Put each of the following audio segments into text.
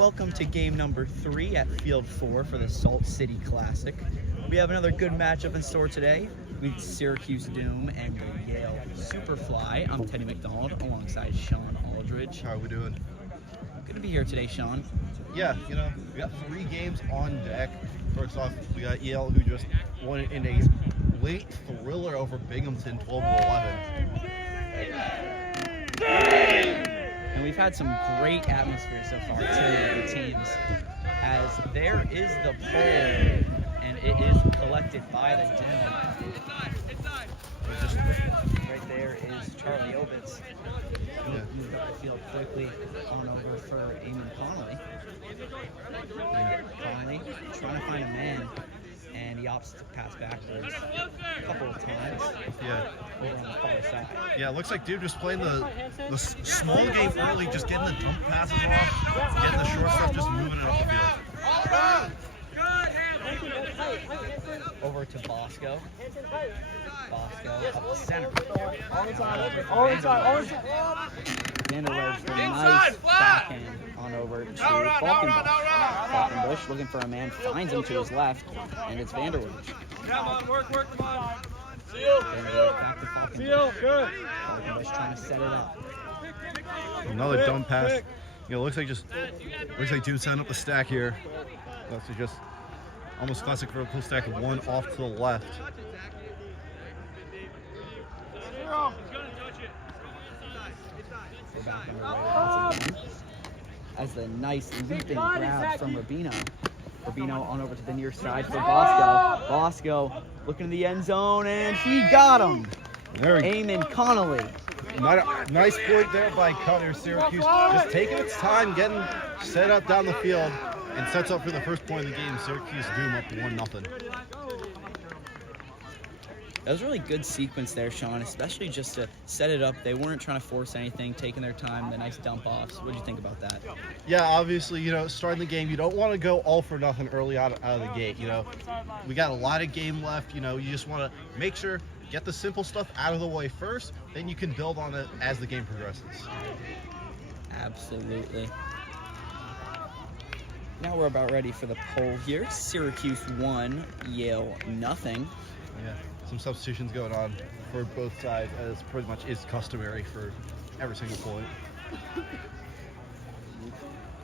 welcome to game number 3 at Field 4 for the Salt City Classic. We have another good matchup in store today. We have Syracuse Doom and the Yale Superfly. I'm Teddy McDonald alongside Sean Aldridge. How are we doing? Good to be here today, Sean. Yeah, we got 3 games on deck. First off, we got Yale, who just won in a late thriller over Binghamton, 12-11. And we've had some great atmosphere so far to the teams, as there is the poll, and it is collected by the Dhill. Just right there is Charlie Obitz. Moved up the field quickly on over for Eamon Connolly. Connolly trying to find a man, and he opts to pass backwards a couple of times. Yeah. Over on the far side. Yeah, it looks like Dude just playing the small game early, just getting the dump passes off, getting the short stuff, just moving it up the field. Over to Bosco. Bosco up the center. Vanderwerf's a nice backhand on over to Falkenbush. Falkenbush looking for a man, finds him to his left, and it's Vanderwerf. Come on, work, come on. Back to Falkenbush. Falkenbush trying to set it up. Another dump pass. Looks like Dude setting up the stack here. That's just almost classic for a full stack of 1 off to the left. We're back on the right once again. As the nice leaping grab from Rubino. Rubino on over to the near side for Bosco. Bosco looking in the end zone, and he got him. Eamon Connolly. Nice point there by Cutter. Syracuse just taking its time, getting set up down the field, and sets up for the first point of the game. Syracuse Doom up 1-0. That was a really good sequence there, Sean, especially just to set it up. They weren't trying to force anything, taking their time, the nice dump offs. What did you think about that? Yeah, obviously, starting the game, you don't want to go all for nothing early out of the gate. We got a lot of game left. You just want to make sure, get the simple stuff out of the way first, then you can build on it as the game progresses. Absolutely. Now we're about ready for the poll here. Syracuse 1, Yale nothing. Yeah, some substitutions going on for both sides, as pretty much is customary for every single point.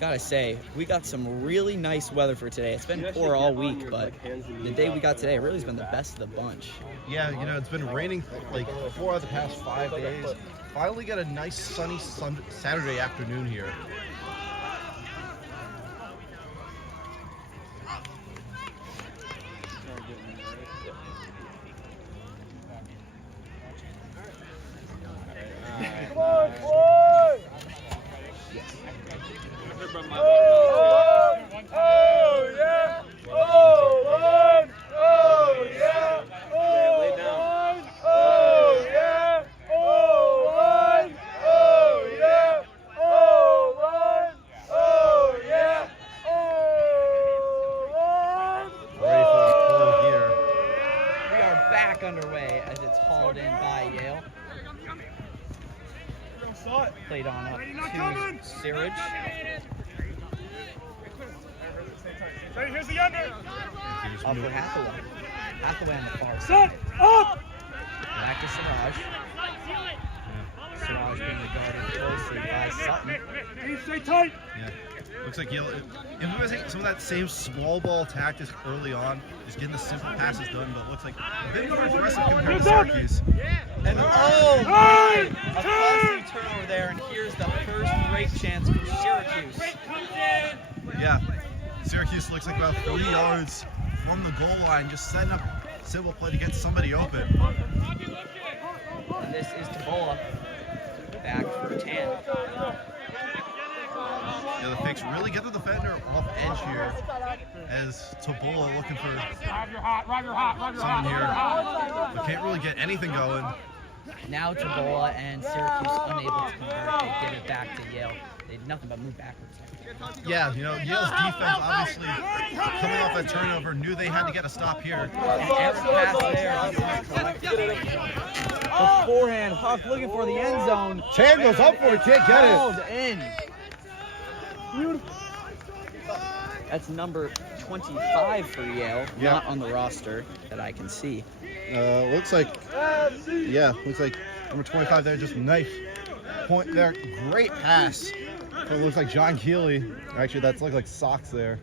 Gotta say, we got some really nice weather for today. It's been poor all week, but the day we got today really has been the best of the bunch. Yeah, it's been raining like 4 out of the past 5 days. Finally got a nice sunny Saturday afternoon here. Underway as it's hauled in by Yale. Played on up to Syracuse. Here's the under. Up for Hathaway. Hathaway on the far side. Set up. Back to Siraj. Siraj being guarded closely by Sutton. Stay tight. Yeah. Looks like Yale implementing some of that same small ball tactics early on, just getting the simple passes done, but it looks like a bit more aggressive compared to Syracuse. And a costly turnover there, and here's the first great chance for Syracuse. Yeah, Syracuse looks like about 30 yards from the goal line, just setting up a simple play to get somebody open. And this is Tabola, back for 10. The fakes really get the defender off edge here, as Tabola looking for someone here, but can't really get anything going. Now Tabola and Syracuse unable to convert. They give it back to Yale. They did nothing but move backwards. Yeah, Yale's defense obviously coming off that turnover knew they had to get a stop here. Every pass there. Beforehand, Huck looking for the end zone. Tan goes up for it, can't get it. In. That's number 25 for Yale, Yeah. not on the roster that I can see. Looks like number 25 there, just nice point there. Great pass. It looks like John Keeley. Actually, that's like Socks there.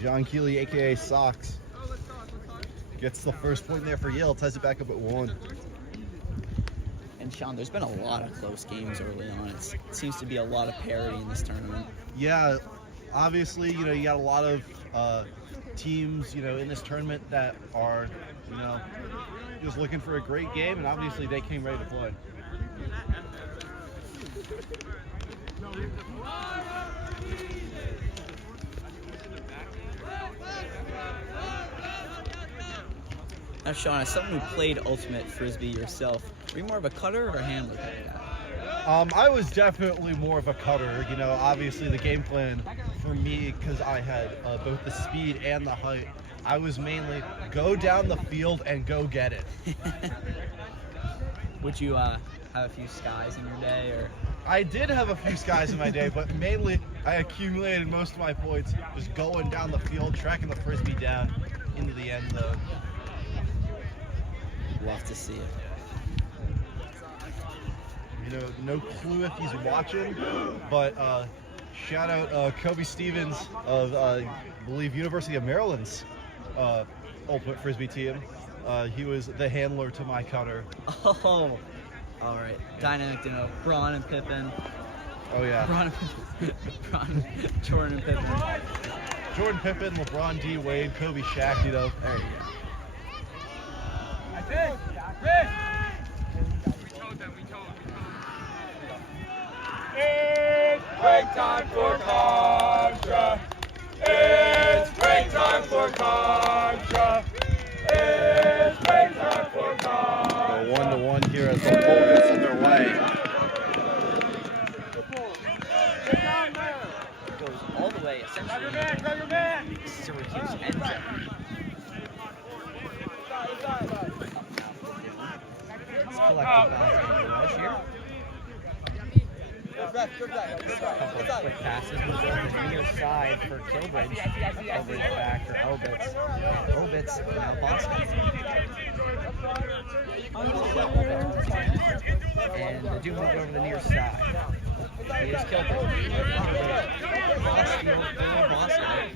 John Keeley, aka Socks, gets the first point there for Yale. Ties it back up at 1. And Sean, there's been a lot of close games early on. It seems to be a lot of parity in this tournament. Yeah, obviously, you got a lot of teams, in this tournament that are, just looking for a great game, and obviously they came ready to play. Now, Sean, as someone who played Ultimate Frisbee yourself, were you more of a cutter or a handler kind of guy? I was definitely more of a cutter. Obviously the game plan for me, because I had both the speed and the height, I was mainly go down the field and go get it. Would you have a few skies in your day, or? I did have a few skies in my day, but mainly I accumulated most of my points just going down the field, tracking the Frisbee down into the end zone. Love to see it. No clue if he's watching, but shout out Kobe Stevens of, I believe, University of Maryland's Ultimate Frisbee team. He was the handler to my cutter. Oh, all right. Dynamic duo. Braun and Pippen. Oh, yeah. Jordan and Pippen. Jordan Pippen, LeBron D. Wade, Kobe Shaq, There you go. It's break time for Contra. It's break time for Contra. It's break time for Contra. 1-1 here as the poll gets underway. It goes all the way, essentially. Grab your man. Syracuse ends up. It's collected by Rush here. Couple of quick passes move over the near side for Kilbridge. Kilbridge back for Obitz. Obitz now Boston. And they do move over the near side. Here's Kilbridge. Crossfield for Boston.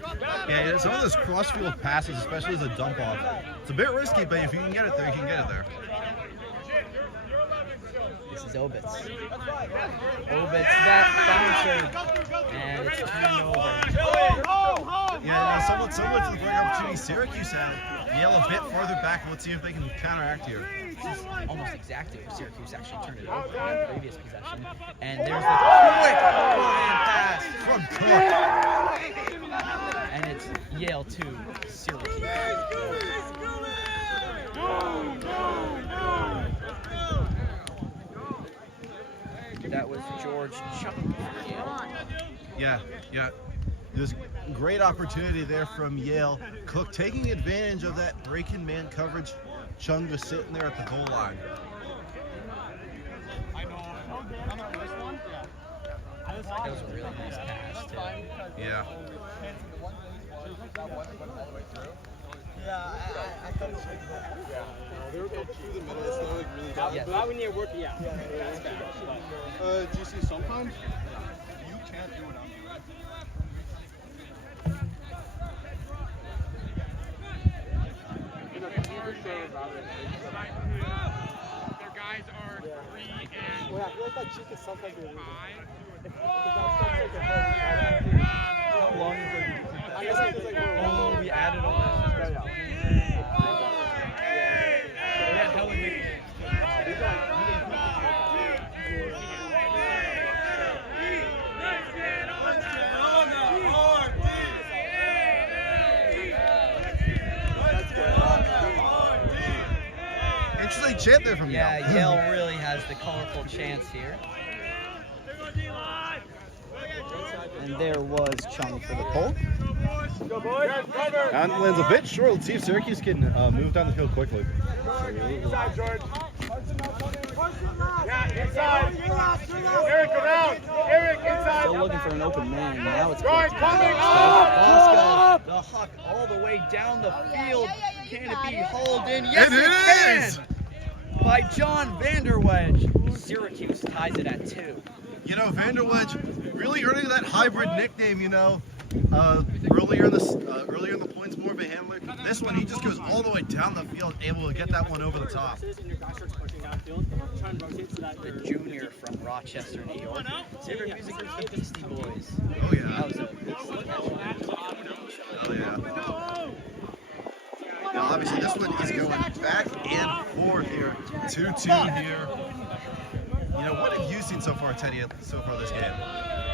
Yeah, some of those crossfield passes, especially as a dump off, it's a bit risky, but if you can get it there, you can get it there. This is Obitz. Obitz, that bouncer, and it's turned over. Yeah, somewhat to the great opportunity Syracuse had. Yale a bit farther back. Let's see if they can counteract here. This is almost exactly where Syracuse actually turned it over in the previous possession. And there's the quick forehand pass From Cook. and it's Yale 2, Syracuse. That was George Chuck for Yale. Yeah. There's great opportunity there from Yale. Cook taking advantage of that break-in man coverage. Chung just sitting there at the goal line. That was a really nice pass, too. Yeah. I thought it was they were going through the middle, so like really bad. Yes. Not when you're working, yeah. Do you see sometimes you can't do it. Their guys are 3 and Well, I feel like that cheek is sometimes really 5. How long is it? I guess it's like Oh, we added on that. Yeah, Helen Interesting chant there from Yale. Yeah, Yale really has the colorful chants here. And there was Chung for the pull. Go, boys. And lands a bit short. Let's see if Syracuse can move down the field quickly. Inside, George. Yeah, inside. Eric, around. Eric, inside. Still looking for an open man. Now it's Guard coming Huska, the huck all the way down the field. Can it be hauled in? Yes, it can! By John Vanderwedge. Syracuse ties it at 2. You know, Vanderwedge really earning that hybrid nickname, you know. Earlier in the points, more of a handler. This one, he just goes all the way down the field, able to get that one over the top. The junior from Rochester, New York. Favorite music group, the Beastie Boys. Oh yeah. That was a big catch. Oh yeah. Now obviously this one is going back and forth here. 2-2 here. You know, what have you seen so far, Teddy, so far this game?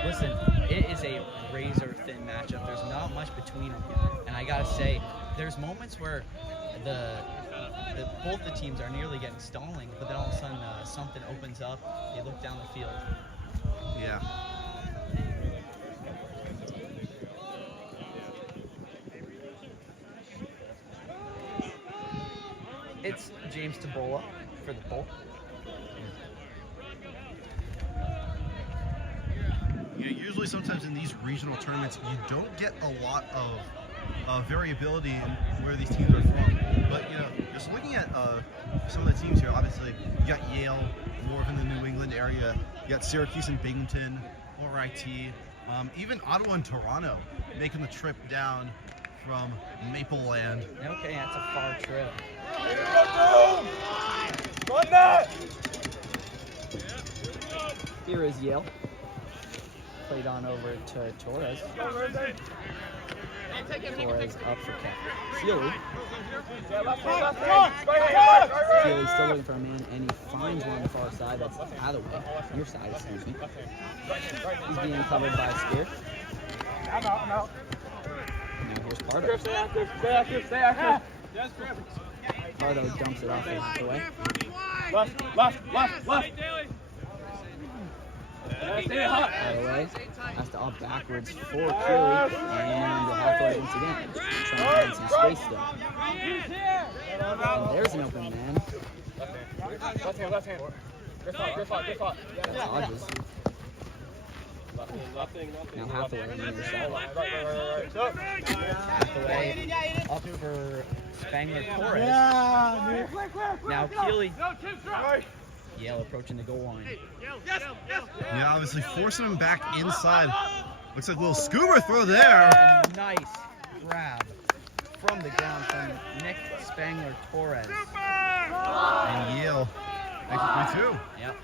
Listen, it is a razor-thin matchup. There's not much between them. And I gotta say, there's moments where both the teams are nearly getting stalling, but then all of a sudden something opens up. They look down the field. Yeah. It's James Tabola for the Bull. You know, usually sometimes in these regional tournaments, you don't get a lot of variability in where these teams are from. But, you know, just looking at some of the teams here, obviously, you got Yale, more in the New England area. You got Syracuse and Binghamton, more IT. Even Ottawa and Toronto making the trip down from Mapleland. Okay, that's a far trip. Here is Yale. Played on over to Torres. Torres up for Keeley. Keeley's still looking for a man, and he finds one on the far side. That's out of the way. Near side, excuse me. He's being covered by Spear. I'm out. Now here's Pardo. Stay active. Pardo dumps it off the way. Left. Stay hot. By the way, has to up backwards for Keeley, and we'll have to once again. Trying to find some space still. And there's an open man. Left hand. Good spot. Dodges. Now Hathaway on the other side. Hathaway up for Spangler Torres. Now Keeley. Yale approaching the goal line. Yeah, obviously forcing him back inside. Looks like a little scuba throw there. A nice grab from the ground from Nick Spangler Torres. And Yale makes it 3-2. Yep.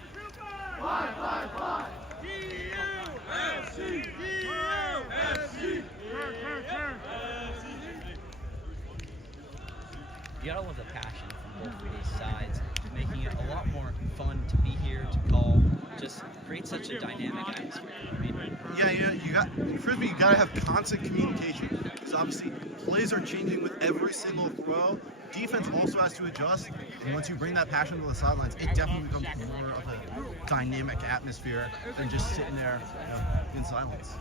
You gotta love the passion from both of these sides, making it a lot more fun to be here, to call, just create such a dynamic atmosphere. I mean, Yeah, you got Frisbee. You gotta have constant communication because obviously plays are changing with every single throw. Defense also has to adjust, and once you bring that passion to the sidelines, it definitely becomes more of a dynamic atmosphere than just sitting there, you know, in silence.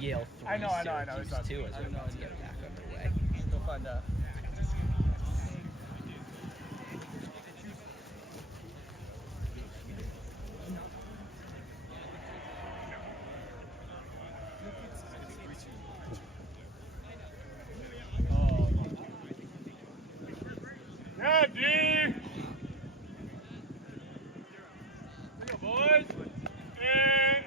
Yale I know. Syracuse too, as we're about to get back underway. Go find out. Yeah, D! Here we go, boys. And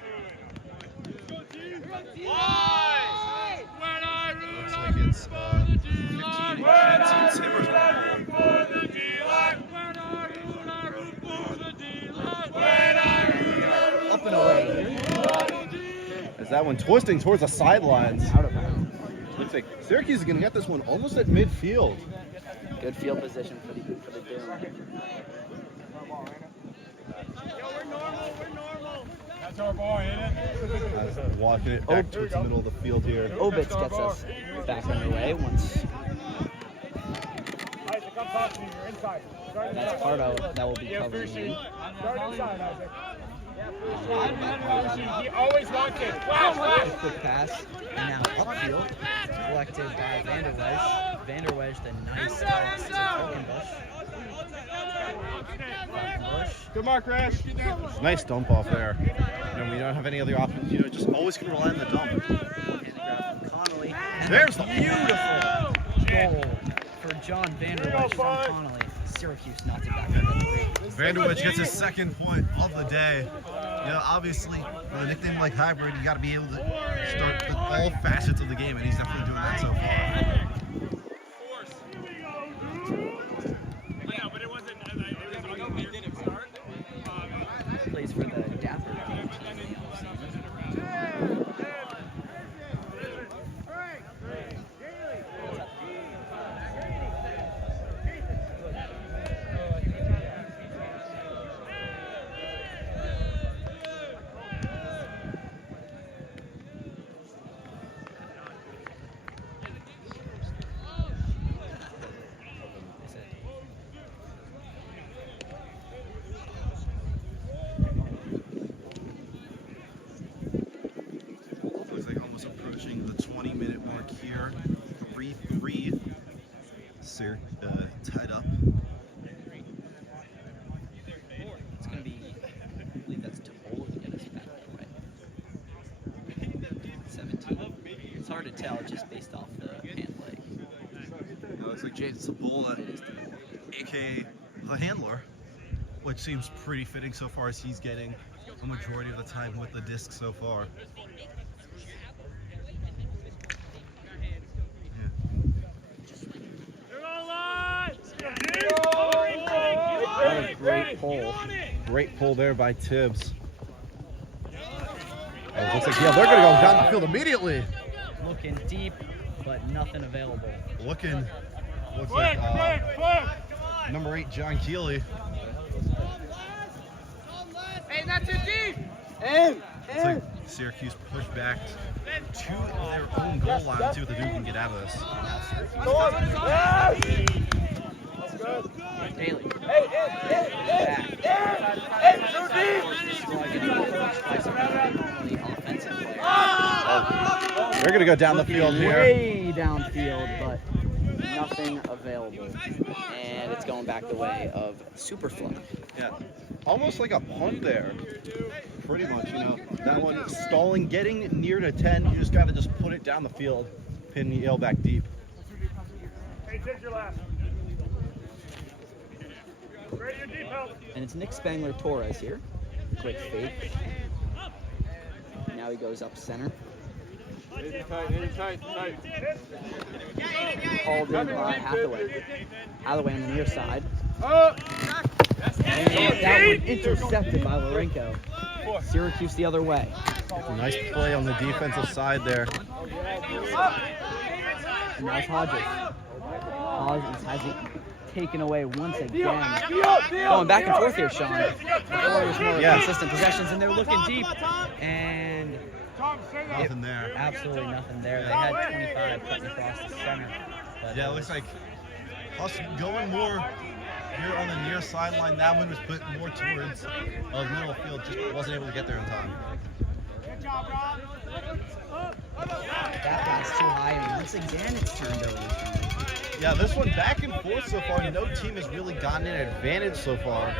Looks like it's 15-18 Timbers. Up and away. As that one twisting towards the sidelines. Out of bounds. Looks like Syracuse is going to get this one almost at midfield. Good field position for the Dhill. That's our ball, ain't it? Walking it back towards the middle of the field here. Obitz gets us back underway once. Come talk to me. You're inside. Start That's inside. Pardo that will be Yeah, covering Frisbee. him. Start inside, Isaac. He always wants it. Flash. Quick pass, and now upfield, collected by Vanderwesh. Vanderwesh, the nice toss to Falkenbush. Good mark, Rash. Nice dump off there. You know, we don't have any other options. You know, just always can rely on the dump. And grab from Connolly. And There's the beautiful goal for John Vanderwesh from Connolly. Syracuse knocks it back for the three. Vanderwich gets his second point of the day. You know, obviously, with a nickname like Hybrid, you got to be able to start with all facets of the game, and he's definitely doing that so far. Plays for the Dapper team. Looks like almost approaching the 20-minute mark here. 3-3. Tied up. It's going to be, I believe that's TULA to get us back that way. 17. It's hard to tell just based off the hand leg. Looks like Jason Sabola, aka the handler, which seems pretty fitting so far as he's getting a majority of the time with the disc so far. What a great pull. Great pull there by Tibbs. It looks like, yeah, they're going to go down the field immediately. Looking deep, but nothing available. Looks like number 8, John Keeley. Hey, not too deep. Looks like Syracuse pushed back to their own goal line. See what the Duke can get out of this. Daly. They're going to go down the field here. Way downfield, but nothing available. And it's going back the way of Superfly. Yeah, almost like a punt there. Pretty much, you know. That one stalling, getting near to 10. You just got to just put it down the field, pin Yale back deep. Hey, take your last. Ready your deep help. And it's Nick Spangler-Torres here. Quick fake. Now he goes up center. Called in by Hathaway. Hathaway on the near side. And that one intercepted by Lorenko. Syracuse the other way. Nice play on the defensive side there. And now it's Hodges. Hodges has it taken away once again. Going back and forth here, Sean. Before there's more consistent possessions, and they're looking deep. And Nothing there. absolutely nothing there. They had 25 cutting across the center. But Yeah, it looks like us going more here on the near sideline. That one was put more towards middle field. Just wasn't able to get there in time. that one's too high, and once again it's turned over. Yeah, this one back and forth so far. No team has really gotten an advantage so far.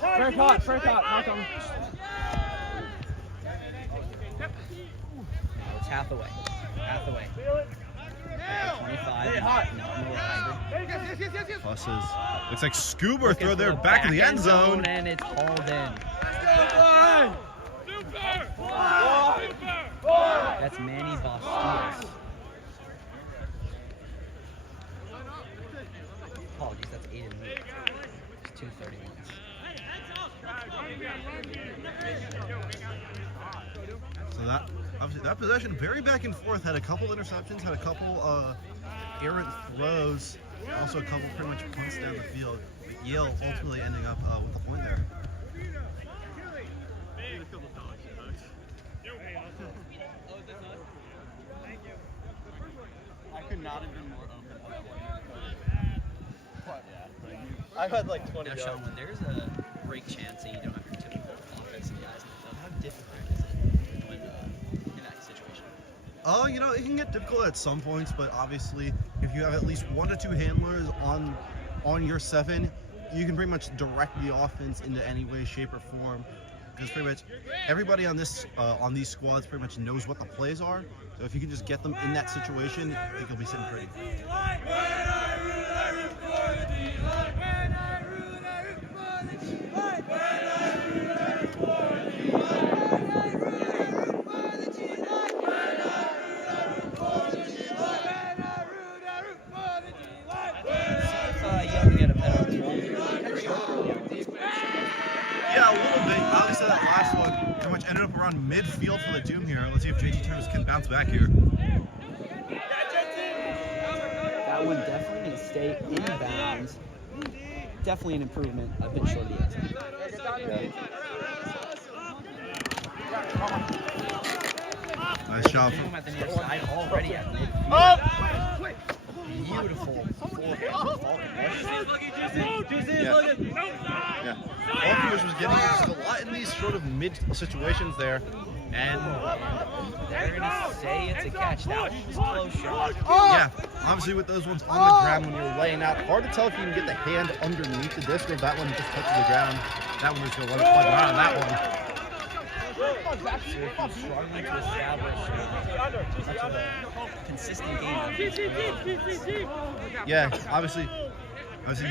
Fair caught, Malcolm. It's Hathaway. 25. No hybrid. Passes. Looks like Scuba throw there back in the end zone. And it's hauled in. That's Manny Bastidas. Apologies, that's Aiden Lee. It's 2:31. So that obviously that possession very back and forth. Had a couple interceptions, had a couple errant throws, also a couple pretty much punts down the field. But Yale ultimately ending up with the point there. I could not have been more open. I had like 20 Now, yards. Sean, when there's a great chance that you don't have your typical offensive guys in the field, how difficult is it when in that situation? You know, it can get difficult at some points, but obviously, if you have at least 1 to 2 handlers on your 7, you can pretty much direct the offense into any way, shape, or form. Because pretty much everybody on these squads pretty much knows what the plays are. So if you can just get them in that situation, I think you'll be sitting pretty. Yeah, a little bit. Obviously, that last one pretty much ended up around midfield for the Doom here. Let's see if JT Turtles can bounce back here. That one definitely going to stay inbounds. Definitely an improvement. A bit short of the end zone. Nice shot. Him at the near side already at midfield. Beautiful. Yeah. Falconbush was getting just a lot in these sort of mid situations there, and They're going to say it's a catch. That was a close shot. yeah, obviously with those ones on the ground when you're laying out, hard to tell if you can get the hand underneath the disc or if that one just touches the ground. That one is going to let it plug around on that one. Syracuse struggling to establish such a consistent game. Yeah, obviously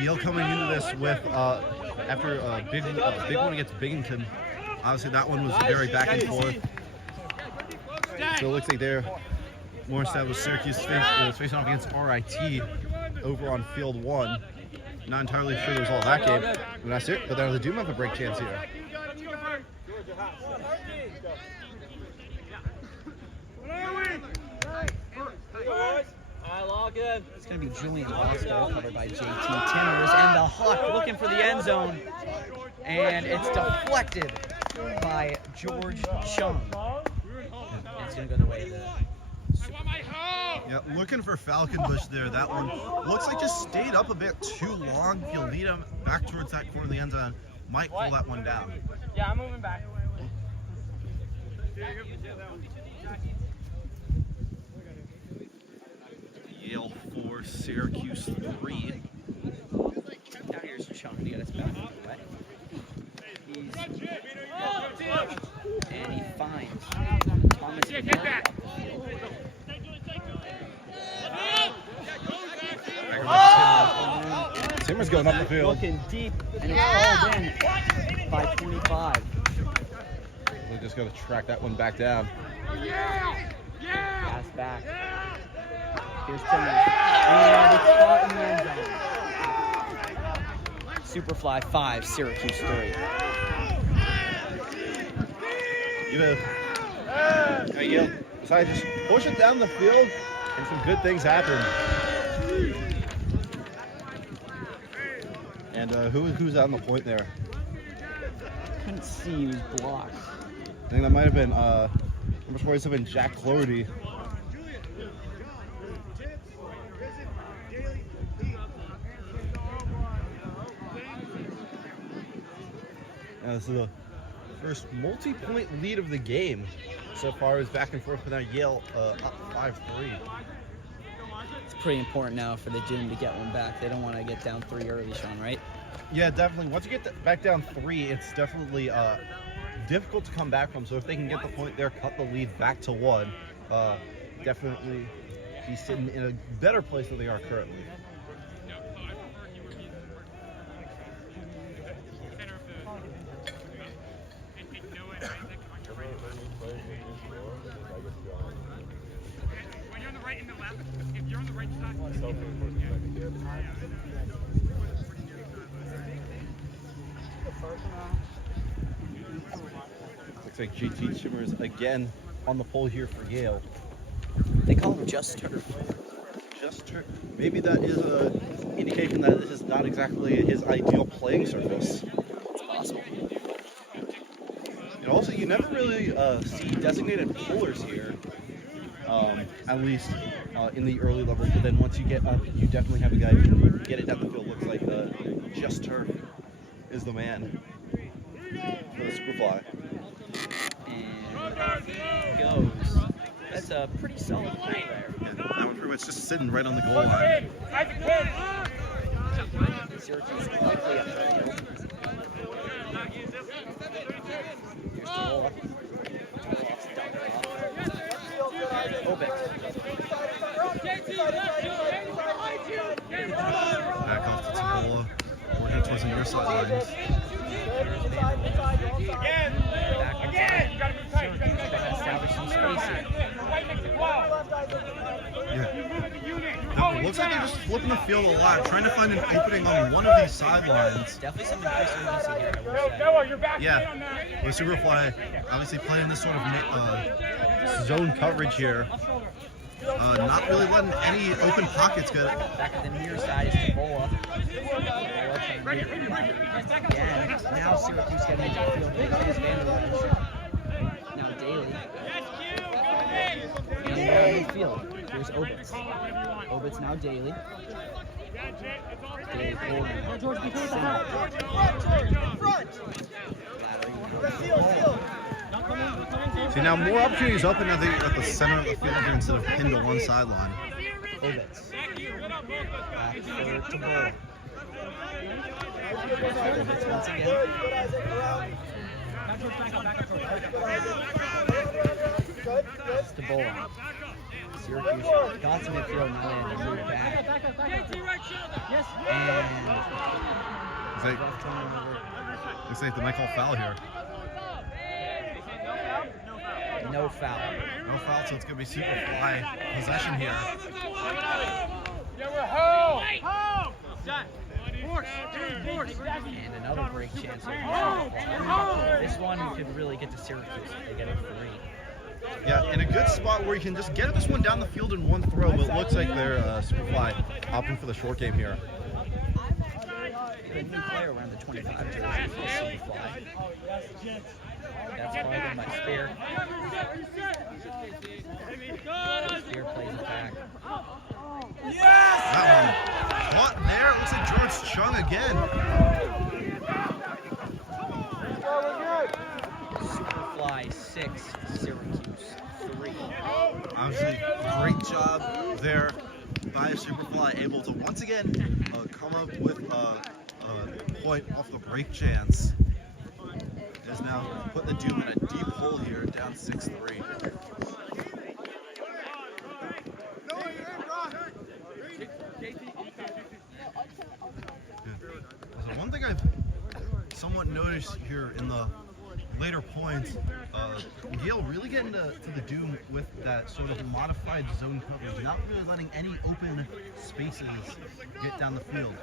Yale coming into this with after a big one against Binghamton. Obviously that one was very back and forth. So it looks like they're more established. Syracuse facing off against RIT over on field 1. Not entirely sure the result of that game. But that's it. But then the Doom have a break chance here. It's going to be Julian Bosco, covered by JT Timmers, and the Hawk looking for the end zone. And it's deflected by George Chung. And it's going to go the way of the Yeah, looking for Falconbush there. That one looks like just stayed up a bit too long. If you'll lead him back towards that corner of the end zone, might pull that one down. Yeah, I'm moving back. Yale 4, Syracuse 3. Now here's Chung to get us back on the way. And he finds Thomas Vermont. Timmer's going up the field. Looking deep, and it's called in by 25. We're just going to track that one back down. Pass back. Here's Timmons. And it's caught in the end zone. Superfly 5, Syracuse 3. You know, Yale decided to just push it down the field, and some good things happen. And who's on the point there? Couldn't see who's blocked. I think that might have been number 47, Jack Clordy. Now this is the first multi-point lead of the game so far. Is back and forth, but now Yale up 5-3. It's pretty important now for the Doom to get one back. They don't want to get down 3 early, Sean, right? Yeah, definitely. Once you get back down 3, it's definitely difficult to come back from. So if they can get the point there, cut the lead back to 1, definitely be sitting in a better place than they are currently. When you're on the right and the left, if you're on the right side, Looks like GT Shimmers again on the pole here for Yale. They call him Just Turf. Just turf. Maybe that is an indication that this is not exactly his ideal playing surface. It's possible. And also, you never really see designated pullers here. at least in the early levels. But then once you get up, you definitely have a guy who can get it down the field. Looks like Just Turf is the man for the Superfly. And goes. That's a pretty solid play there. Yeah, that one pretty much just sitting right on the goal line. Syracuse quickly up the field. Here's TULA. Back off to TULA. Working towards the near sidelines. Establish some space here. Yeah. It looks like they're just flipping the field a lot, trying to find an opening on one of these sidelines. Definitely some increased urgency here, I will say. Yeah, with Superfly obviously playing this sort of zone coverage here. Not really letting any open pockets get. Back at the near side is TULA. Again, now Syracuse getting into the field. Now Daly. And now midfield. Here's Obitz. Obitz now Daly. Daly pulling. See, now more opportunities open at the center of the field here instead of pinned to one sideline. Obitz. Back for TULA. Obitz once again. TULA. Syracuse got some midfield now and moved back. And Looks like they might call foul here. no foul. No foul, so it's going to be Superfly possession here. And another break chance. This one could really get to Syracuse if they get a free. Yeah, in a good spot where you can just get this one down the field in one throw, but it looks like they're Superfly opting for the short game here. A new player around the 25 jersey for Superfly. That's probably done by Spear. Spear plays it back. That one caught there. Looks like George Chung again. Superfly 6, Syracuse 3. Obviously, great job there by Superfly, able to once again come up with a point off the break chance. Is now putting the Doom in a deep hole here, down 6-3. So one thing I've somewhat noticed here in the later points, Yale really getting to the Doom with that sort of modified zone coverage, not really letting any open spaces get down the field.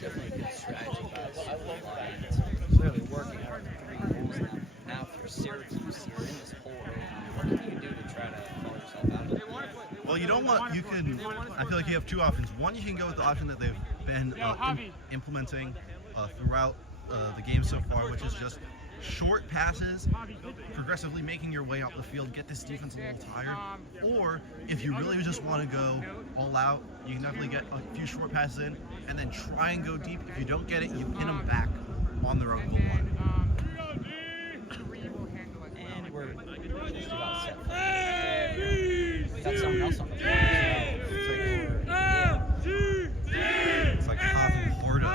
Definitely a good strategy by Superfly, and it's clearly working out in the 3 holes now. Now for Syracuse, you're in this hole. What can you do to try to pull yourself out of it? Well, you don't want, you can, I feel like you have two options. One, you can go with the option that they've been implementing throughout the game so far, which is just short passes, progressively making your way up the field, get this defense a little tired. Or if you really just want to go all out, you can definitely get a few short passes in and then try and go deep. If you don't get it, you pin them back on their own goal line. And we're just about set for got someone else on the field. It's like Javi Porto.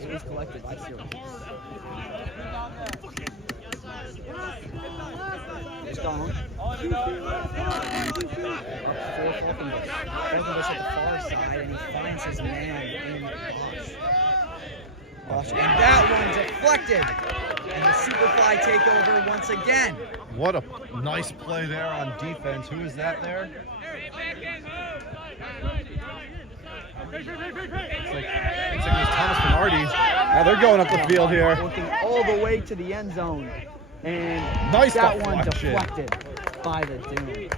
It was collected by Syracuse. It's gone. Up for Falkenbush. Falkenbush at the far side, and he finds his man in Bosch. And that one deflected. And the Superfly takeover once again. What a nice play there on defense. Who is that there? Looks like it was Thomas Bernardi. Now they're going up the field here. Looking all the way to the end zone. And Nice that one deflection. deflected by the Doom.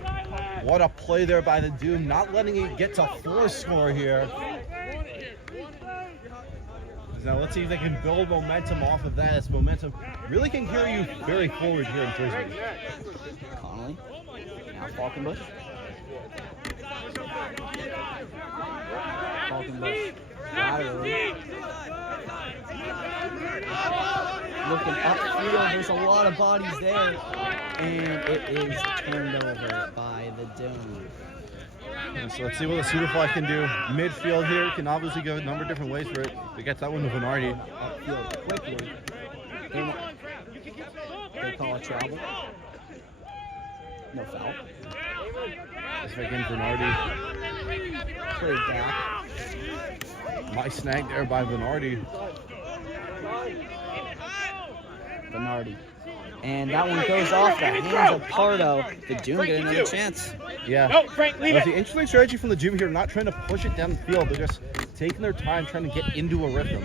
What a play there by the Doom, not letting it get to 4 score here. Now let's see if they can build momentum off of that. As momentum really can carry you very forward here in Frisbee. Connolly. Now Falkenbush. Falkenbush laterally. Looking upfield, there's a lot of bodies there. And it is turned over by the Doom. So let's see what the Superfly can do. Midfield here can obviously go a number of different ways for it. They get that one to Venardi. Upfield quickly. They call a travel. No foul. This again, Venardi. Played back. Nice snag there by Venardi. Bernardi. And that one goes off the hands of Pardo. The Doom get another chance. Yeah. No, Frank, leave That's it. the interesting strategy from the Doom here, not trying to push it down the field. They're just taking their time, trying to get into a rhythm.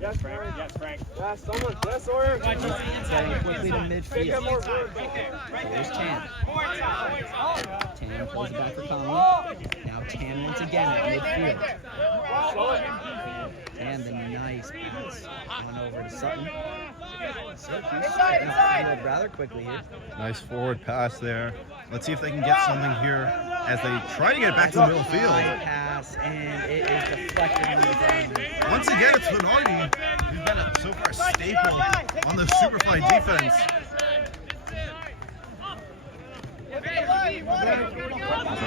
Yes, Frank. Yes, Frank. Yes, someone. Yes, Sawyer. Getting quickly to midfield. There's Tan. Tan pulls it back for Conley. Now Tan once again at midfield. And the nice pass on over to Sutton. Syracuse getting upfield rather quickly here. Nice forward pass there. Let's see if they can get something here as they try to get it back to the middle field. Nice pass, and it is deflected on the ground. Once again, it's Venardi, who's been so far a staple on the Superfly defense.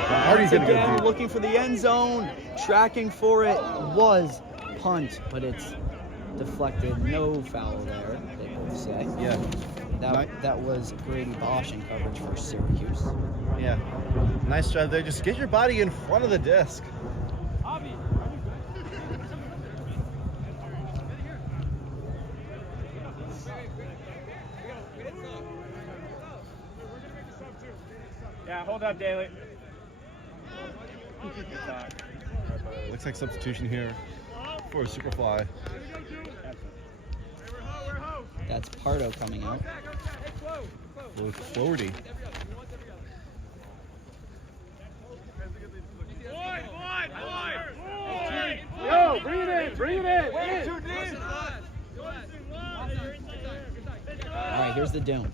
Venardi's gonna go Again, deep. looking for the end zone, tracking for it was punt, but it's deflected. No foul there, they both say. Yeah. That was Grady Bosch in coverage for Syracuse. Yeah. Nice job there. Just get your body in front of the disc. Yeah, hold up, Daly. Looks like substitution here for Superfly. That's Pardo coming out. With Flaherty. Yo, bring it in, bring it in. All right, here's the Doom.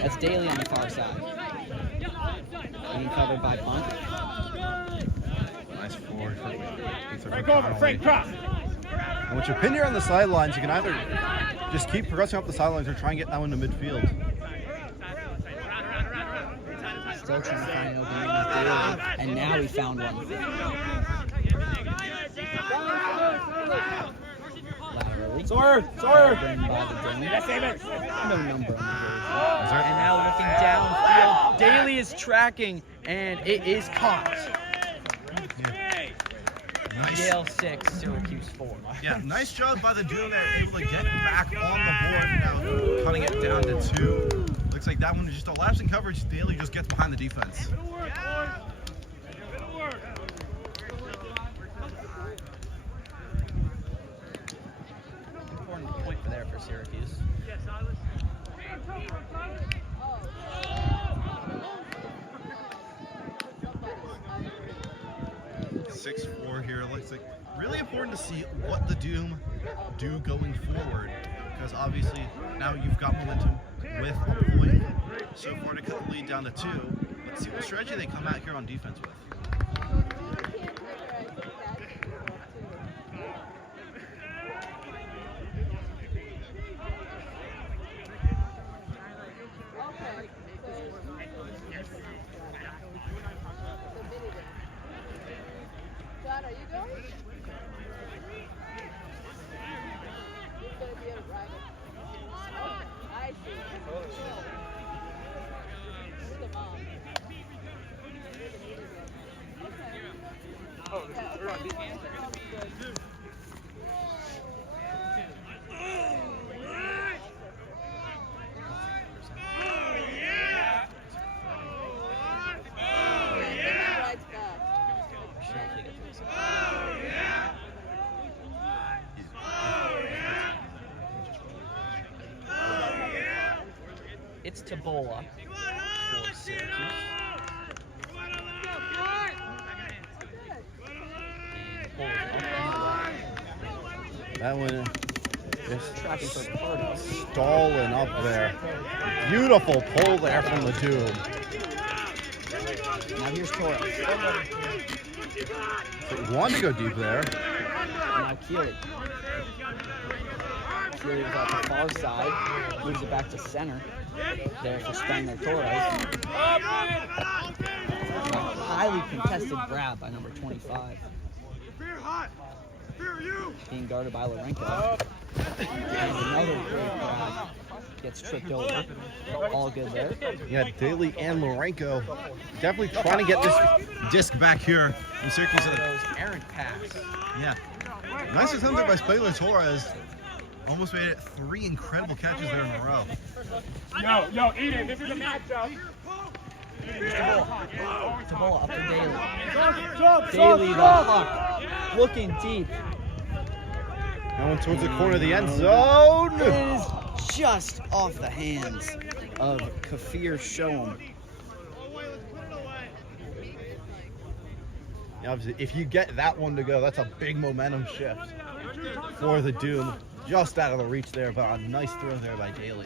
That's Daly on the far side. Being covered by Punt. Nice forward. Frank over, Frank drop. And with your pin here on the sidelines, you can either just keep progressing up the sidelines or try and get that one to midfield. Still trying to find an opening with Daly, and now he found one. Laterally. Sawyer. By the Doom. Yes, David. No number on the jersey. And now looking downfield, Daly is tracking, and it is caught. Nice. Yale 6, Syracuse 4. Yeah, nice job by the Doom there, able to get back on the board. Now cutting it down to 2. Looks like that one is just a lapse in coverage. Daly just gets behind the defense. Important point for there for Syracuse. 6-4 here. Looks like really important to see what the Doom do going forward, because obviously now you've got momentum with a point so far to cut the lead down to 2. Let's see what strategy they come out here on defense with. John, are you going? He's going to be a driver. Oh, I see. With the mom. Okay. Oh, we're on defense. it's Tabola for Syracuse. That one is Tracking for Cornell. stalling up there. Beautiful pull there from the Doom. Now here's Torres. He wanted to go deep there. Now Keely. Keely was out the far side. Moves it back to center. There for Spangler Torres. Highly contested grab by number 25. Being guarded by Lorenko. And another great grab. Gets tripped over. All good there. Yeah, Dhill and Lorenko definitely trying to get this disc back here from Syracuse. Those errant pass. Yeah. Nice attempt there by Spudheds Torres. Almost made it 3 incredible catches there in a row. Yo, Eden, this is a matchup. Tabola up to Dhill. Dhill the Hawk. Looking deep. That one towards the corner of the end zone. It is just off the hands of Kafir Shoham. Yeah, obviously, if you get that one to go, that's a big momentum shift for the Doom. Just out of the reach there, but a nice throw there by Dhill.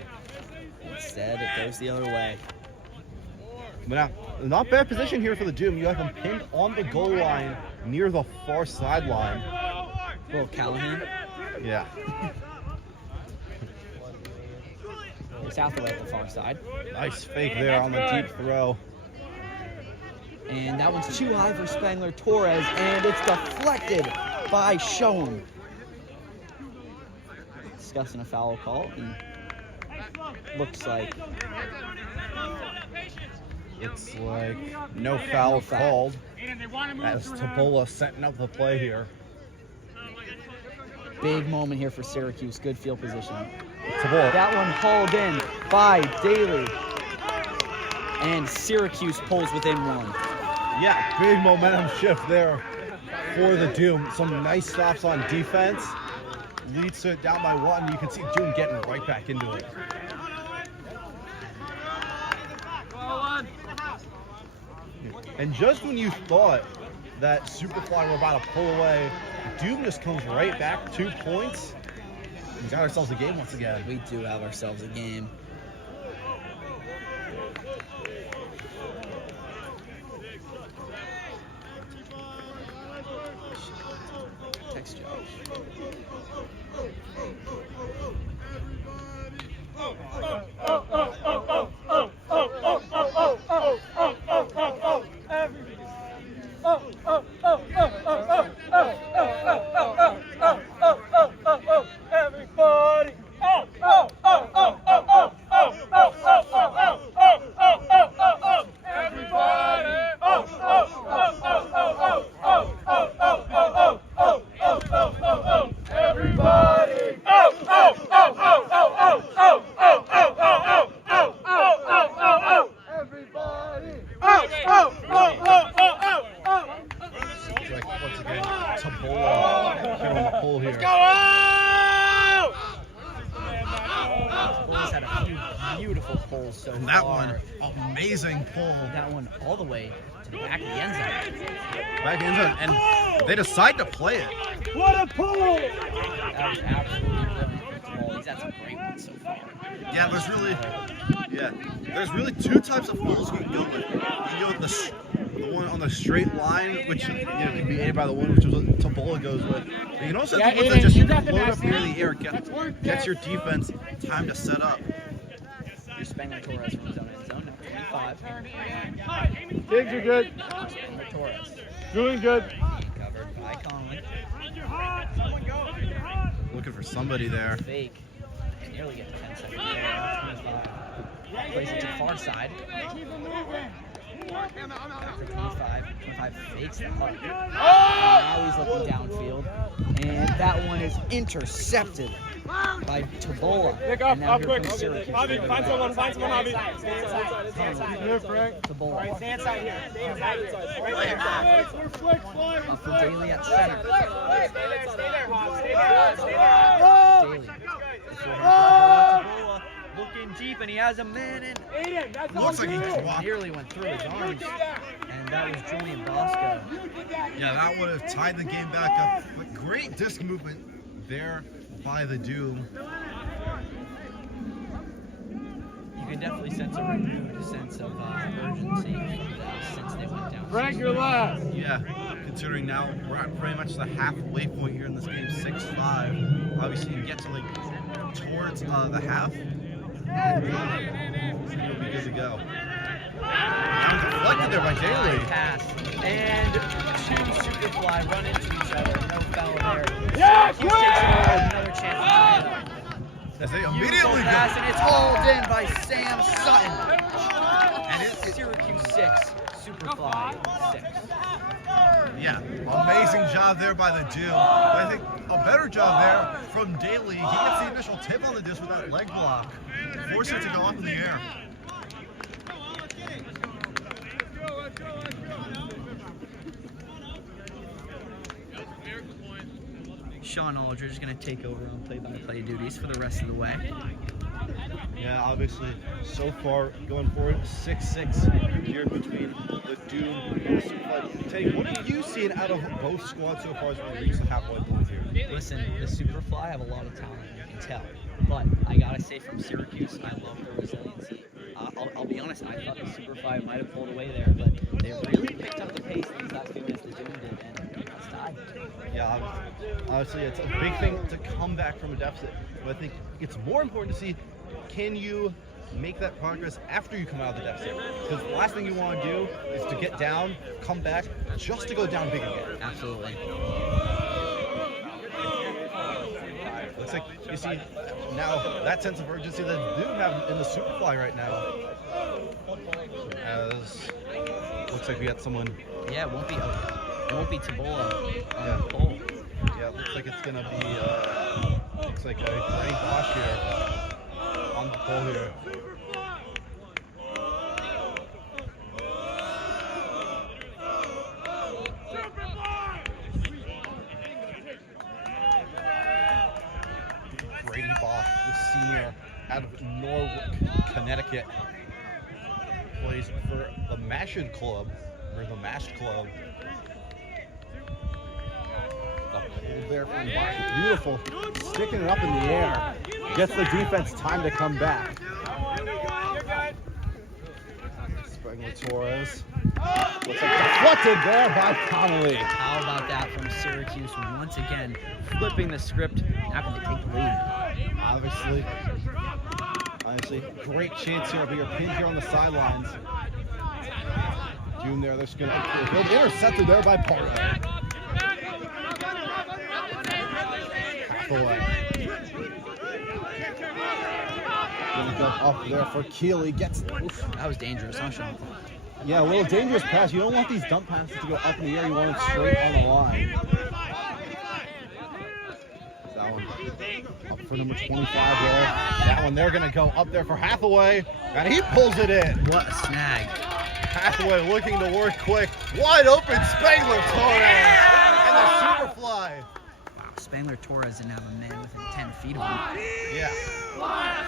Instead, it goes the other way. But now, not bad position here for the Doom. You have him pinned on the goal line near the far sideline. Little Callahan. Yeah. Here's Hathaway at the far side. Nice fake there on the deep throw. And that one's too high for Spangler Torres, and it's deflected by Shoham. Discussing a foul call, and looks like It's like no foul called. As Tabola setting up the play here. big moment here for Syracuse. Good field position. Tabola. That one hauled in by Dhill. And Syracuse pulls within one. Yeah, big momentum shift there for the Doom. Some nice stops on defense. Leads to it down by one. You can see Doom getting right back into it. And just when you thought that Superfly were about to pull away, Doom just comes right back, 2 points. We got ourselves a game once again. We do have ourselves a game. Text Josh. And that one, amazing pull. That one all the way to the back of the end zone. Back in zone, and they decide to play it. What a pull! That was absolutely brilliant from Jamal. He's had some great ones so far. Yeah, there's really two types of pulls you can go with. You can go with the one on the straight line, which can be aided by the one which is what Tabola goes with. But you can also do one that just float up near the air, gets your defense time to set up. Here's Spangler Torres from his own end zone, number 25. Kids are good. Spangler Torres. Doing good. Covered by Conley. Looking for somebody there. Fake. Nearly get to 10 seconds. 25. Plays it to the far side. Back for 25. 25 fakes the hug. Now he's looking downfield. And that one is intercepted by Tabola. Pick up, and now up here quick. comes Syracuse. Bobby, find someone, Bobby. Here, Frank. Tabola. Stay inside here. Stay inside here. Up for Dhill at center. Stay there, Hobbs. Stay there. Dhill. Tabola looking deep, and he has a man in. Looks like he dropped. Nearly went through his arms, and that was Julian Bosco. Yeah, that would have tied the game back up. But great disc movement there by the Doom. You can definitely sense a renewed sense of urgency since they went down. Frank, your last. Yeah, considering now we're at pretty much the halfway point here in this game, 6-5. Obviously, you get to like towards the half, it'll be good to go. Now deflected there by Dhill. Pass. And two Superfly run into each other. No foul there. Yeah, He takes another chance to tie it up. As they Beautiful immediately pass, go. and it's hauled in by Sam Sutton. And it's Syracuse 6, Superfly 6. Yeah, amazing job there by the Dhill. I think a better job there from Dhill. He gets the initial tip on the disc with that leg block, force it to go up in the air. Sean Aldridge is going to take over on play-by-play duties for the rest of the way. Yeah, obviously, so far going forward, 6-6 here between the Doom and the Superfly. Teddy, what have you seen out of both squads so far as we reach the halfway point here? Listen, the Superfly have a lot of talent, you can tell. But I gotta say, from Syracuse, I love their resiliency. I'll be honest, I thought the Superfly might have pulled away there, but they really picked up the pace these last few minutes the Doom did, and it's tied. Yeah, obviously, it's a big thing to come back from a deficit. But I think it's more important to see, can you make that progress after you come out of the deficit? Because the last thing you want to do is to get down, come back, just to go down big again. Absolutely. Looks like you see now that sense of urgency that they do have in the Superfly right now. As looks like we got someone. Yeah, it won't be Tabola on Yeah. the pole. Yeah, it looks like it's gonna be. Looks like Granny Bosch here on the pole here. Brady Bosch, the senior out of Norwalk, Connecticut, plays for the Mashed Club, or the Mashed Club. The pull there from Bosch, beautiful, sticking it up in the air, gets the defense time to come back. Spengler Torres, looks like deflected there by Connolly. How about that from Syracuse once again, flipping the script, now going to take the lead. Obviously, great chance here. But you're pinned here on the sidelines. Doom there. They're just gonna intercepted there by Pardo. Half away. Gonna go up there for Keeley. Gets. Oof. That was dangerous, huh, Sean? Yeah, a little dangerous pass. You don't want these dump passes to go up in the air. You want them straight on the line. That one up for number 25 there. That one they're gonna go up there for Hathaway, and he pulls it in. What a snag. Hathaway looking to work quick. Wide open Spengler Torres and the Superfly. Wow, Spangler Torres didn't have a man within 10 feet of him. Yeah.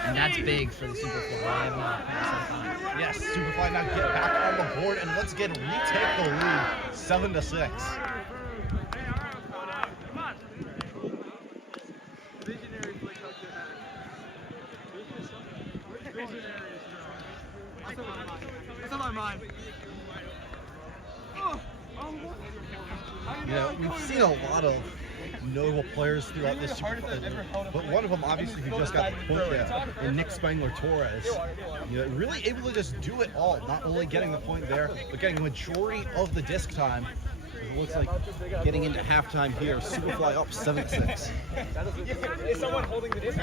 And that's big for the Superfly. Yes, Superfly now get back on the board and once again retake the lead, 7-6. Yeah, we've seen a lot of notable players throughout this Superfly, but one of them obviously who just got the point there, and Nick Spengler Torres. You know, really able to just do it all, not only getting the point there, but getting the majority of the disc time. It looks like getting into halftime here, Superfly up 7-6. Is someone holding the disc?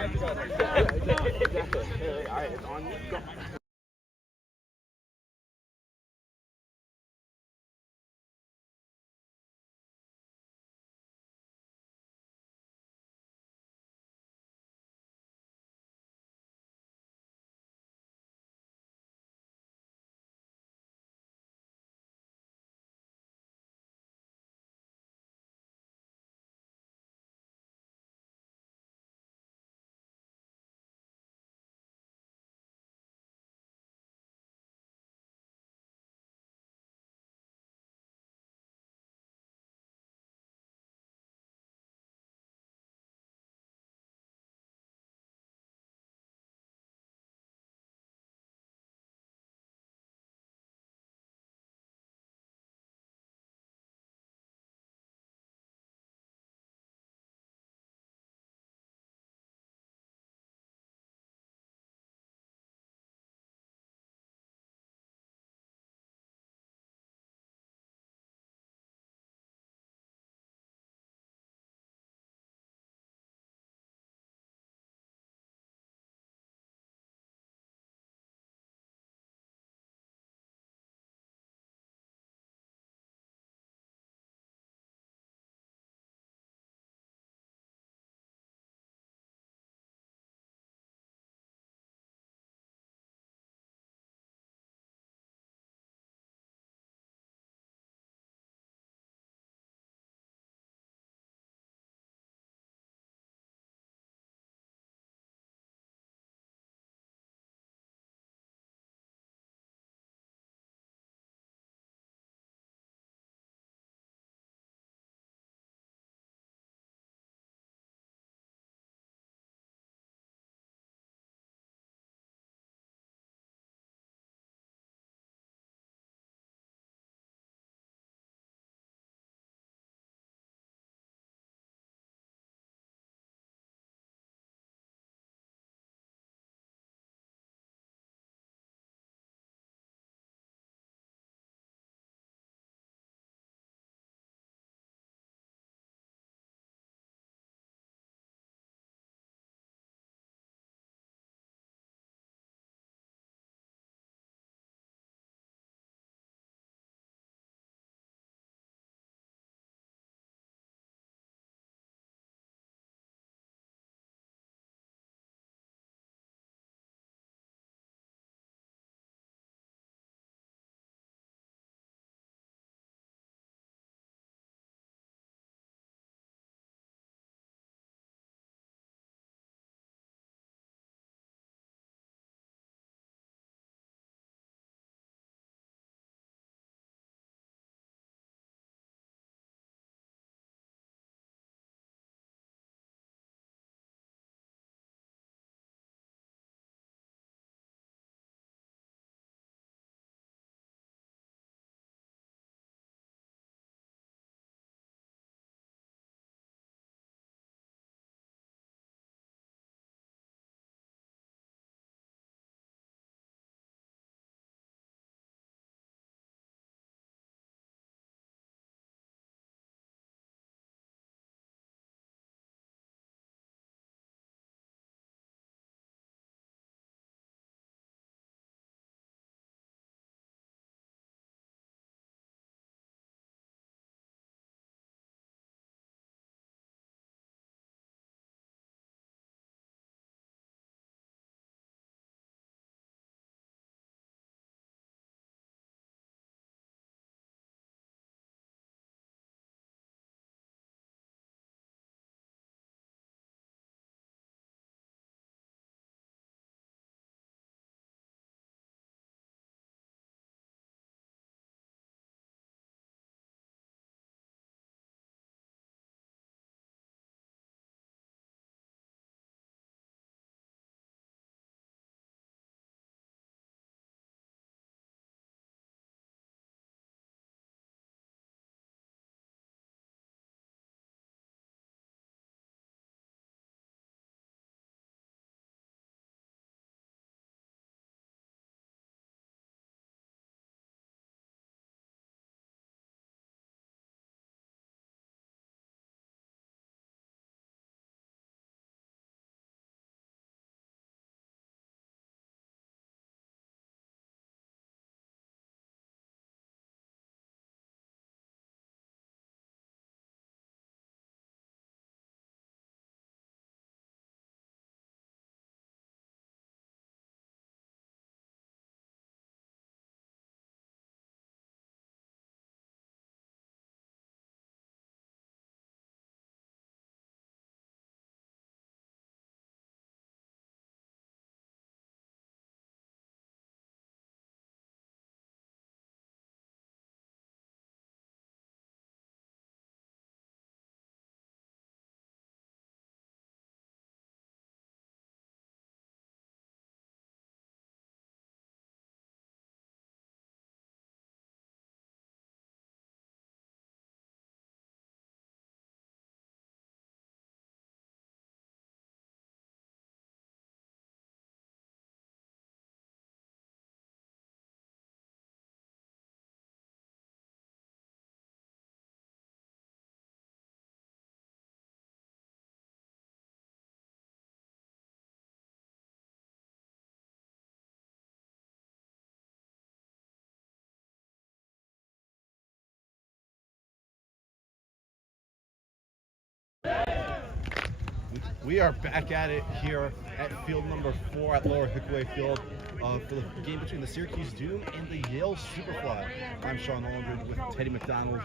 We are back at it here at field number 4 at Lower Hickway Field for the game between the Syracuse Doom and the Yale Superfly. I'm Sean Aldridge with Teddy McDonald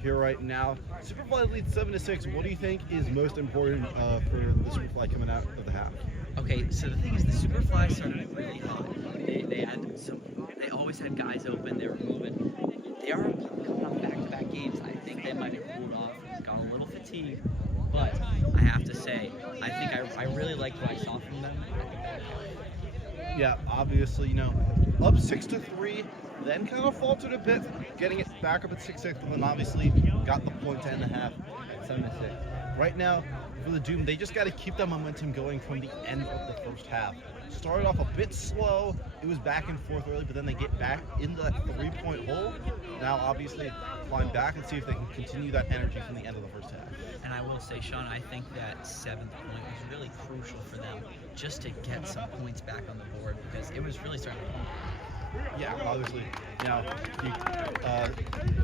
here right now. Superfly leads 7-6. What do you think is most important for the Superfly coming out of the half? Okay, so the thing is, the Superfly started really hot. They always had guys open. They were moving. They are coming off back-to-back games. I think they might have cooled off, got a little fatigued. But I have to say, I think I really liked what I saw from them at the back half. Yeah, obviously, you know, up 6-3, then kind of faltered a bit, getting it back up at 6-6, but then obviously got the point to end the half at 7-6. Right now, for the Doom, they just got to keep that momentum going from the end of the first half. Started off a bit slow, it was back and forth early, but then they get back into that 3-point hole. Now, obviously, climb back and see if they can continue that energy from the end of the first half. And I will say, Sean, I think that 7th point was really crucial for them just to get some points back on the board because it was really starting to come. Yeah, obviously. Now,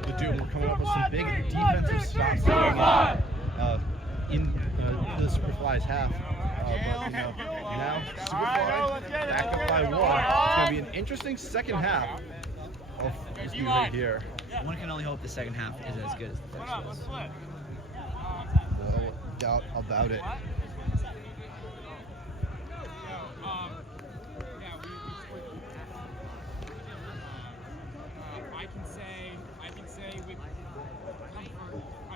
the Doom were coming up with some big defensive stops in the Superfly's half. But, you know, now Superfly back up by 1. It's going to be an interesting second half of this game right here. One can only hope the second half is as good as the first was. No doubt about it. I can say with comfort, I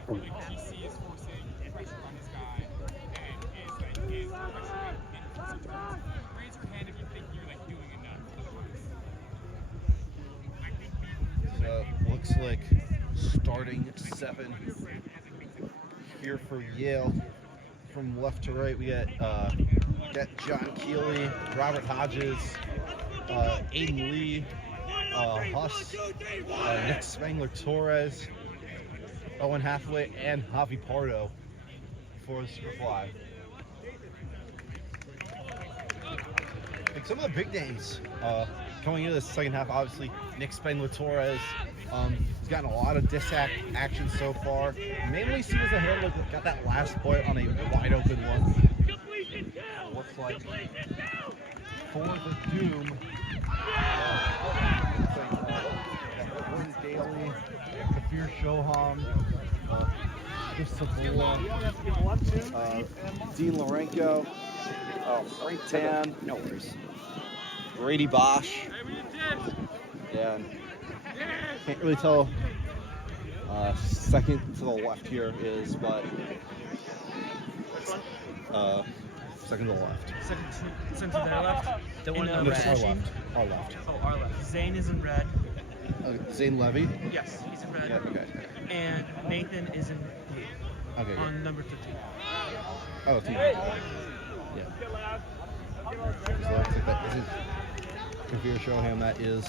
feel like GC is forcing pressure on this guy and is pressuring in closer terms. Raise your hand if you think you're doing enough. So looks like starting 7 here for Yale. From left to right, we got John Keeley, Robert Hodges, Aiden Lee, Huss, Nick Spangler-Torres, Owen Hathaway, and Javi Pardo for the Superfly. Like some of the big names coming into the second half, obviously Nick Spangler-Torres. He's gotten a lot of action so far. Mainly seems to handle got that last point on a wide open one. Looks like for the Doom. Gordon Daly, Kafir Shoham, Chris Sabula, Dean Lorenko, Frank Tan, No worries. Brady Bosch. Yeah, can't really tell. Second to the left here is, but second to the left. Second to their left. The one in In the the red. Our left. Oh, our left. Zane is in red. Zane Levy. Yes, he's in red. Yeah, okay. And Nathan is in blue. Okay. On Good. number 15. Oh, team. Yeah. So looks like that isn't Kafir Shoham. That is.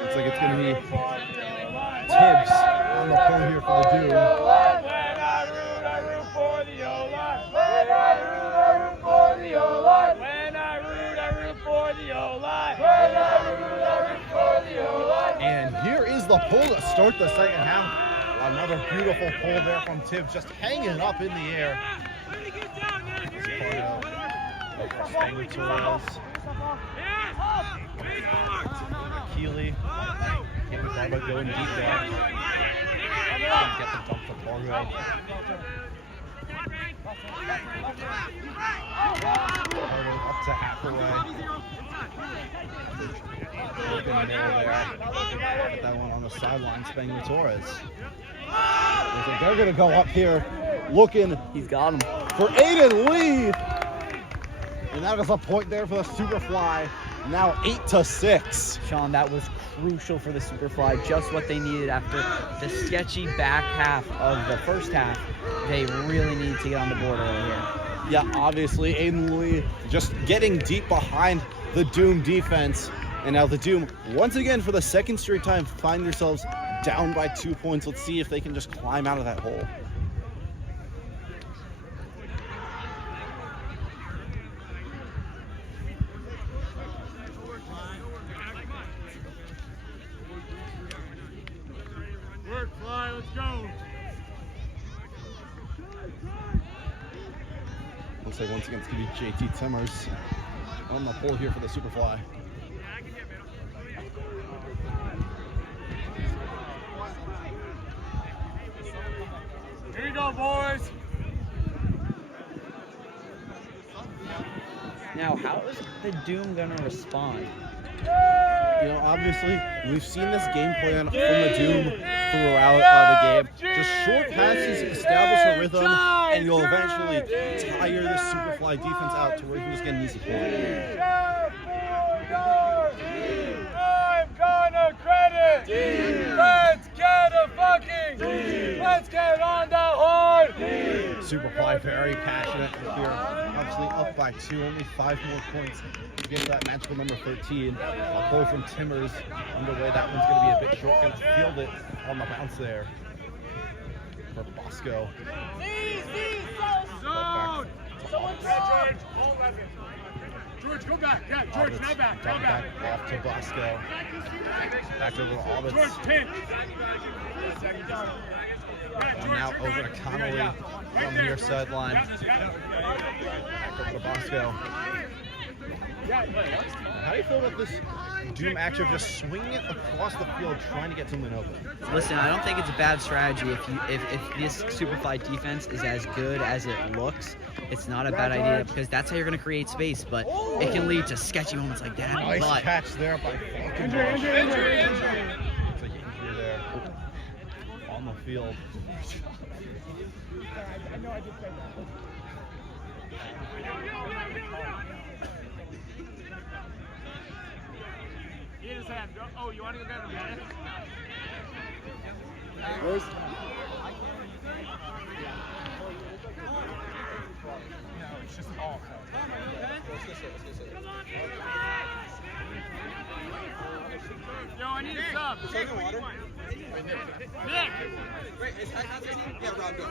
Looks like it's going to be Tibbs on the pole here for the Doom. And here is the pull to start the second half. Another beautiful pull there from Tibbs, just hanging up in the air. Keeley. Can't be thought about going deep there. Get the dump to Pargo. Pargo up to Hathaway. Looking in there. Get that one on the sideline, Spangler-Torres. They're going to go up here looking. He's got him. For Aiden Lee. And that is a point there for the Superfly. Now 8-6. Sean, that was crucial for the Superfly. Just what they needed after the sketchy back half of the first half. They really need to get on the board over here. Yeah, obviously Aiden Lee just getting deep behind the Doom defense. And now the Doom, once again for the second straight time, find themselves down by 2 points. Let's see if they can just climb out of that hole. Looks like once again it's going to be JT Timmers on the pole here for the Superfly. Here we go, boys. Now, how is the Doom going to respond? You know, obviously, we've seen this game plan from the Doom throughout the game. Just short passes, establish a rhythm, and you'll eventually tire the Superfly defense out to where you can just get an easy point. I'm gonna credit. Let's get a fucking. Let's get on the horn. Superfly very passionate here. Obviously up by 2, only 5 more points to get to that magical number 13. A pull from Timmers underway. That one's going to be a bit short. Going to field it on the bounce there for Bosco. George, go back. Yeah, George, now back. Now back. Off to Bosco. Back over to Albitz. George, pin. And now over to Connolly on the near sideline. Back over to Bosco. How do you feel about this Doom action of just swinging it across the field, trying to get something open? Listen, I don't think it's a bad strategy. If this Superfly defense is as good as it looks, it's not a bad idea because that's how you're going to create space. But it can lead to sketchy moments like that. Nice but catch there by fucking Bush. Injury. It's like injury there on the field. He his hand. Oh, you want to go get him, man? Where's It's just all. Yo, I need a sub. Nick. Wait, is High team? Yeah, Rob, go.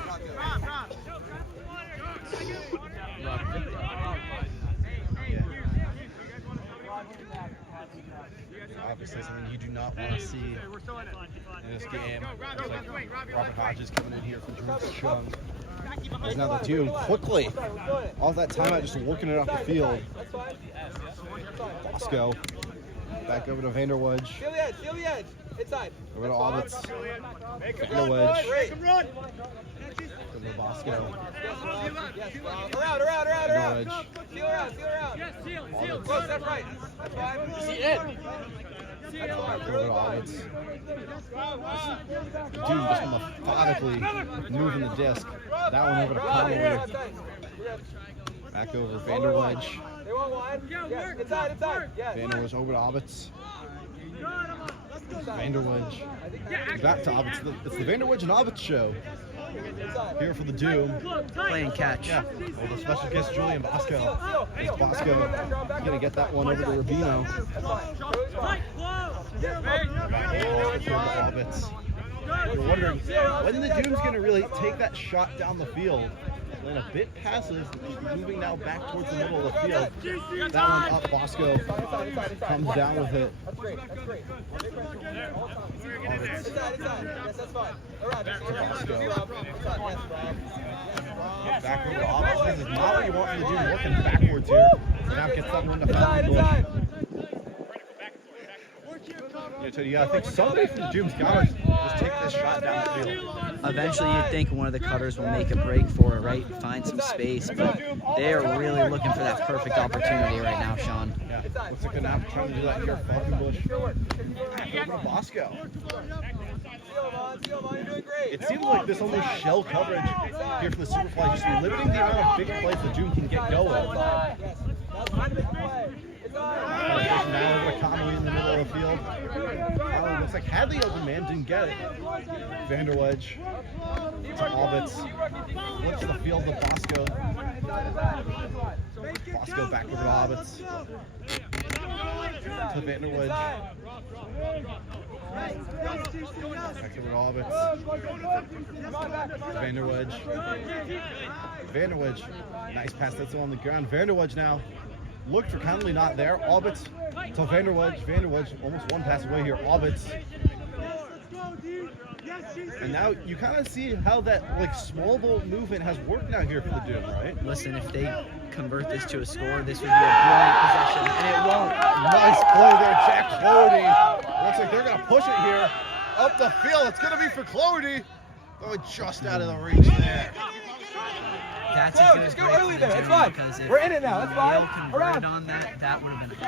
obviously something you do not want to see in this game. It's like Robert Hodges coming in here for Drew Chung. There's now the Doom quickly. All that time out just working it off the field. Bosco. Back over to Vanderwedge. Feel the edge. Inside. Over to Albitz. Vanderwedge. Over to Bosco. Around. Vanderwedge. Seal around. Albitz. Close, that's right. That's fine. That's fine. Over to Albitz. Doom just methodically moving the disc. That one over to Connolly. Back over Vanderwedge. They want wide. Yes. Inside. Yes. Vanderwedge over to Albitz. Vanderwedge. Back to Albitz. It's the Vanderwedge and Albitz show. Here for the Doom. Playing catch. Yeah. With a special guest, Julian Bosco. Is Bosco gonna get that one over to Rubino? Albitz. You're wondering when the Doom's gonna really take that shot down the field. Then a bit passes, moving now back towards the middle of the field. That one up, Bosco comes down with it. That's great. Albitz. Inside. Yes, that's fine. Around. Bosco. Back over to Albitz. This is not what you want from the Doom, working backwards here. Now gets that one to Bush. Yeah, so you gotta think somebody from the Doom's gotta just take this shot down the field. Eventually, you'd think one of the cutters will make a break for it, right? Find some space, but they're really looking for that perfect opportunity right now, Sean. Yeah, looks like they're now trying to do that here. Falkenbush. Back over to Bosco. You're doing great. It seems like this almost shell coverage here for the Superfly, just limiting the amount of big plays the Doom can get going. Yes. That's fine to make the play. Now over to Connolly in the middle of the field. Connolly looks like had the open man, didn't get it. Vanderwedge to Albitz. Flips the field to Bosco. Bosco back over to Albitz. To Vanderwedge. Back over to Albitz. Vanderwedge. Nice pass, that's on the ground. Vanderwedge now. Looked for Connolly, not there. Albitz to Vanderwedge. Vanderwedge almost one pass away here. Albitz. And now you kind of see how that like small ball movement has worked out here for the Dhill, right? Listen, if they convert this to a score, this would be a brilliant possession, and it won't. Nice play there, Jack Clody. Looks like they're gonna push it here up the field. It's gonna be for Clody. Oh, just out of the reach there. That's a good just go break early for the there, it's Dhill, fine. because if We're in it now, that's fine. Yale converted on that, that would have been a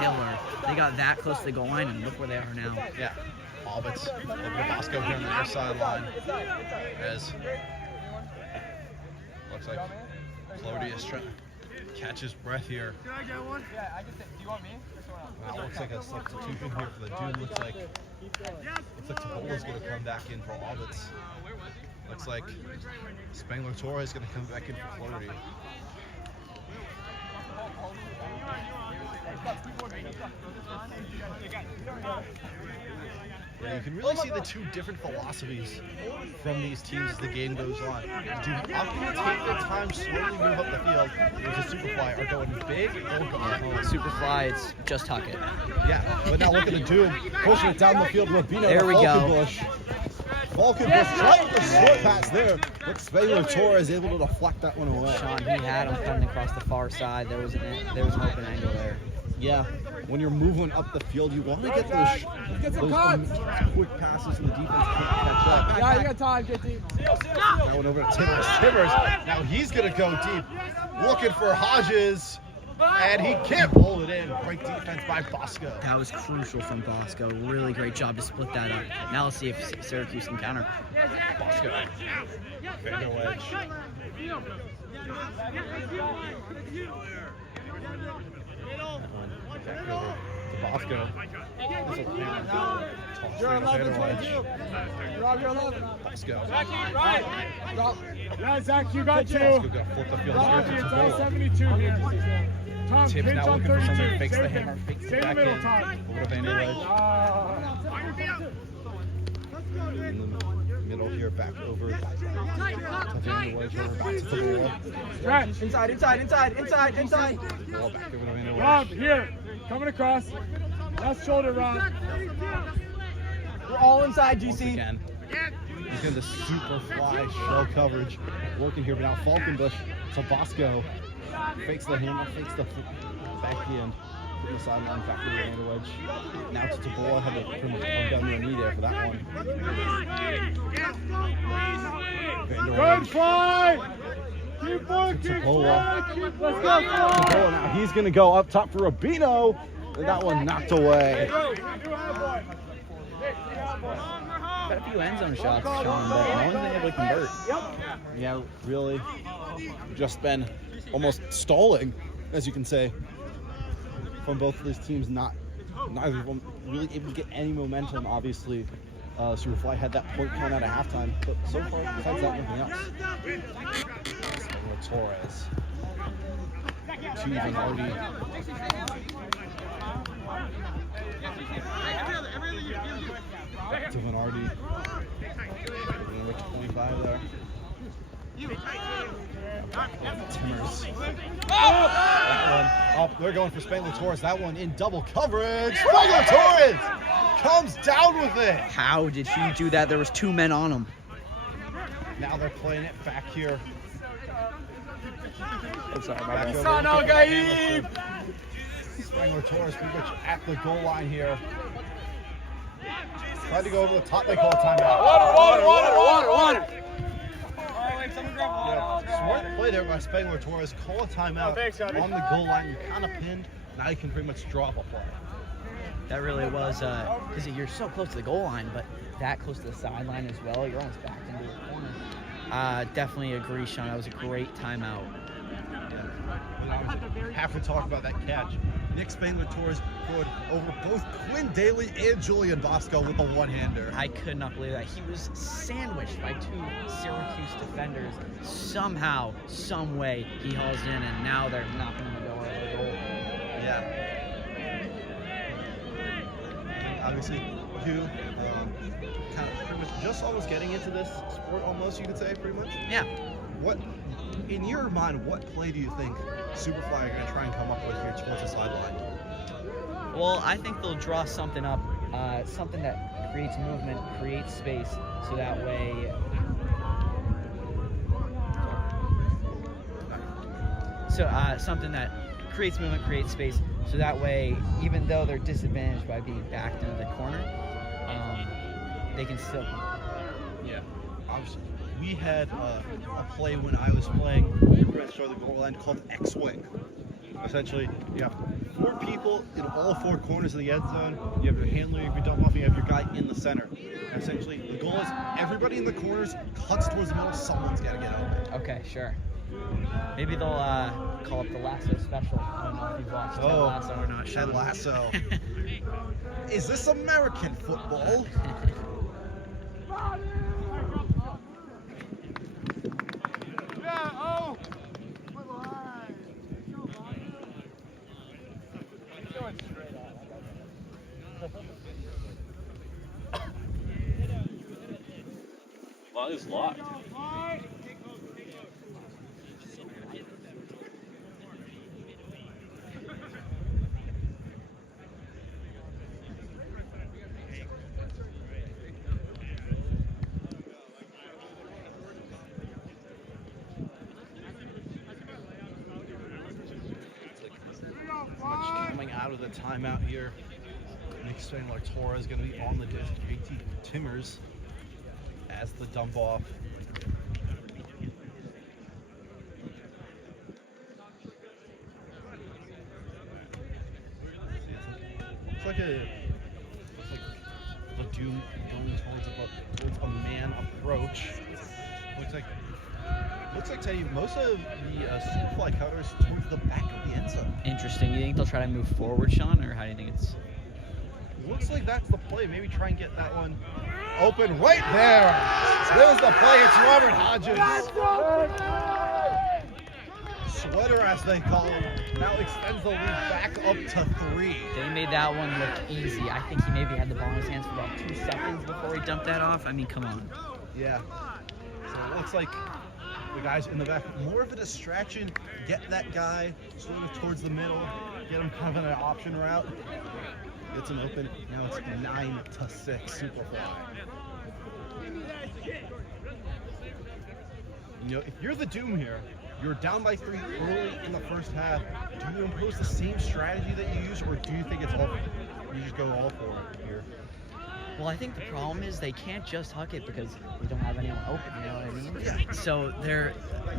killer. They got that close to the goal line, and look where they are now. Yeah. Albits over to Bosco here on the near sideline. As looks like Clody is trying to catch his breath here. Can I get one? Yeah, I can take. Do you want me? Now looks like a substitution here for the Dhill. Looks like Tabola's going to come back in for Albits. Looks like Spangler Torres is going to come back in for Clody. Yeah, you can really see the two different philosophies from these teams as the game goes on. Do Upton take their time, slowly move up the field, which is Superfly, are going big or going home. Superfly, it's just huck it. Yeah, but now look at the Dhill pushing it down the field. Rubino There we go. Falkenbush trying the short pass there, but Spangler Torres able to deflect that one away. Sean, he had him coming across the far side. There was an open angle there. Yeah, when you're moving up the field, you want to get those quick passes and the defense can't catch up. Yeah, you got time, get deep. That one over to Timbers. Now he's going to go deep, looking for Hodges, and he can't pull it in. Great defense by Bosco. That was crucial from Bosco. Really great job to split that up. Now let's see if Syracuse can counter. Bosco. Vander wedge. That one back over to Bosco. This will hammer. You're Toss 11, Vander wedge. 22. Rob, you're 11. Bosco. Rob. Yeah, Zach, you got two. Bosco got flipped the field Rob, here it's to on Tabula. 72 here. Tom, Tips pinch now on looking for 32. somebody to fix the Save hammer, him. fakes it Stay in the back middle, in. Tom. Over to Vander wedge. In the middle here, back over to Vander wedge, over back to Tabula. Stretch. Inside. Ball back over to Vander wedge. Rob, here. Coming across. Left shoulder, Rob. We're all inside, Once GC. again, he's going to Superfly shell coverage. Working here, but now Falkenbush to Bosco. Fakes the hammer, fakes the backhand. Putting the sideline back to the Vander wedge. Now to Tabula, had to pretty much come down their knee there for that one. Vander Good wedge. fly. Keep working. Tabula. Let's go, Fly. Tabula, now he's going to go up top for Rubino. And that one knocked away. Got a few end zone shots, Sean, but no one's been able to convert. Yeah, really just been almost stalling, as you can say, from both of these teams. Neither of them really able to get any momentum. Obviously, Superfly had that point count out at halftime, but so far, besides that, nothing else. Torres to Venardi. Back to Venardi. Number 25 there. Timmers. That one up. They're going for Spangler Torres. That one in double coverage. Spangler Torres comes down with it. How did he do that? There was two men on him. Now they're playing it back here. Back over Son, to no, Gaib. Spangler Torres pretty much at the goal line here. Tried to go over the top. They call a timeout. Water. Smart play there by Spangler Torres. Call a timeout on the goal line. You're kind of pinned. Now you can pretty much drop a play. That really was, because you're so close to the goal line, but that close to the sideline as well. You're almost backed into the corner. Definitely agree, Sean. That was a great timeout. Have to talk about that catch. Nick Spangler Torres scored over both Quinn Daly and Julian Bosco with a one-hander. I could not believe that. He was sandwiched by two Syracuse defenders. Somehow, some way, he hauls in, and now they're knocking the door over the goal. Yeah. Obviously, you kind of pretty much just almost getting into this sport, almost you could say, pretty much. Yeah. What, in your mind, what play do you think Superfly are going to try and come up with here towards the sideline? Well, I think they'll draw something up, something that creates movement, creates space, so that way. So something that creates movement, creates space, so that way, even though they're disadvantaged by being backed into the corner, they can still. Yeah. Obviously, we had a play when I was playing right short of the goal line called X-Wing. Essentially, you have 4 people in all 4 corners of the end zone. You have your handler, you have your dump off, and you have your guy in the center. And essentially, the goal is everybody in the corners cuts towards the middle. Someone's got to get open. Okay, sure. Maybe they'll call up the Lasso special. I don't know if you've watched Ted Lasso or not. Ted Lasso. Is this American football? Well, it's locked. Coming out of the timeout here, Nick Spangler-Torres is going to be on the disc. JT Timmers as the dump off. Looks like the Doom going towards a man approach. Looks like Teddy, most of the Superfly cutters towards the back of the end zone. Interesting. You think they'll try to move forward, Sean, or how do you think it's? Looks like that's the play. Maybe try and get that one open right there. There's the play. It's Robert Hodges. Sweater, as they call him, now extends the lead back up to 3. They made that one look easy. I think he maybe had the ball in his hands for about 2 seconds before he dumped that off. I mean, come on. Yeah. So it looks like the guys in the back, more of a distraction. Get that guy sort of towards the middle. Get him kind of in an option route. Gets him open. Now it's 9-6 Superfly. You know, if you're the Doom here, you're down by 3 early in the first half. Do you impose the same strategy that you use, or do you think it's all? You just go all for it here. Well, I think the problem is they can't just huck it because they don't have anyone open, you know what I mean? Yeah. So they're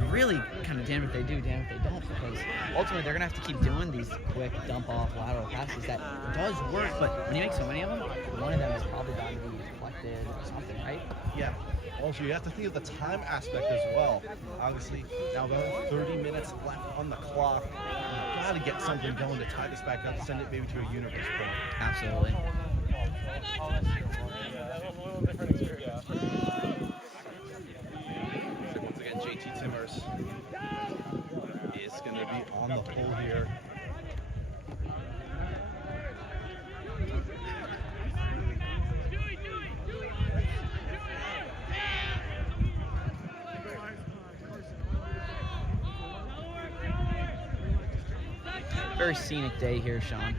really kind of damned if they do, damned if they don't, because ultimately they're going to have to keep doing these quick dump-off lateral passes that does work, but when you make so many of them, one of them is probably going to be deflected or something, right? Yeah. Also, you have to think of the time aspect as well. Obviously, now about 30 minutes left on the clock. You've got to get something going to tie this back up, send it maybe to a universe point. Absolutely. So once again, JT Timmers is going to be on the pull here. Very scenic day here, Sean.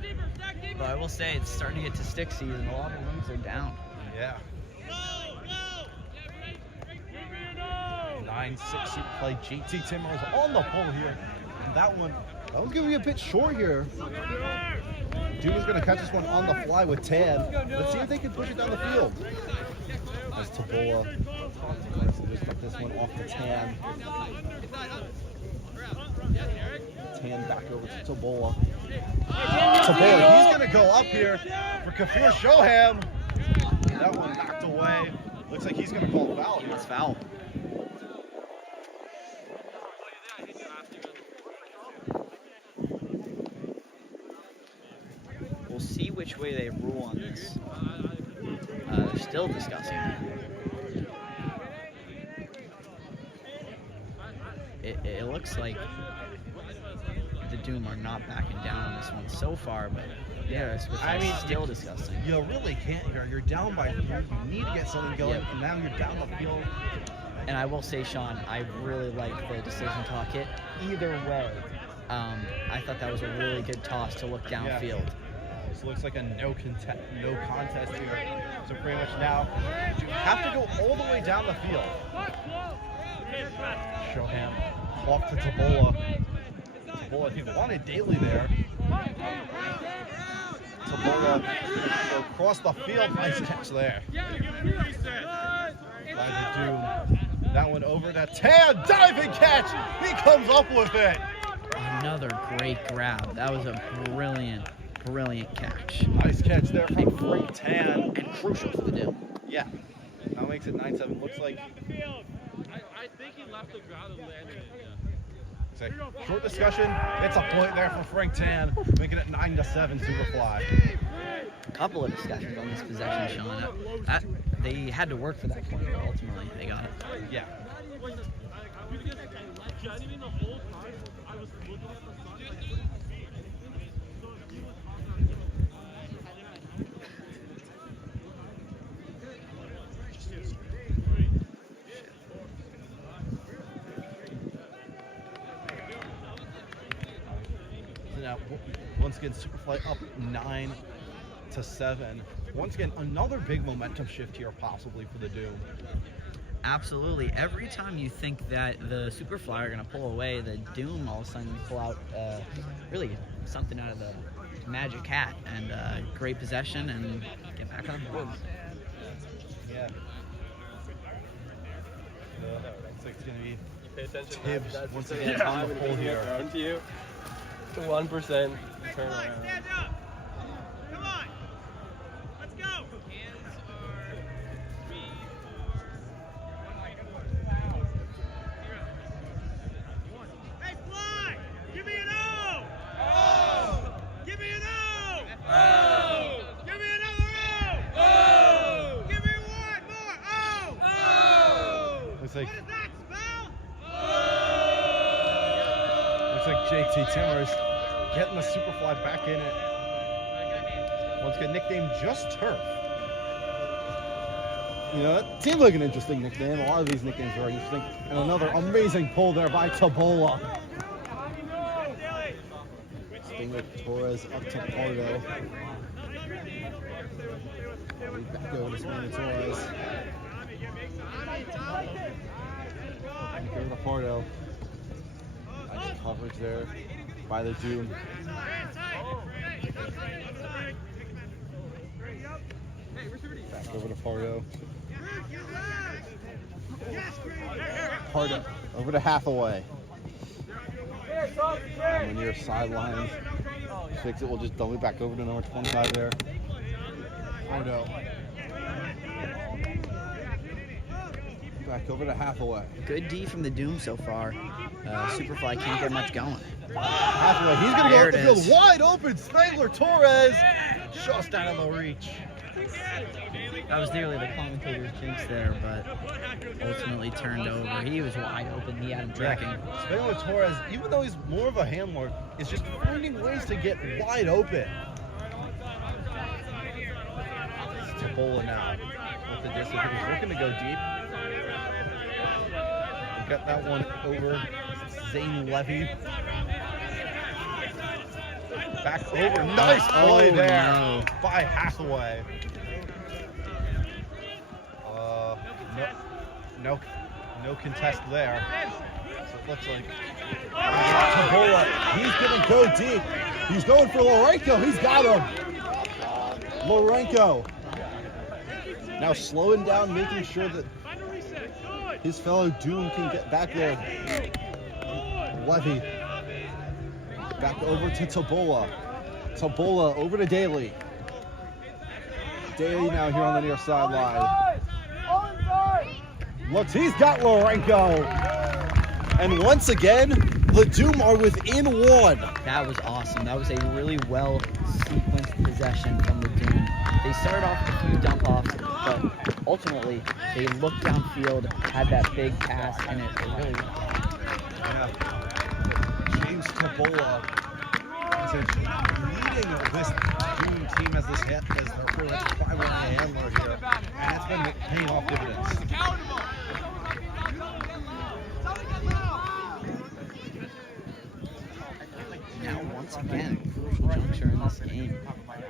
But I will say it's starting to get to stick season. A lot of leagues are down. Yeah. 9-6 Superfly. JT Timmers on the pull here. And that one's going to be a bit short here. Dude is going to catch this one on the fly with Tan. Let's see if they can push it down the field. As Tabola just got this one off the Tan. Tan back over to Tabola. Tabola, he's going to go up here for Kafir Shoham. That one knocked away. Looks like he's going to call a foul. That's foul. We'll see which way they rule on this. They're still discussing. It looks like the Doom are not backing down on this one so far, but yeah, it's still disgusting. You really can't here. You're down by 3. You need to get something going, and now you're down the field. And I will say, Sean, I really like the decision to huck it. Either way, I thought that was a really good toss to look downfield. This looks like a no contest here. So pretty much now you have to go all the way down the field. Shoham off to Tabola. Tabola, he wanted Daly there. Tabola across the field, nice catch there. By the Doom. That one over to Tan, diving catch. He comes up with it. Another great grab. That was a brilliant catch. Nice catch there from Frank Tan. And crucial for the Dhill. Yeah. Now makes it 9-7. Looks like I think he left the ground and landed it. it's a short discussion. It's a point there for Frank Tan, making it 9-7 Superfly. A couple of discussions on this possession, Sean. They had to work for that point, but ultimately they got it. Yeah. So now, once again, Superfly up 9-7. Once again, another big momentum shift here, possibly for the Doom. Absolutely. Every time you think that the Superfly are going to pull away, the Doom all of a sudden pull out really something out of the magic hat, and great possession and get back on the board. Yeah. Looks like it's going to be Pay attention. Tibbs That's once the again time on the and pull making it here. thrown to you. 1% turn around. Come on. Let's go. Hands are 3, 4, 1. Hey, Fly! Give me an O! Oh! Give me an O! Oh! Give me another O! Oh! Give me one more O! Oh! Looks like What does that spell? Looks like JT Timmers getting the Superfly back in it. Once again, nickname Just Turf. You know, that seems like an interesting nickname. A lot of these nicknames are interesting. And another amazing pull there by Tabola. Stinger Torres up to Pardo. Back over to Stinger Torres. Back over to Pardo. Nice coverage there by the Doom. Back over to Pardo. Pardo over to Hathaway. On the near sideline. Fix it. We'll just dump it back over to number 25 there. Pardo. Back over to Hathaway. Good D from the Doom so far. Superfly can't get much going. Hathaway, he's going to go There up the it field. is. Wide open. Spangler Torres just out of the reach. That was nearly the commentator's jinx there, but ultimately turned over. He was wide open. He had him tracking. Spangler Torres, even though he's more of a handler, is just finding ways to get wide open. It's Tabola now with the distance. He's looking to go deep. We'll get that one over Zane Levy. Back over. Nice play there no. by Hathaway. No contest there. So it looks like Tabola, he's going to go deep. He's going for Lorenko. He's got him. Lorenko. Now slowing down, making sure that his fellow Doom can get back there. Levy. Back over to Tabola. Tabola over to Daly. Daly now here on the near sideline. Looks, he's got Lorenko. And once again, the Doom are within one. That was awesome. That was a really well sequenced possession from the Doom. They started off with a few dump offs, but ultimately they looked downfield, had that big pass, and it really went. Yeah. James Tabola is leading this Doom team as their pretty much primary handler here, and it's been paying off dividends. Now, once again, crucial juncture in this game.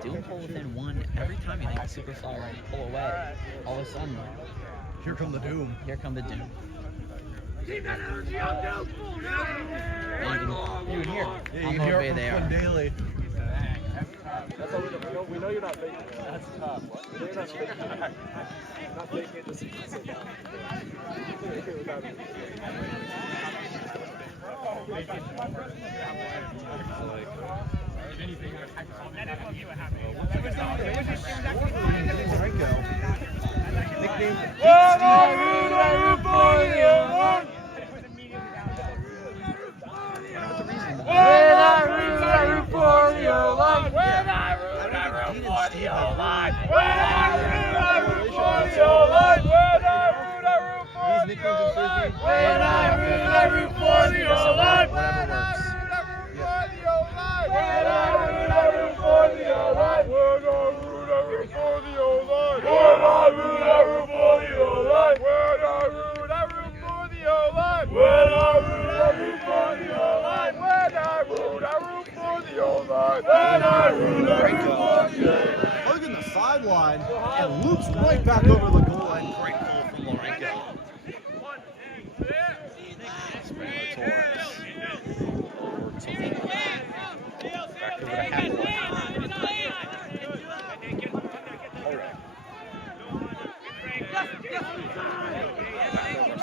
Doom pull within one every time you think the Superfly are going to pull away. All of a sudden, Here come the Doom. here come the Doom. You can hear Yeah, how you can hear motivated it they from are. Daily. That's how we know you're not faking it. That's tough. We know you're not faking it. Not faking it just so you can sit down. Without it. Hugging the sideline and loops right back over the goal line. Great pull from Lorenko. Back over to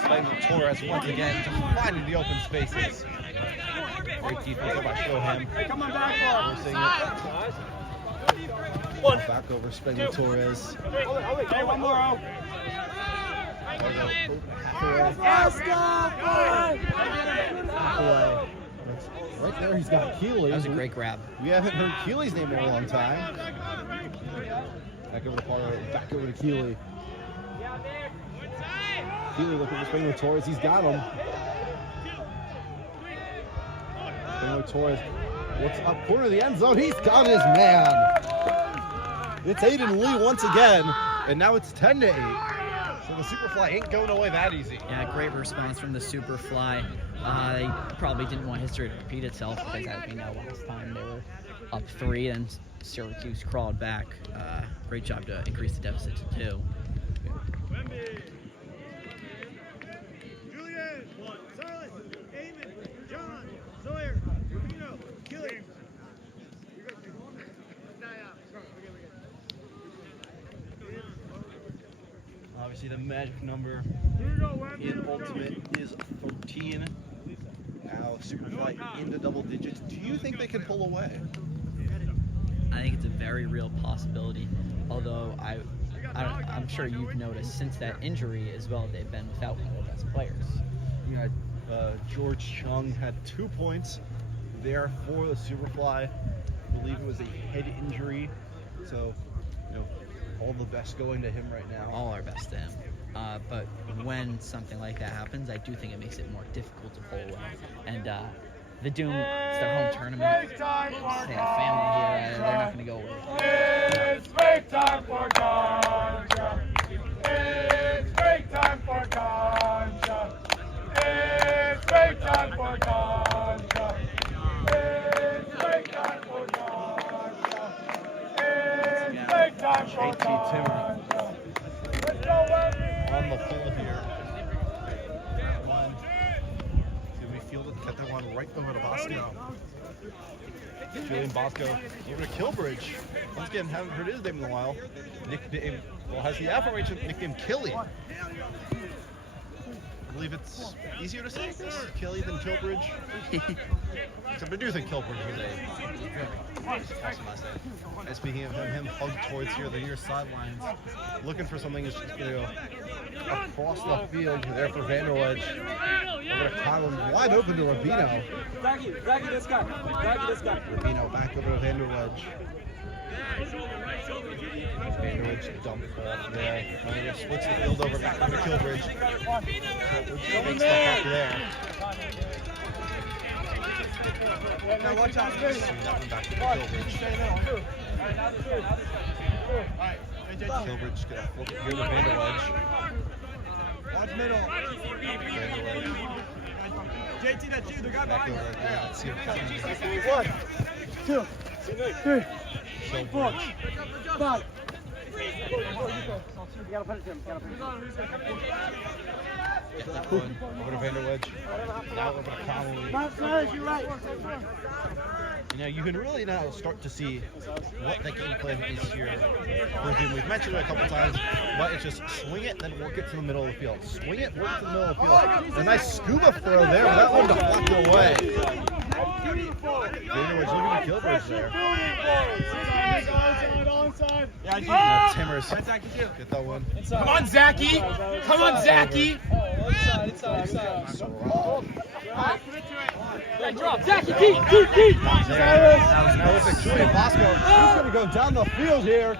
Halfway. Torres once again just finding the open spaces. Great defense by Shoham. Come on back, Forcing it. Back over Spengler Torres. Hey, one more. Halfway. Right there, he's got Keeley. That was a great grab. We haven't heard Keeley's name in a long time. Back over to Pardo. Back over to Keeley. Keeley looking for Spengler Torres. He's got him. Spengler Torres looks up corner of the end zone. He's got his man. It's Aiden Lee once again, and now it's 10-8. So the Superfly ain't going away that easy. Yeah, great response from the Superfly. They probably didn't want history to repeat itself because, as we know, last time they were up 3 and Syracuse crawled back. Great job to increase the deficit to 2. Obviously, the magic number in Ultimate is 13. Now, Superfly into double digits. Do you think they can pull away? I think it's a very real possibility, although I'm sure you've noticed since that injury as well, they've been without one of their best players. You had George Chung had 2 points there for the Superfly. I believe it was a head injury. So, all the best going to him right now. All our best to him. But when something like that happens, I do think it makes it more difficult to pull away. And the Doom, it's their home tournament. They have family here. They're not going to go away. It's break time for ganja. It's break time for ganja. It's break time for ganja. It's break time for ganja. It's break time for JT Timmer ganja. on the pull here. That one. It's going to be fielded. Get that one right over to Bosco. Julian Bosco over to Kilbridge. Once again, haven't heard his name in a while. Nickname, well, has the aforementioned nickname Killy. I believe it's easier to say Killy than Kilbridge. Except I do think Kilbridge was a awesome last name. And speaking of him hugged towards here, the near sidelines, looking for something that's just going to go across the field. There for Vanderledge. Over to Conlon, wide open to Rubino. Draggy this guy. Draggy this guy. Rubino back over to Vanderledge. Vanderledge dumped off there. Splits the field over back over to Kilbridge. Kilbridge makes stuff up there. Now watch out. That one back to Kilbridge. Kilbridge gonna flip it here to Vanderledge. Watch middle. Vanderledge JT, that's you. The guy back behind over you. there. Let's see him coming. 1, 2, 3. So get that one over to Vanderwedge. Now over to Connolly. You know, you can really now start to see what the game plan is here. We've mentioned it a couple times, but it's just swing it, then work it to the middle of the field. Swing it, work it to the middle of the field. A nice scuba throw there, but that one deflected away. Vanderwedge looking to kill bridge there. Yeah, Timmers. Get that one. Come on, Zachy! Come on, Zachy! Drop, Zachy, keep! Now looks like Julian Bosco. He's going to go down the field here.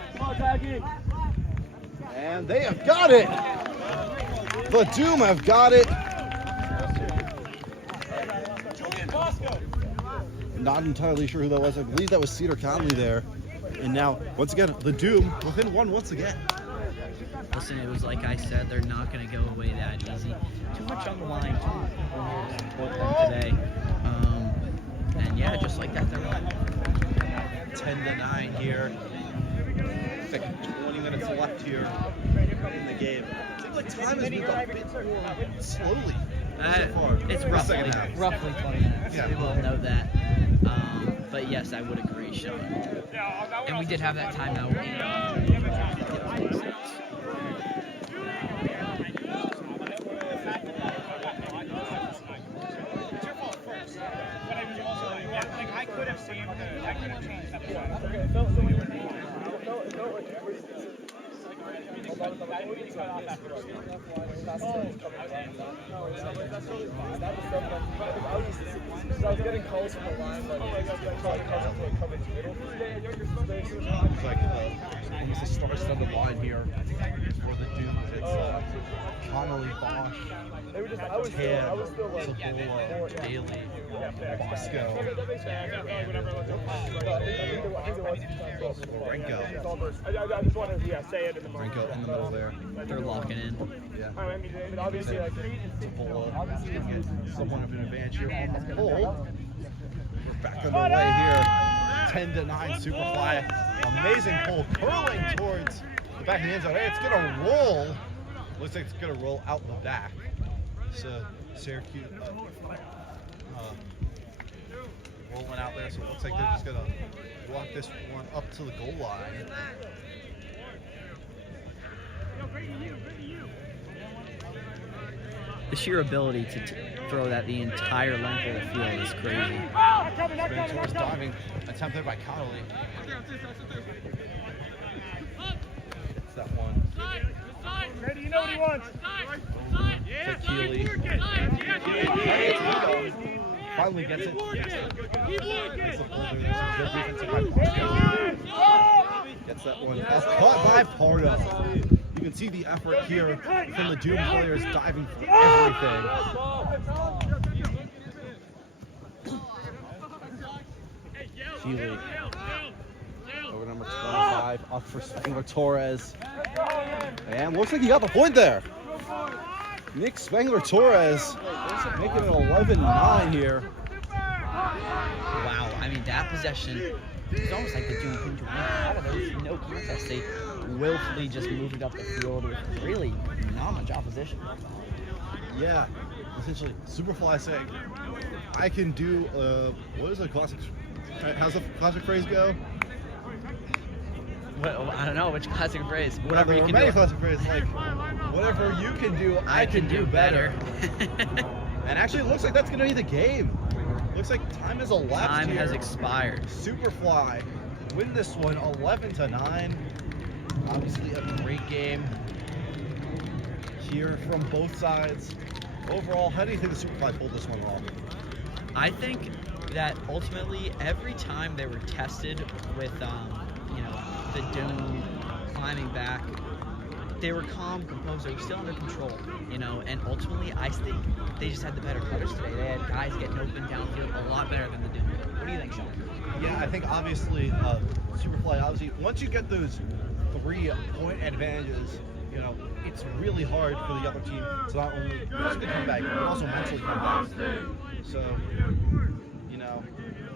And they have got it. The Doom have got it. Not entirely sure who that was. I believe that was Cedar Conley there. And now, once again, the Doom within one once again. Listen, it was like I said, they're not going to go away that easy. Too much on the line, to support them today. And yeah, just like that, they're on. 10-9 here. It's like 20 minutes left here in the game. It seems like time has moved a bit slowly. So far. It's The second half. roughly 20 minutes. Yeah. We will know that. But yes, I would agree, Sean. And we did have that timeout. I could have saved I could have changed that play. I was getting calls from the line, but coverage middle. It's like almost a star-studded line here for the Dooms. It's Connolly, Bosch, Tam, Sabula, Daly, Bosco, Renko. I just wanted to say it in the moment. Renko in the middle there. They're locking in. Yeah. I mean, obviously, like, Sabula get somewhat of an advantage here on the pole. We're back on the way here. 10-9 Superfly. Amazing pull, curling towards the back of the end zone. Hey, it's gonna roll. Looks like it's gonna roll out the back. So Syracuse rolling out there. So it looks like they're just gonna walk this one up to the goal line. The sheer ability to throw that the entire length of the field is crazy. Spin towards diving attempt there by Connolly. It's that one. Ready, you know what he wants. To Keeley. Finally gets it. Gets the folder. There's some good defensive by Bosco. Gets that one. That's caught by Pardo. You can see the effort here from the Doom players diving for everything. Keeley. Over number 25, up for Spengler Torres. And looks like he got the point there. Nick Spengler Torres making it 11-9 here. Wow, I mean, that possession, it's almost like the Doom couldn't win. Out of those no contest, they willfully just moved it up the field with really not much opposition. Yeah, essentially, Superfly saying, I can do, what is the classic, how's the classic phrase go? Well, I don't know which classic phrase. Whatever you There can were many do. classic phrases, like, whatever you can do, I can do better. And actually, it looks like that's going to be the game. Looks like time has elapsed Time here. has expired. Superfly win this one 11-9. Obviously a great game here from both sides. Overall, how do you think the Superfly pulled this one off? I think that ultimately every time they were tested with, the Doom climbing back, they were calm, composed, they were still under control, and ultimately I think they just had the better cutters today. They had guys getting open downfield a lot better than the Doom. What do you think, Sean? Yeah, I think obviously Superfly, obviously, once you get those 3-point advantages, it's really hard for the other team to not only physically come back, but also mentally come back. So,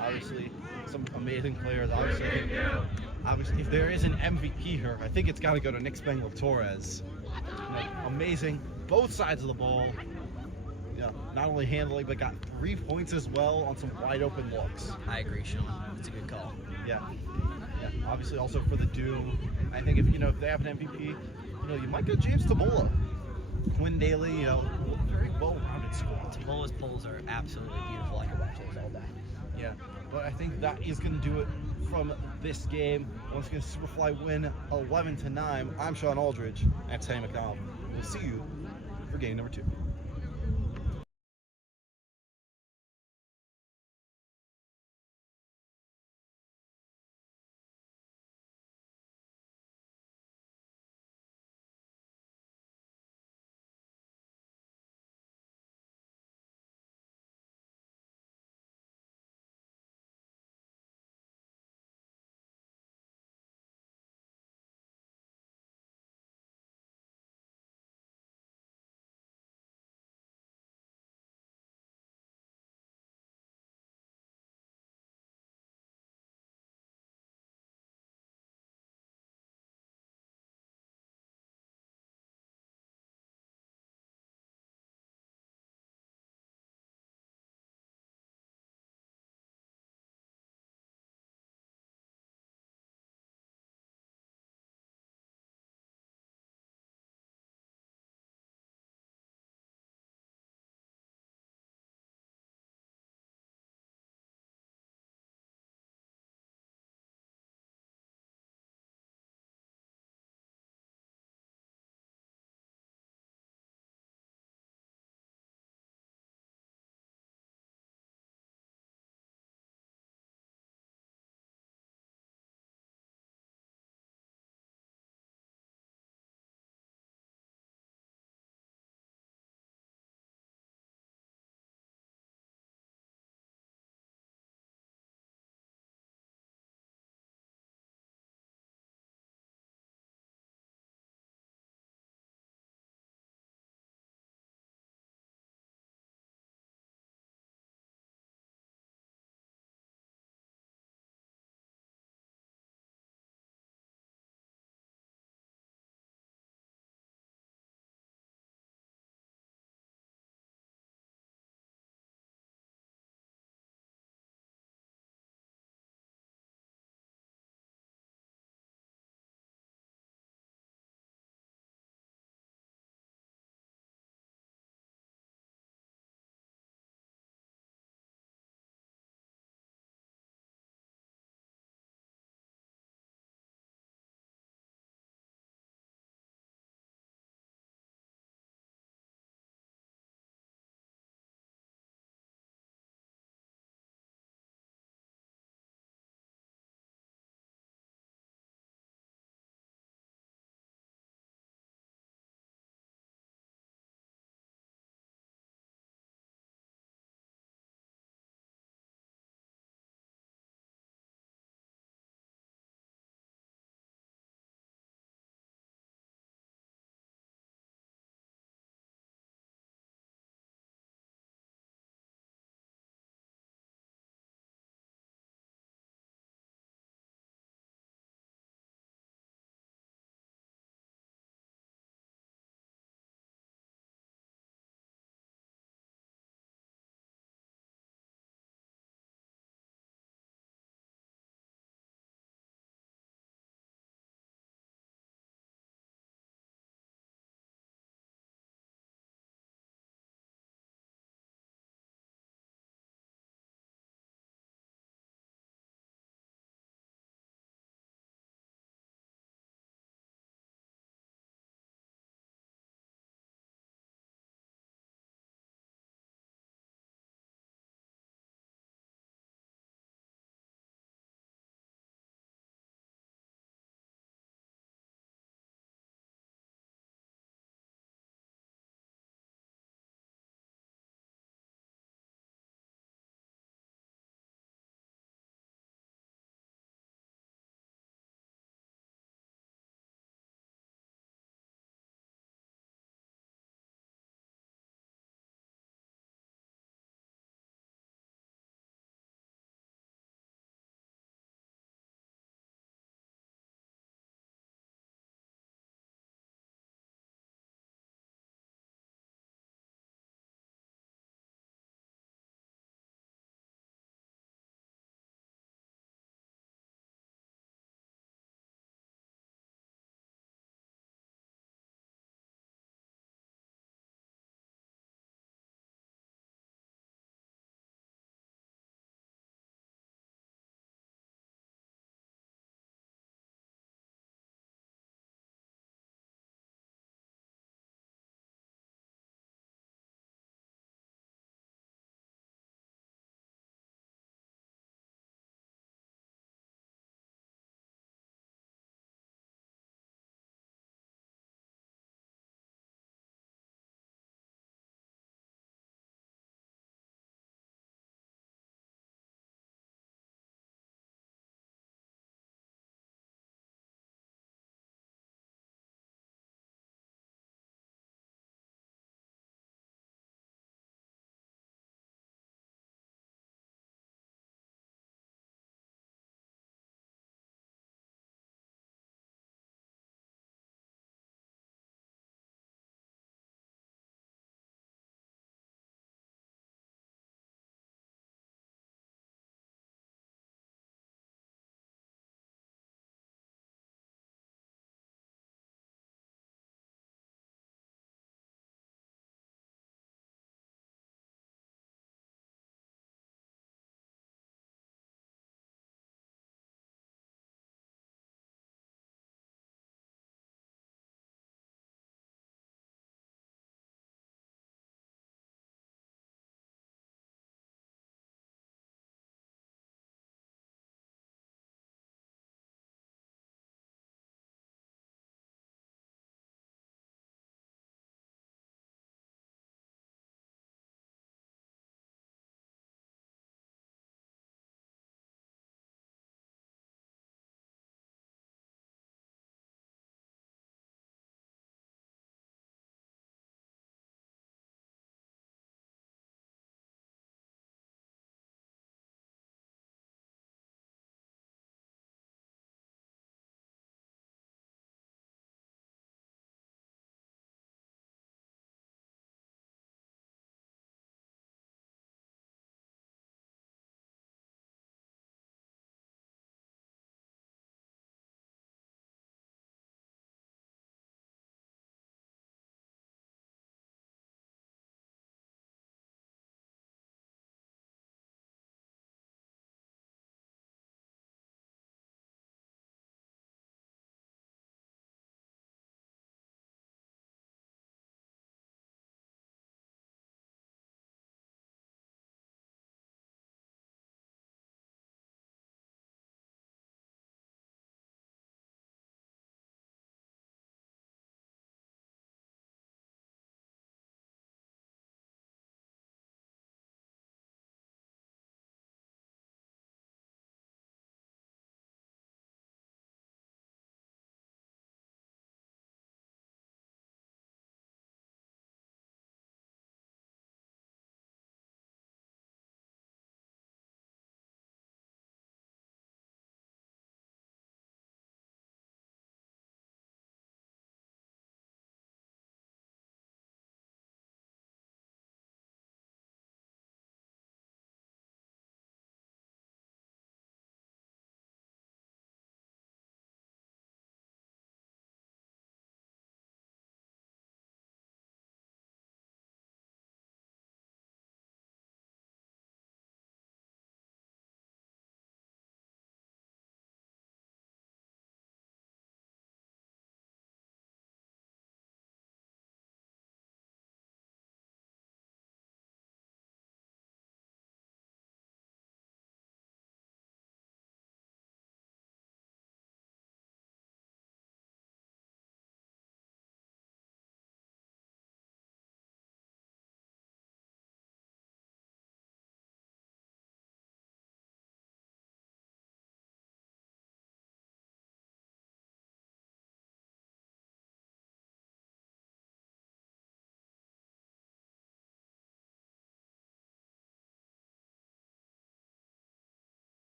obviously, some amazing players. Obviously, if there is an MVP here, I think it's got to go to Nick Spengler-Torres. Amazing, both sides of the ball. Not only handling, but got 3 points as well on some wide open looks. I agree, Sean. It's a good call. Yeah. Obviously, also for the Doom, I think if they have an MVP, you might go James Tabola. Quinn Daly, very well-rounded squad. Tabola's polls are absolutely beautiful. I could watch those all day. Yeah, but I think that is going to do it from this game. Once again, Superfly win 11-9. I'm Sean Aldridge. That's Sam McDonald. We'll see you for game number 2.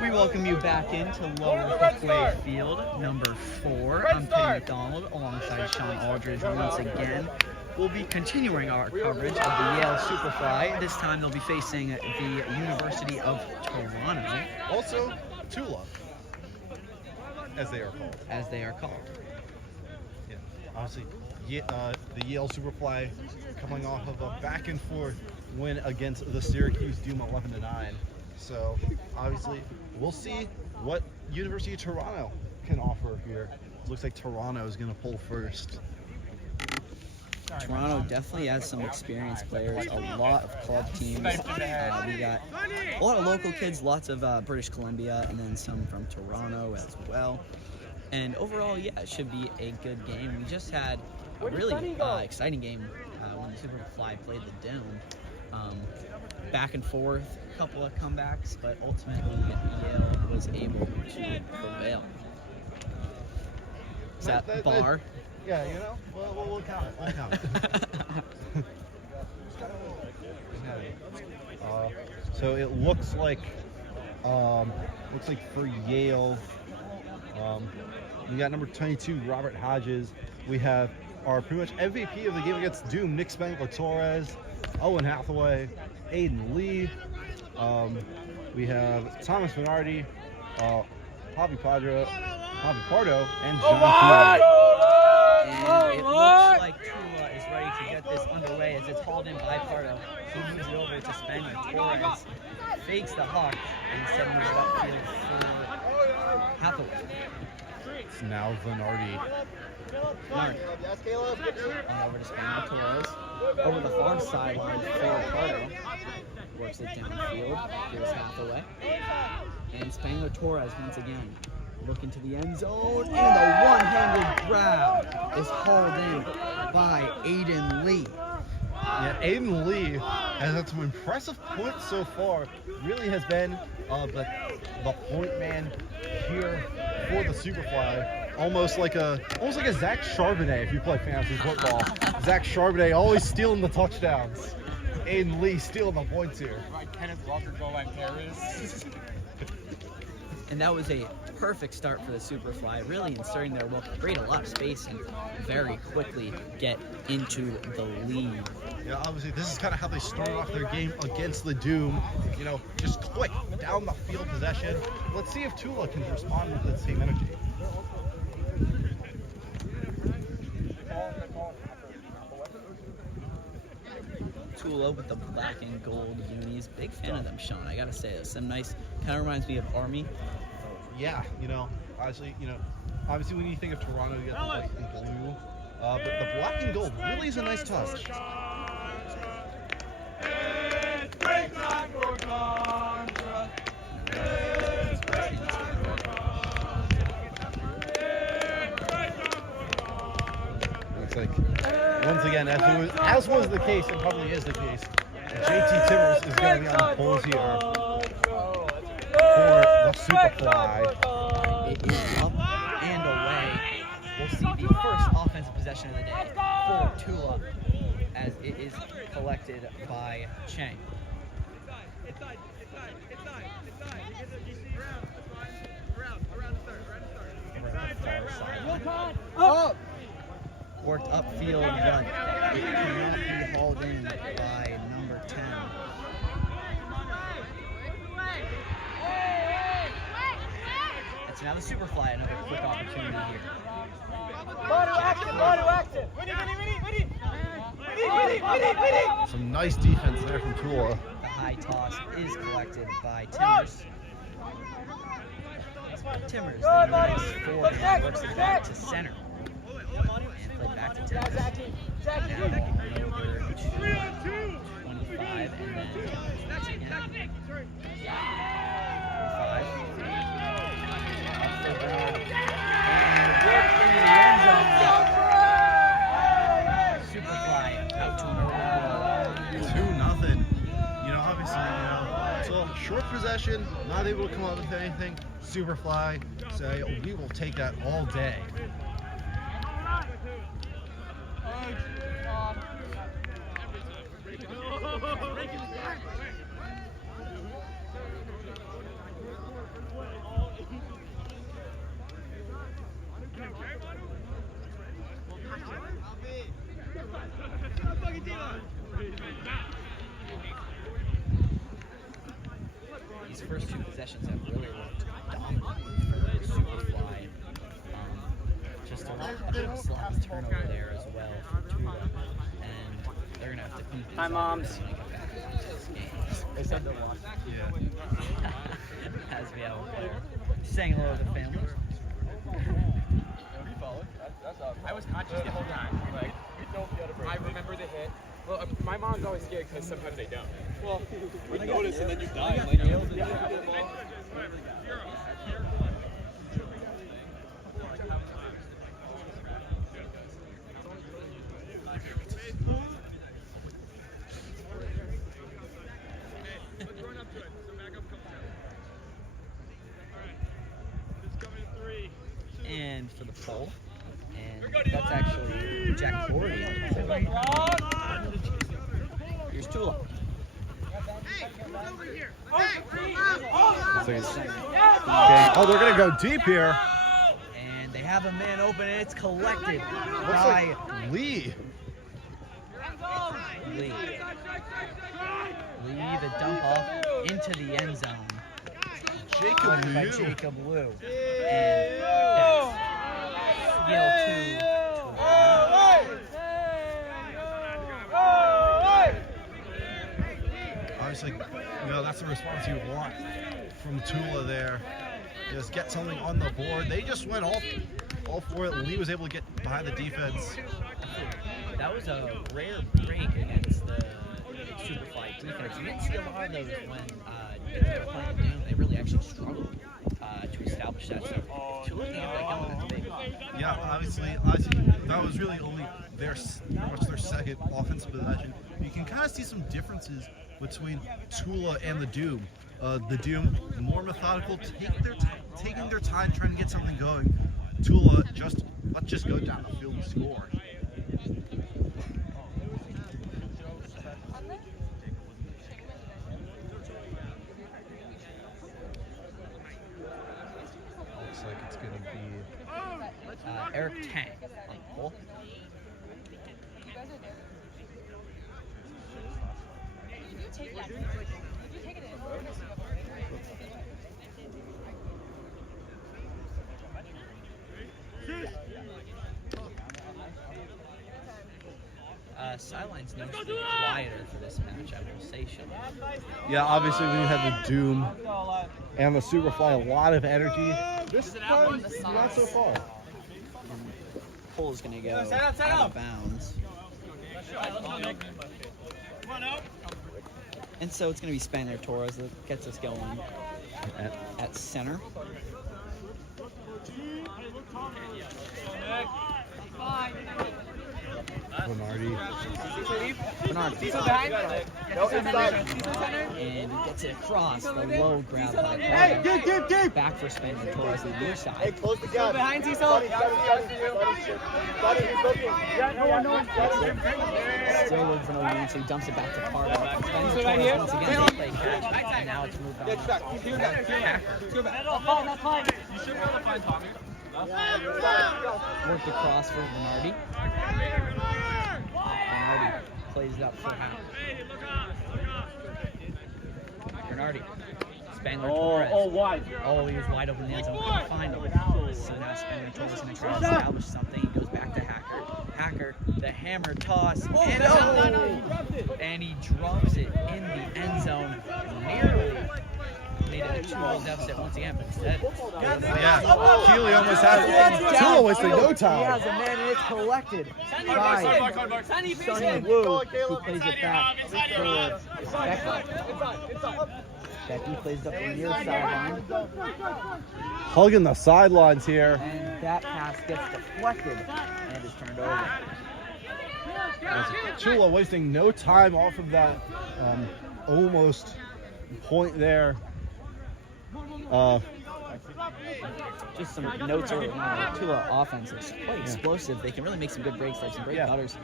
We welcome you back into Lower Hookway Field, number 4. I'm Penny McDonald, alongside Sean Aldridge once again. We'll be continuing our coverage of the Yale Superfly. This time they'll be facing the University of Toronto. Also, TULA, as they are called. Yeah, obviously, the Yale Superfly coming off of a back and forth win against the Syracuse B 11-9. So obviously, we'll see what University of Toronto can offer here. Looks like Toronto is going to pull first. Toronto definitely has some experienced players, a lot of club teams. We got a lot of local kids, lots of British Columbia, and then some from Toronto as well. And overall, yeah, it should be a good game. We just had a really exciting game when the Superfly played the Dhill. Back and forth, a couple of comebacks, but ultimately Yale was able to prevail. Is that bar? Yeah, you know, we'll count it. We'll count it. So it looks like for Yale, we got number 22, Robert Hodges. We have our pretty much MVP of the game against Doom, Nick Spangler-Torres, Owen Hathaway, Aiden Lee. We have Thomas Minardi, Javi Pardo, and John Hewitt. And it looks like TULA is ready to get this underway as it's hauled in by Pardo. He moves it over to Spangler-Torres, fakes the hawk, and instead moves it upfield for Hathaway. It's now Venardi. On over to Spangler-Torres. Over the far sideline for Pardo. Works it downfield. Here's Hathaway. And Spangler-Torres once again. Look into the end zone, and the one-handed grab is hauled in by Aiden Lee. Yeah, Aiden Lee has had some impressive points so far. Really has been the point man here for the Superfly. Almost like a Zach Charbonnet if you play fantasy football. Zach Charbonnet always stealing the touchdowns. Aiden Lee stealing the points here. Kenneth Walker goal line Paris. And that was a perfect start for the Superfly, really inserting their will, create a lot of space, and very quickly get into the lead. Yeah, obviously this is kind of how they started off their game against the Doom. You know, just quick down the field possession. Let's see if TULA can respond with that same energy. TULA with the black and gold unis. Big fan of them, Sean. I gotta say, there's some nice, kind of reminds me of Army. Yeah, obviously when you think of Toronto, you get the white and blue, but the black and gold really is a nice touch. Looks like, once again, as was the case, and probably is the case, JT Timmers is going to be on the polls here for the Superfly. It is up and away. We'll see the first offensive possession of the day for TULA as it is collected by Chang. Worked upfield, but it cannot be hauled in by number 10. It's now the Superfly, another quick opportunity here. Some nice defense there from TULA. The high toss is collected by Timmers. Timmers then moves forward and works it back to center. And played back to Timmers. Now over to 25 and then Timmers again. 45. Up for Bernard. And work into the end zone. Superfly out to an early goal. 2-0. Obviously, so short possession, not able to come up with anything. Superfly say, we will take that all day. these first two possessions have really looked dominant for Superfly. Just a bit of a sloppy turnover there as well for TULA, and they're gonna have to clean things up. moms. When they get back into this game. They said they're watching. As we have a player saying hello to the family. We followed. That's awesome. I was conscious the whole time. Like, We don't get a break. I remember the hit. Well, my mom's always scared because sometimes they don't. Well, we notice and then you die. Like, And for the pole, and that's actually Jack Corey on the pole. Here's TULA. Oh, they're gonna go deep here. And they have a man open, and it's collected Looks by like Lee. Lee. Lee, the dump off into the end zone. Jacob Collected by Liu. Jacob Liu. And that's skill to Obviously, that's the response you want from TULA there. Just get something on the board. They just went all for it. Lee was able to get behind the defense. That was a rare break against the Superfly defense. You didn't see a lot of those when they were playing Dhill. They really actually struggled to establish that. So if TULA can get that going, that's big. Yeah, obviously, that was really only their second offensive possession. You can kind of see some differences between TULA and the Doom. The Doom, more methodical, taking their time, trying to get something going. TULA, let's just go down the field and score. Looks like it's going to be Eric Tang on the pole. Sideline's noticeably quieter for this match, I will say, Sean. Yeah, obviously when you had the Doom and the Superfly, a lot of energy. This time, not so far. Pole's gonna go out of bounds. And so it's gonna be Spangler Torres that gets us going at center. Bernardi. And he gets it across the low grab by Cornell. Back for Spangler Torres on the near side. Close the gap. Behind Cecil. Still looking for no lead, so he dumps it back to Carter. Spangler Torres once again they play catch, and now it's moved on. Worked across for Bernardi. Bernardi plays it up for Howe. Bernardi. Spangler Torres. Wide. Oh, he was wide open in the end zone. Couldn't find him. So now Spangler Torres is going to try to establish something. He goes back to Hacker. Hacker, the hammer toss. And he drops it in the end zone. Nearly made it a 2-0 deficit once again, but instead. Yeah, Keeley almost has it. TULA wasting no He time. has a man, and it's collected by Sonny Wu, who plays it back for Becky. Becky plays it up the near sideline, Hugging the sidelines here. and that pass gets deflected and is turned over. TULA wasting no time off of that almost point there. Just some notes over TULA offense. It's quite explosive. They can really make some good breaks. They have some great cutters.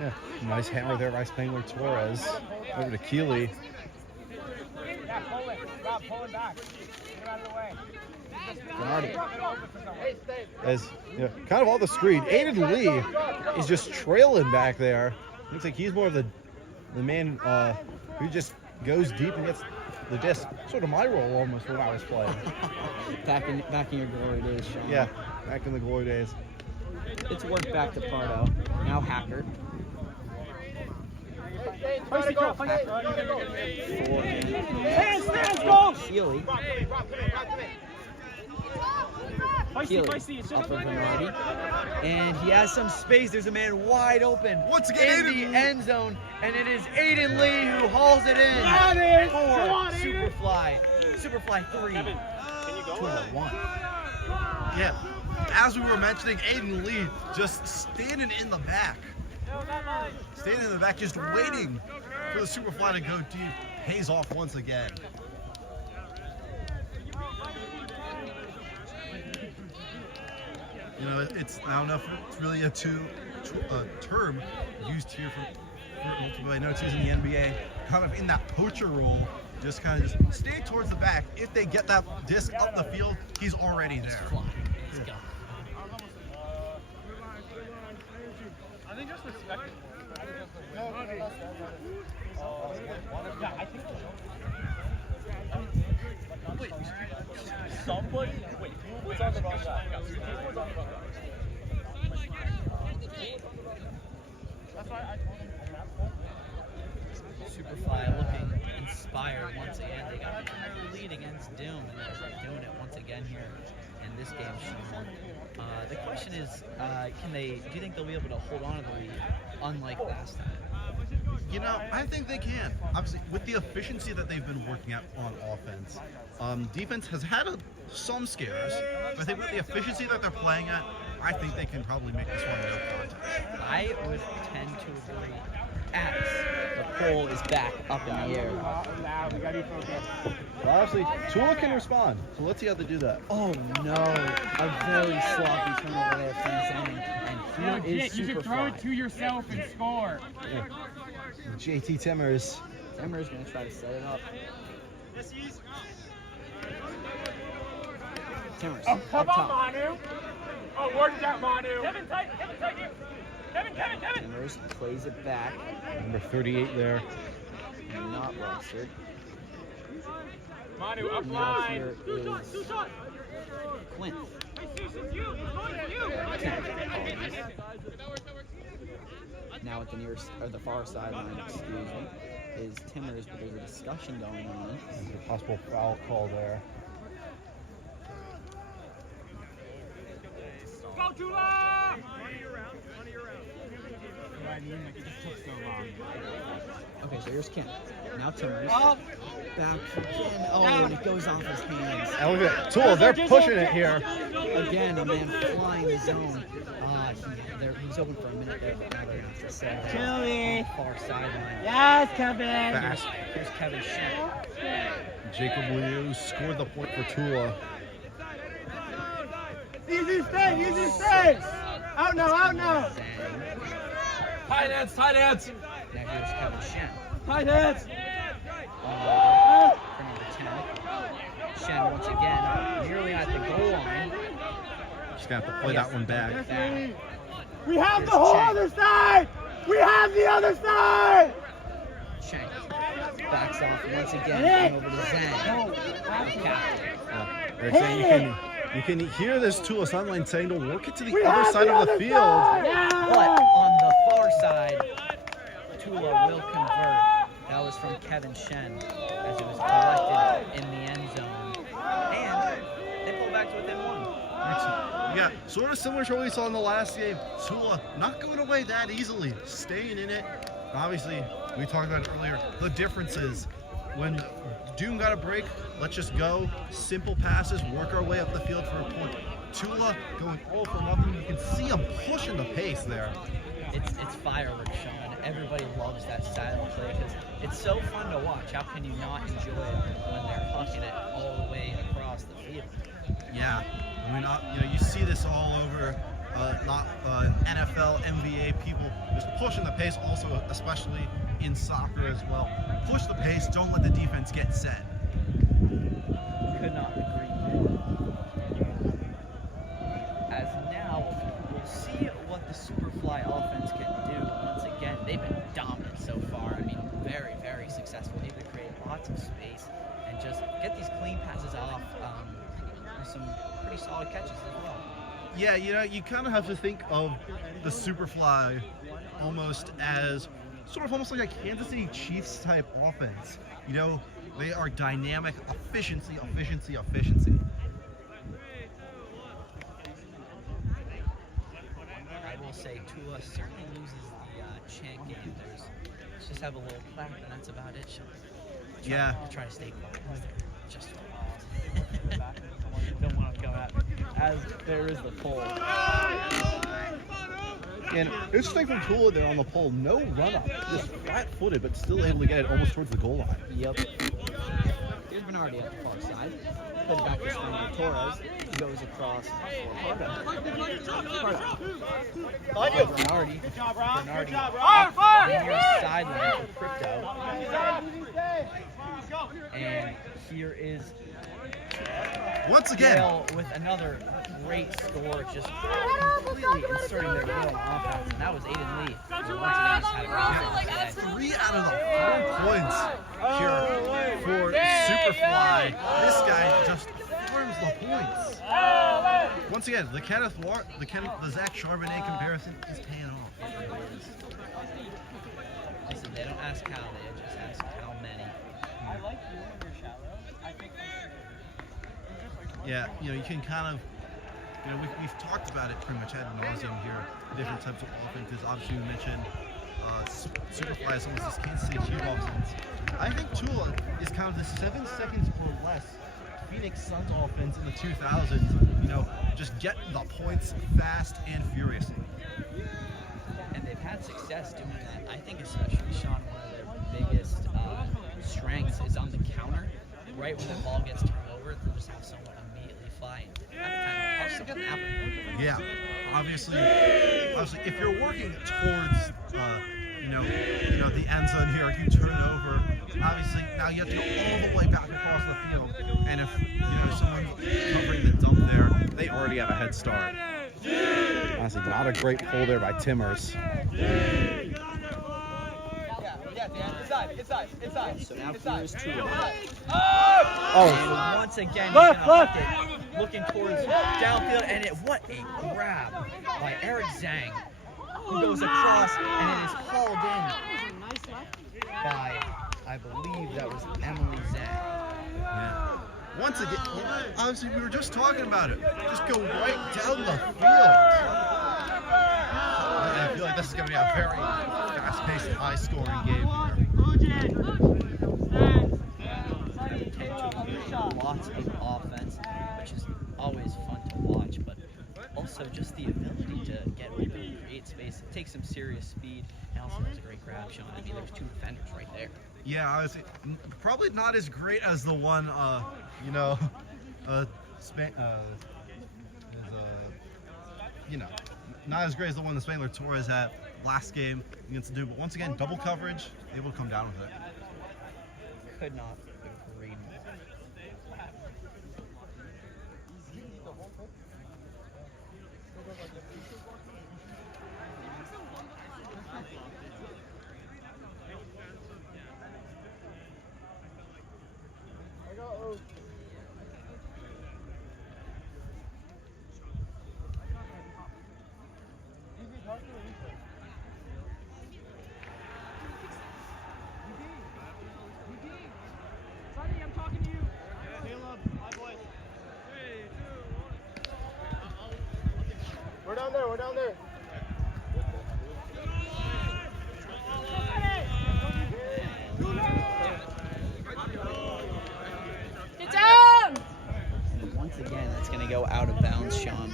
Yeah, nice hammer there by Spangler Torres. Over to Keeley. Bernardi. As kind of all the screen. Aiden Lee is just trailing back there. Looks like he's more of the man who just goes deep and gets the disc. Sort of my role almost when I was playing. back in your glory days, Sean. Yeah, back in the glory days. It's worked back to Pardo. Now Hacker. Feisty, go, Feisty. For Stand, go! Healy. Feisty, it's Up just for Bernardi. And he has some space. There's a man wide open Once again, in the Aiden. end zone. And it is Aiden Lee who hauls it in for Superfly. Superfly 3. TULA 1. Yeah, as we were mentioning, Aiden Lee just standing in the back. Standing in the back, just waiting for the Superfly to go deep. Pays off once again. You know, it's, I don't know if it's really a term used here for multiple. I know it's used in the NBA, kind of in that poacher role, just kind of just stay towards the back. If they get that disc up the field, he's already there. Let's go. I think just respect it. Wait, somebody? Wait, who was on the wrong guy? Who was on the wrong guy? That's why I told him. Superfly looking inspired once again. They got a lead against Doom, and they're doing it once again here in this game. Sean. The question is, do you think they'll be able to hold on to the lead, unlike last time? You know, I think they can. Obviously, with the efficiency that they've been working at on offense, defense has had some scares, but I think with the efficiency that they're playing at, I think they can probably make this one no contest. I would tend to agree, as the pole is back up in the air. Well, obviously, TULA can respond, so let's see how they do that. Oh no, a very sloppy turnover there from Zen, and here is You should throw it Superfly. to yourself and score. JT Timmers. Timmer's gonna try to set it up. Timmers, Oh, up come on, top. Manu. Oh, work that, Manu. Kevin, tight here. Kevin. Timmers plays it back, Number 38 there. not rostered. Manu, up Now line. here is Quint. Now at the nearest, or the far sideline, excuse me, is Timmers, but there's a discussion going on. There's a possible foul call there. Go, Tula! Okay, so here's Ken. Now Timmers. Back for Ken. Oh, and it goes off his hands. And look at TULA, they're pushing it here. Again, a man flying the zone. He's open for a minute there, but now they're going to have to set it on the far sideline. Yes, Kevin. Fast. Here's Kevin Shen. Jacob Liu scored the point for TULA. Easy space. Out now. Tight ends. Now here's Kevin Shen. Tight heads. For number 10. Shen once again, nearly at the goal line. Just gonna have to play that one back. We have the whole other side. Shank backs off once again and over to Zen. The captain. They're saying you can hear this TULA sideline saying to work it to the other side of the field. But on the far side, TULA will convert. That was from Kevin Shen as it was collected in the end zone. And they pull back to within one. Yeah, sort of similar to what we saw in the last game. TULA not going away that easily, staying in it. Obviously, we talked about it earlier, the differences. When Doom got a break, let's just go. Simple passes, work our way up the field for a point. TULA going all for nothing. You can see him pushing the pace there. It's fireworks, Sean. Everybody loves that style of play because it's so fun to watch. How can you not enjoy it when they're hucking it all the way across the field? Yeah, I mean, you see this all over. NFL, NBA, people just pushing the pace. Also, especially in soccer as well. Push the pace. Don't let the defense get set. Could not agree more. As now, we'll see what the Superfly offense can do. Once again, they've been dominant so far. I mean, very, very successful. Able to create lots of space get these clean passes off with some pretty solid catches as well. Yeah, you kind of have to think of the Superfly almost as sort of almost like a Kansas City Chiefs type offense. They are dynamic, efficiency. I will say TULA certainly loses the chant game. Let's just have a little clap, and that's about it. I'll try to stay quiet. Just don't want to come at me. As there is the pole. And interesting from TULA there on the pole, no run up, just flat-footed, but still able to get it almost towards the goal line. Yep. Here's Bernardi at the far side. Put it back to Spudheds. Torres goes across for Bernardi. Bernardi near sideline for Crypto. And here is once again Yale with another great score, just completely inserting their will on offense, and that was Aiden Lee. Who once again just had a great 3 out of the 4 points here for Superfly. This guy just farms the points. Once again, the Zach Charbonnet comparison is paying off. Listen, they don't ask how, they just ask how many. I like you when you're shallow. I think Yeah, you can kind of, we've talked about it pretty much ad nauseum here, different types of offenses. Obviously, we mentioned Superfly is almost this Kansas City Chiefs offense. I think TULA is kind of the 7 seconds or less Phoenix Suns offense in the 2000s. Just get the points fast and furiously. And they've had success doing that. I think especially, Sean, one of their biggest strengths is on the counter. Right when the ball gets turned over, they'll just have someone immediately fly. That's still gonna happen. Yeah, obviously, if you're working towards, the end zone here, you turn over. Obviously, now you have to go all the way back across the field, and if someone covering the dump there, they already have a head start. Honestly, not a great pull there by Timmers. Inside. So now here's TULA. Oh! And once again, looking towards downfield, and what a grab by Eric Zhang, who goes across, and it is hauled in by, I believe that was Emily Zhang. Yeah. Once again, obviously we were just talking about it. Just go right down the field. I feel like this is going to be a very fast-paced, high-scoring game here. Lots of offense, which is always fun to watch, but also just the ability to get open and create space. It takes some serious speed, and also has a great grab, Sean. I mean, there's 2 defenders right there. Yeah, honestly, probably not as great as the one, not as great as the one the Spangler Torres had last game against the Duke. But once again, double coverage, able to come down with it. Could not agree more. I'm talking to you. Caleb, my boy. 3, 2, 1. We're down there. Get down! Once again, that's going to go out of bounds, Sean.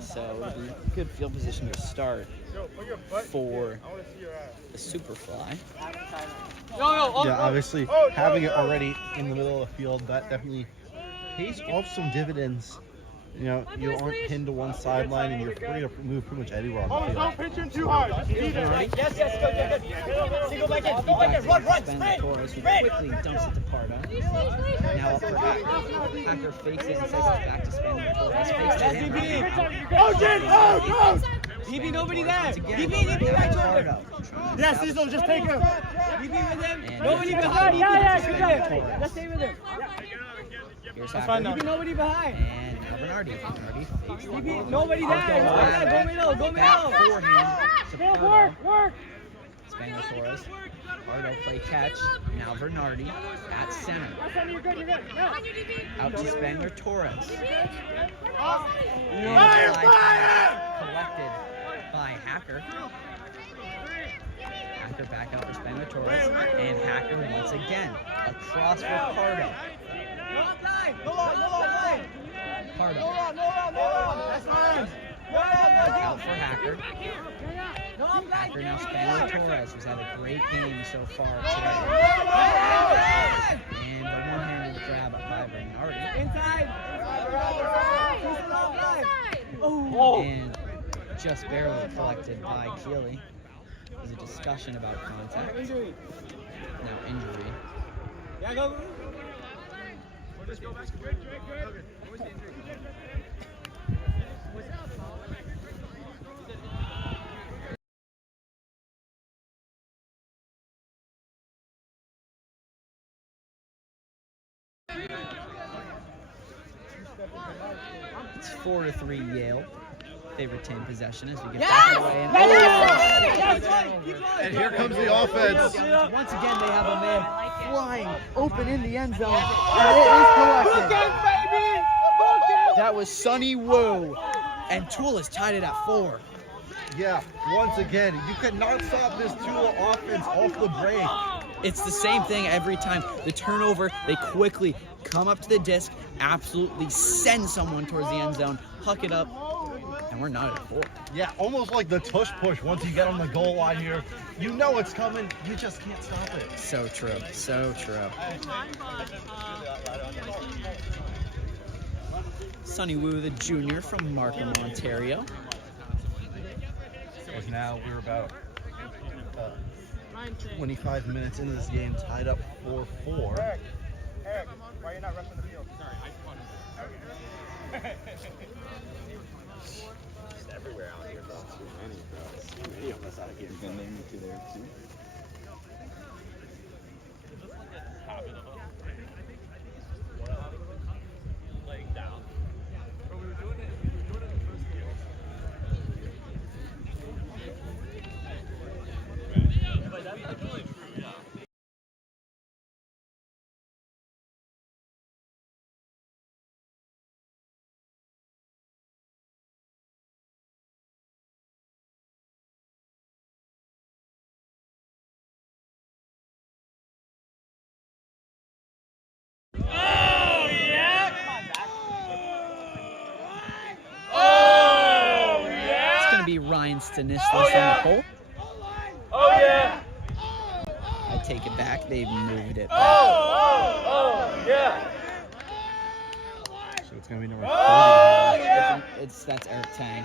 So it'll be a good field position to start for the Superfly. Yeah, obviously, having it already in the middle of the field, that definitely pays off some dividends. You aren't pinned to one sideline, and you're free to move pretty much anywhere on the field. Don't pitch in too hard. Yes, go. Single back in. Run. Spend Torres, who quickly dumps it to Pardo. Now up for Hacker fakes it and says it's back to Spend Torres. Fakes it in. DB, nobody there. DB right Pardo. Yes, Cecil, just take him. DB with him. Nobody behind. Yeah, good play. Let's stay with him. Here's That's Hacker. fine. Keeping nobody behind. And now Bernardi. Bernardi fakes the Keeping ball. nobody down. Go middle. Go Back middle. forehand to Pardo. Work. Spangler Torres. Pardo play catch. Now Bernardi at center. You're good. Yeah. Out to Spangler Torres. Fire! Collected by Hacker. Hacker back out for Spangler Torres. And Hacker once again. Across for Pardo. No line. Pardo. No. That's fine. Out for Hacker. Hacker now Spangler Torres, who's had a great game so far today. And the one-handed grab by Bernardi. Inside. And just barely collected by Keeley. There's a discussion about contact. Now injury. Yeah, go. It's 4-3 Yale. They retain possession as we get back away. And here comes the offense. Once again, they have a man flying open in the end zone. And it is collected. That was Sonny Wu. And TULA's tied it at 4. Yeah, once again, you cannot stop this TULA offense off the break. It's the same thing every time. The turnover, they quickly come up to the disc, absolutely send someone towards the end zone, huck it up, and we're not at 4. Yeah, almost like the tush push once you get on the goal line here. You know it's coming, you just can't stop it. So true, so true. Sonny Wu, the junior from Markham, Ontario. As now we're about 25 minutes into this game, tied up 4-4. Eric, why are you not rushing the field? Sorry, I punted. Just everywhere out here, bro. Too many of us out here. You can name me 2 there, too. Laying down. But we were doing it in the first game. But that's really true, yeah. It's going to be Ryan Stanislas in the pole. Oh, yeah! I take it back. They've moved it. Oh, yeah! So it's going to be number 40 here. That's Eric Tang.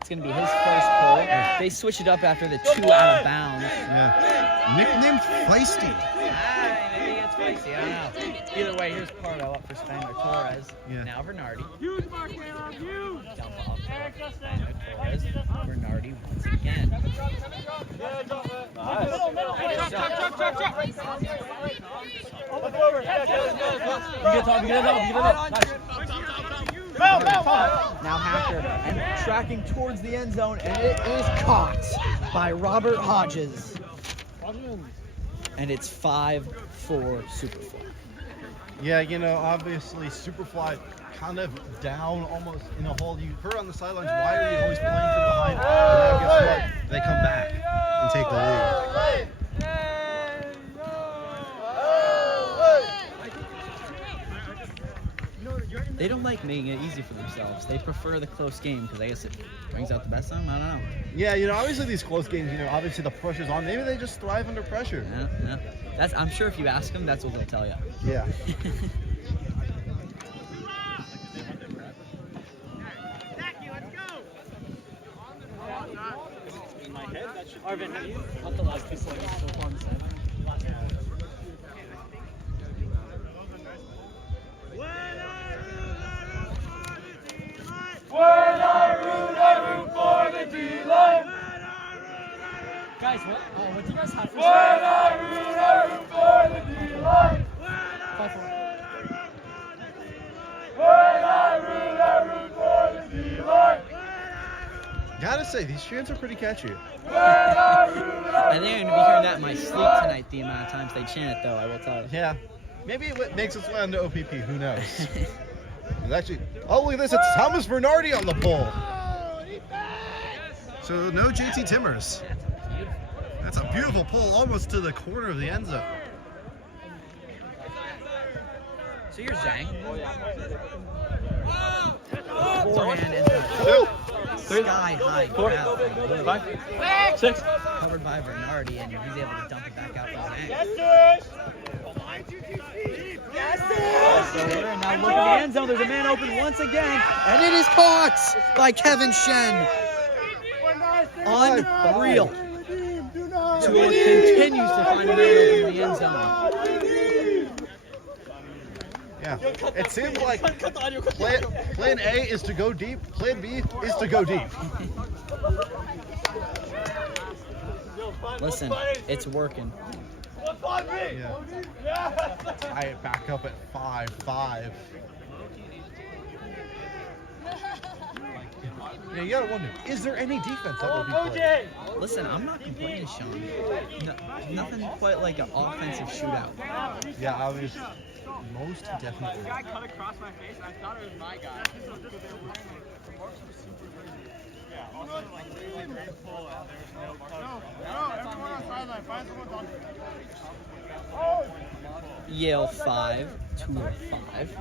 It's going to be his first pull. They switch it up after the 2 out of bounds. Yeah. Nicknamed Feisty. Maybe it's spicy. I don't know. Either way, here's Pardo up for Spangler Torres. Yeah. Now Bernardi. Huge mark, man. Huge. Dump off for Spangler Torres. Bernardi once again. Nice. Now Hacker and tracking towards the end zone, and it is caught by Robert Hodges. And it's 5-4 Superfly. Yeah, you know, obviously Superfly kind of down almost in a hole. You heard on the sidelines, why are you always playing from behind? And now guess what? They come back and take the lead. They don't like making it easy for themselves. They prefer the close game because I guess it brings out the best of them. I don't know. Yeah, you know, obviously these close games, you know, obviously the pressure's on. Maybe they just thrive under pressure. Yeah. I'm sure if you ask them, that's what they'll tell you. Yeah. Arvin, have you caught the last 2 points so far on the sideline? Guys, what do you guys have for to say, these chants are pretty catchy. I think I'm going to be hearing that in my sleep tonight, the amount of times they chant it, though, I will tell you. Yeah. Maybe it makes its way onto OPP. Who knows? It's actually, oh, look at this. It's Thomas Bernardi on the pole. So no JT Timmers. That's a beautiful pull, almost to the corner of the end zone. So you're Zhang. Forehand and sky high grab. 5, 6. Covered by Bernardi, and he's able to dump it back out for Zhang. So we're now looking at the end zone. There's a man open once again, and it is caught by Kevin Shen. Unreal. TULA continues to find a man open in the end zone. Yeah, it seems like plan A is to go deep, plan B is to go deep. Listen, it's working. Yeah. Tie it back up at 5-5. Yeah, you gotta wonder, is there any defense that will be played? Listen, I'm not complaining, Sean. No, nothing quite like an offensive shootout. Yeah, obviously, most definitely. Guy cut across my face, and I thought it was my guy. Yale 5, TULA 5.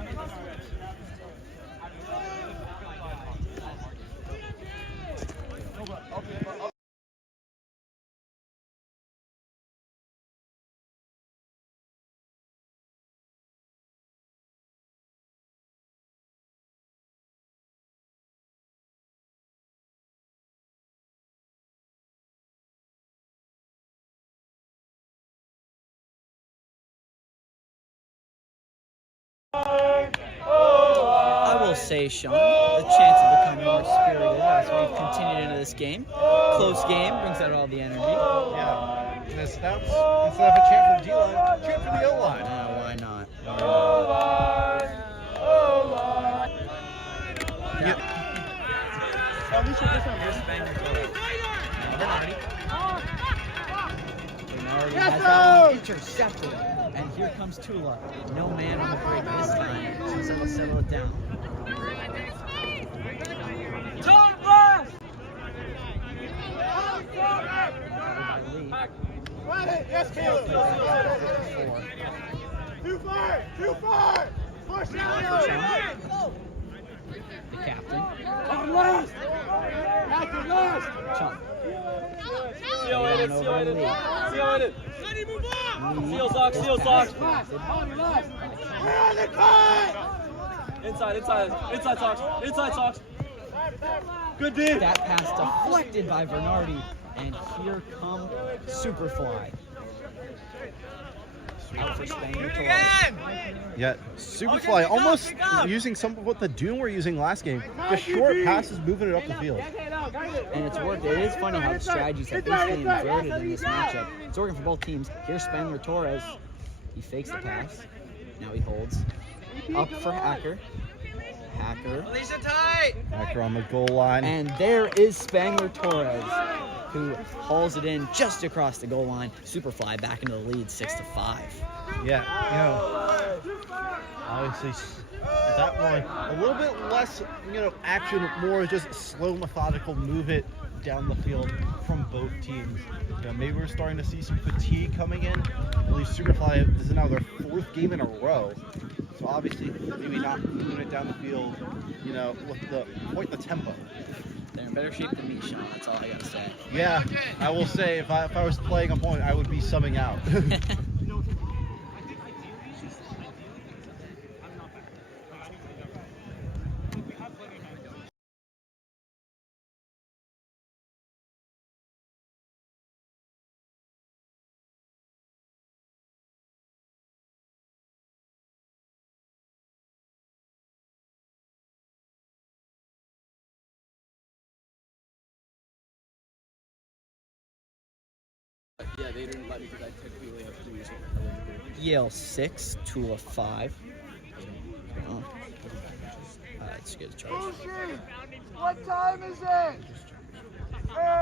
I will say, Sean, the chants have become more spirited as we've continued into this game. Close game brings out all the energy. Yeah. Instead of a chant for the D-line, chant for the O-line. Why not? Yeah. Here's Spangler Torres. Bernardi has that one intercepted. And here comes TULA. No man on the break this time. So they'll settle it down. Yes, Caleb. Too far. Push The captain. last. Chump. Seal-handed. Seal socks. Inside socks. Good D. That pass deflected by Bernardi. And here come Superfly. Out for Spangler Torres. Yeah, Superfly almost using some of what the Dune were using last game. The short passes moving it up the field. And it's worked. It is funny how the strategies have been inverted in this matchup. It's working for both teams. Here's Spangler Torres. He fakes the pass. Now he holds. Up for Hacker. Hacker on the goal line. And there is Spangler Torres, who hauls it in just across the goal line. Superfly back into the lead, 6-5. Yeah, obviously that one a little bit less, action, more just slow, methodical, move it down the field from both teams. Maybe we're starting to see some fatigue coming in. I believe Superfly, this is now their 4th game in a row. So obviously, maybe not moving it down the field, with quite the tempo. They're in better shape than me, Sean. That's all I gotta say. Yeah, I will say, if I was playing a point, I would be subbing out. Yeah, they didn't let me because I technically have to use it. Yale 6, TULA 5. Oh. Let's get a charge. What time is it? It's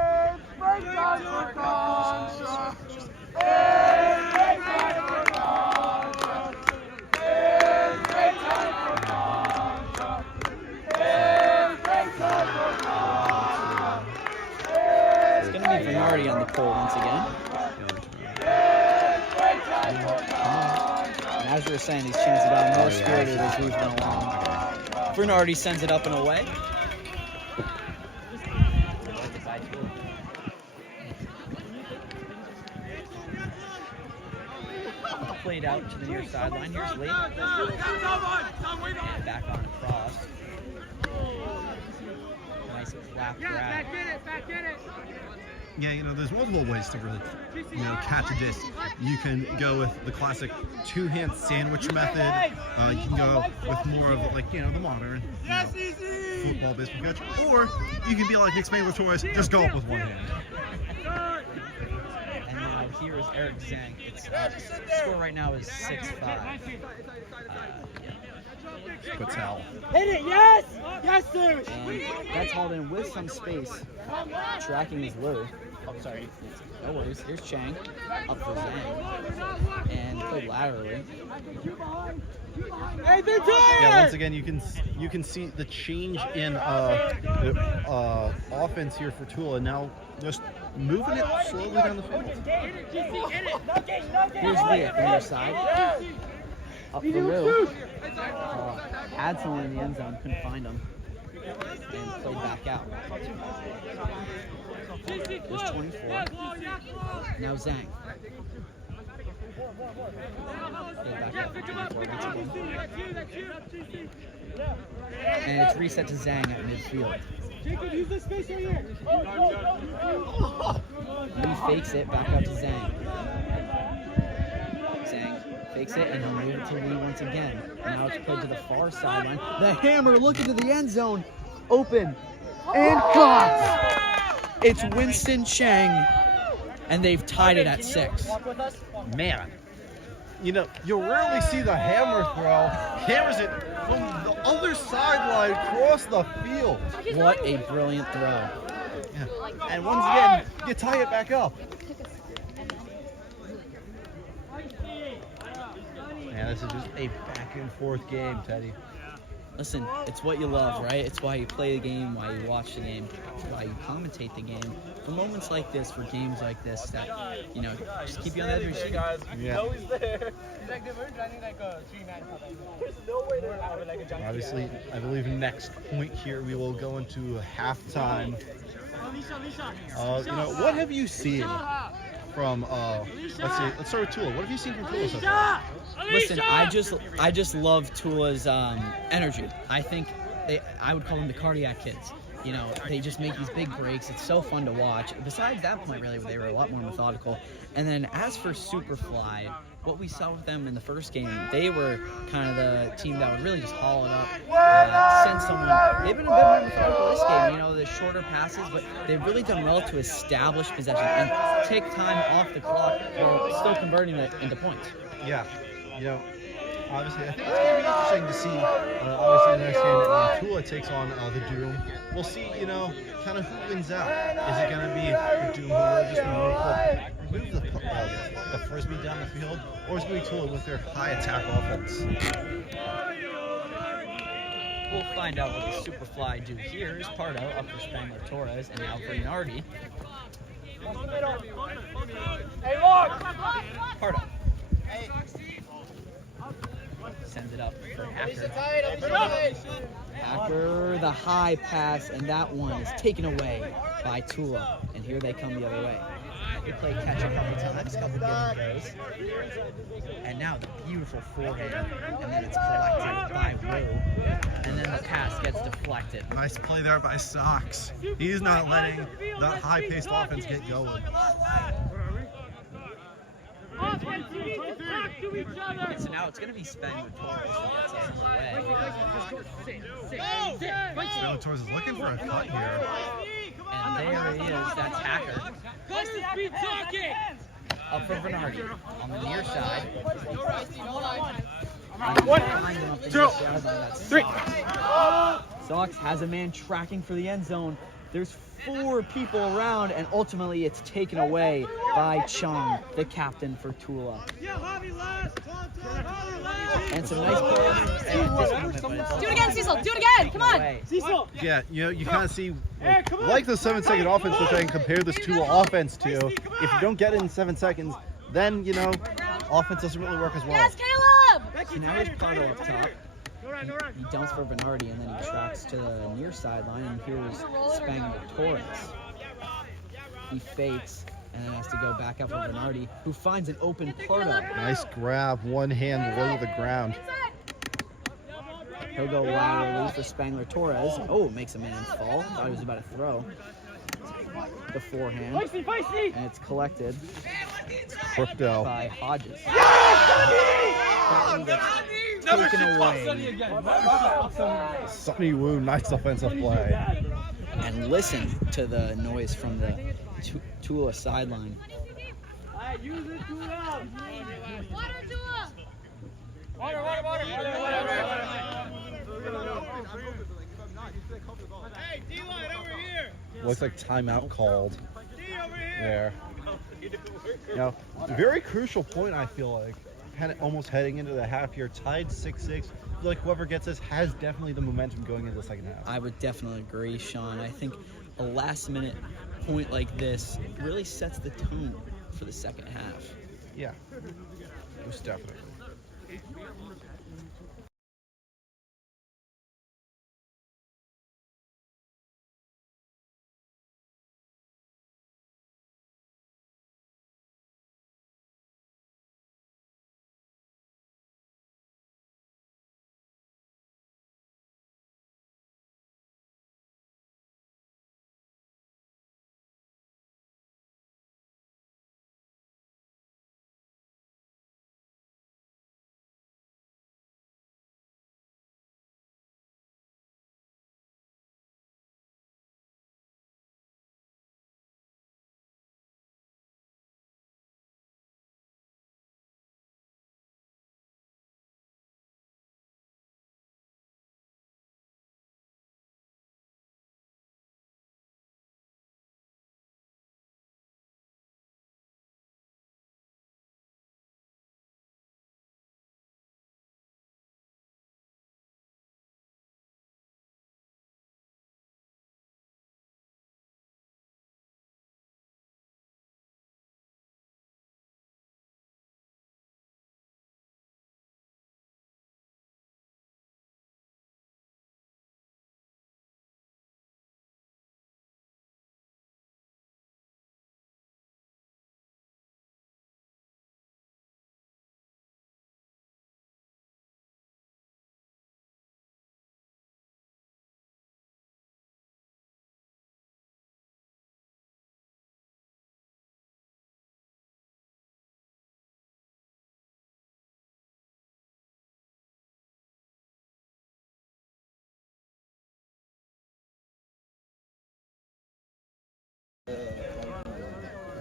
going to be Bernardi on the pole once again. And as we were saying, these chains have gotten more spirited as we've been along. Bernardi sends it up and away. Played out to the near sideline. Here's Lee. And back on across. Nice flap grab. Yeah, you know, there's multiple ways to really, you know, catch a disc. You can go with the classic two-hand sandwich method. You can go with more of like, you know, the modern football baseball catch, or you can be like Nick Spangler-Torres, just go up with one hand. And now here is Eric Zhang. Its score right now is 6-5. Patel. Hit it, yes! Yes, sir! And that's hauled in with some space. Tracking is low. Oh, sorry. No worries. Here's Chang. Up for Zhang. And played laterally. Hey, they're tired! Yeah, once again, you can see the change in offense here for TULA. Now just moving it slowly down the field. Here's Lee at the near side. Up the road. Had someone in the end zone, couldn't find him. And played back out. There's 24. Now Zhang. Played back out. 24 once again. And it's reset to Zhang at midfield. Jacob, use this space right here. Lee fakes it, back out to Zhang. Zhang fakes it, and he'll move it to Lee once again. Now it's played to the far sideline. The hammer looking to the end zone. Open. And caught. It's Winston Chang. And they've tied it at 6. Man, you know, you'll rarely see the hammer throw. Hammers it from the other sideline across the field. What a brilliant throw. Yeah. And once again, you tie it back up. Man, this is just a back and forth game, Teddy. Listen, it's what you love, right? It's why you play the game, why you watch the game, it's why you commentate the game. For moments like this, for games like this, that, you know, just keep you on the edge of your seat. Yeah. Obviously, I believe next point here we will go into halftime. You know, what have you seen from let's start with TULA. What have you seen from TULA so far? Listen, I just love TULA's energy. I think I would call them the cardiac kids. You know, they just make these big breaks. It's so fun to watch. Besides that point, really, where they were a lot more methodical. And then as for Superfly, what we saw with them in the first game, they were kind of the team that would really just haul it up, send someone. They've been a bit more methodical this game, you know, the shorter passes, but they've really done well to establish possession and take time off the clock while still converting it into points. Yeah, you know, obviously, I think it's going to be interesting to see, obviously, the next game that TULA takes on the Doom. We'll see, you know, kind of who wins out. Is it going to be the Doom who will just move the Frisbee down the field, or is it going to be TULA with their high attack offense? We'll find out what the Superfly do here as Pardo up for Spangler-Torres and now Bernardi. Hey, look! Pardo. Sends it up for Hacker. Hacker, the high pass, and that one is taken away by TULA. And here they come the other way. They play catch a couple times, couple good throws. And now the beautiful forehand, and then it's collected by Wu. And then the pass gets deflected. Nice play there by Sox. He's not letting the high-paced offense get going. And so now it's going to be Spangler-Torres who gets us underway. Spangler-Torres is looking for a cut here. And there he is, that's Hacker. Up for Bernardi on the near side. Behind him up the near sideline, that's Sox. Sox has a man tracking for the end zone. There's 4 people around, and ultimately it's taken away by Chung, the captain for TULA. And some nice plays at this moment, but it's Do it again, Cecil. Do it again. Come on. away. Cecil. Yeah, you kind of see like the 7-second offense, which I can compare this TULA offense to. If you don't get it in 7 seconds, then offense doesn't really work as well. Yes, Caleb. So now here's Pardo up top. He dumps for Bernardi, and then he tracks to the near sideline, and here's Spangler Torres. He fakes and then has to go back up for Bernardi, who finds an open Pardo. Nice grab, one hand low to the ground. He'll go laterally for Spangler Torres. Oh, makes a man fall. Thought he was about to throw. The forehand, and it's collected Brookdale. by Hodges. Taken away. Sonny Wu, nice offensive play. And listen to the noise from the TULA sideline. Hey, D-line over here. Looks like timeout called there. Very crucial point, I feel like. Almost heading into the half here, tied 6-6. I feel like whoever gets this has definitely the momentum going into the second half. I would definitely agree, Sean. I think a last-minute point like this really sets the tone for the second half. Yeah, most definitely.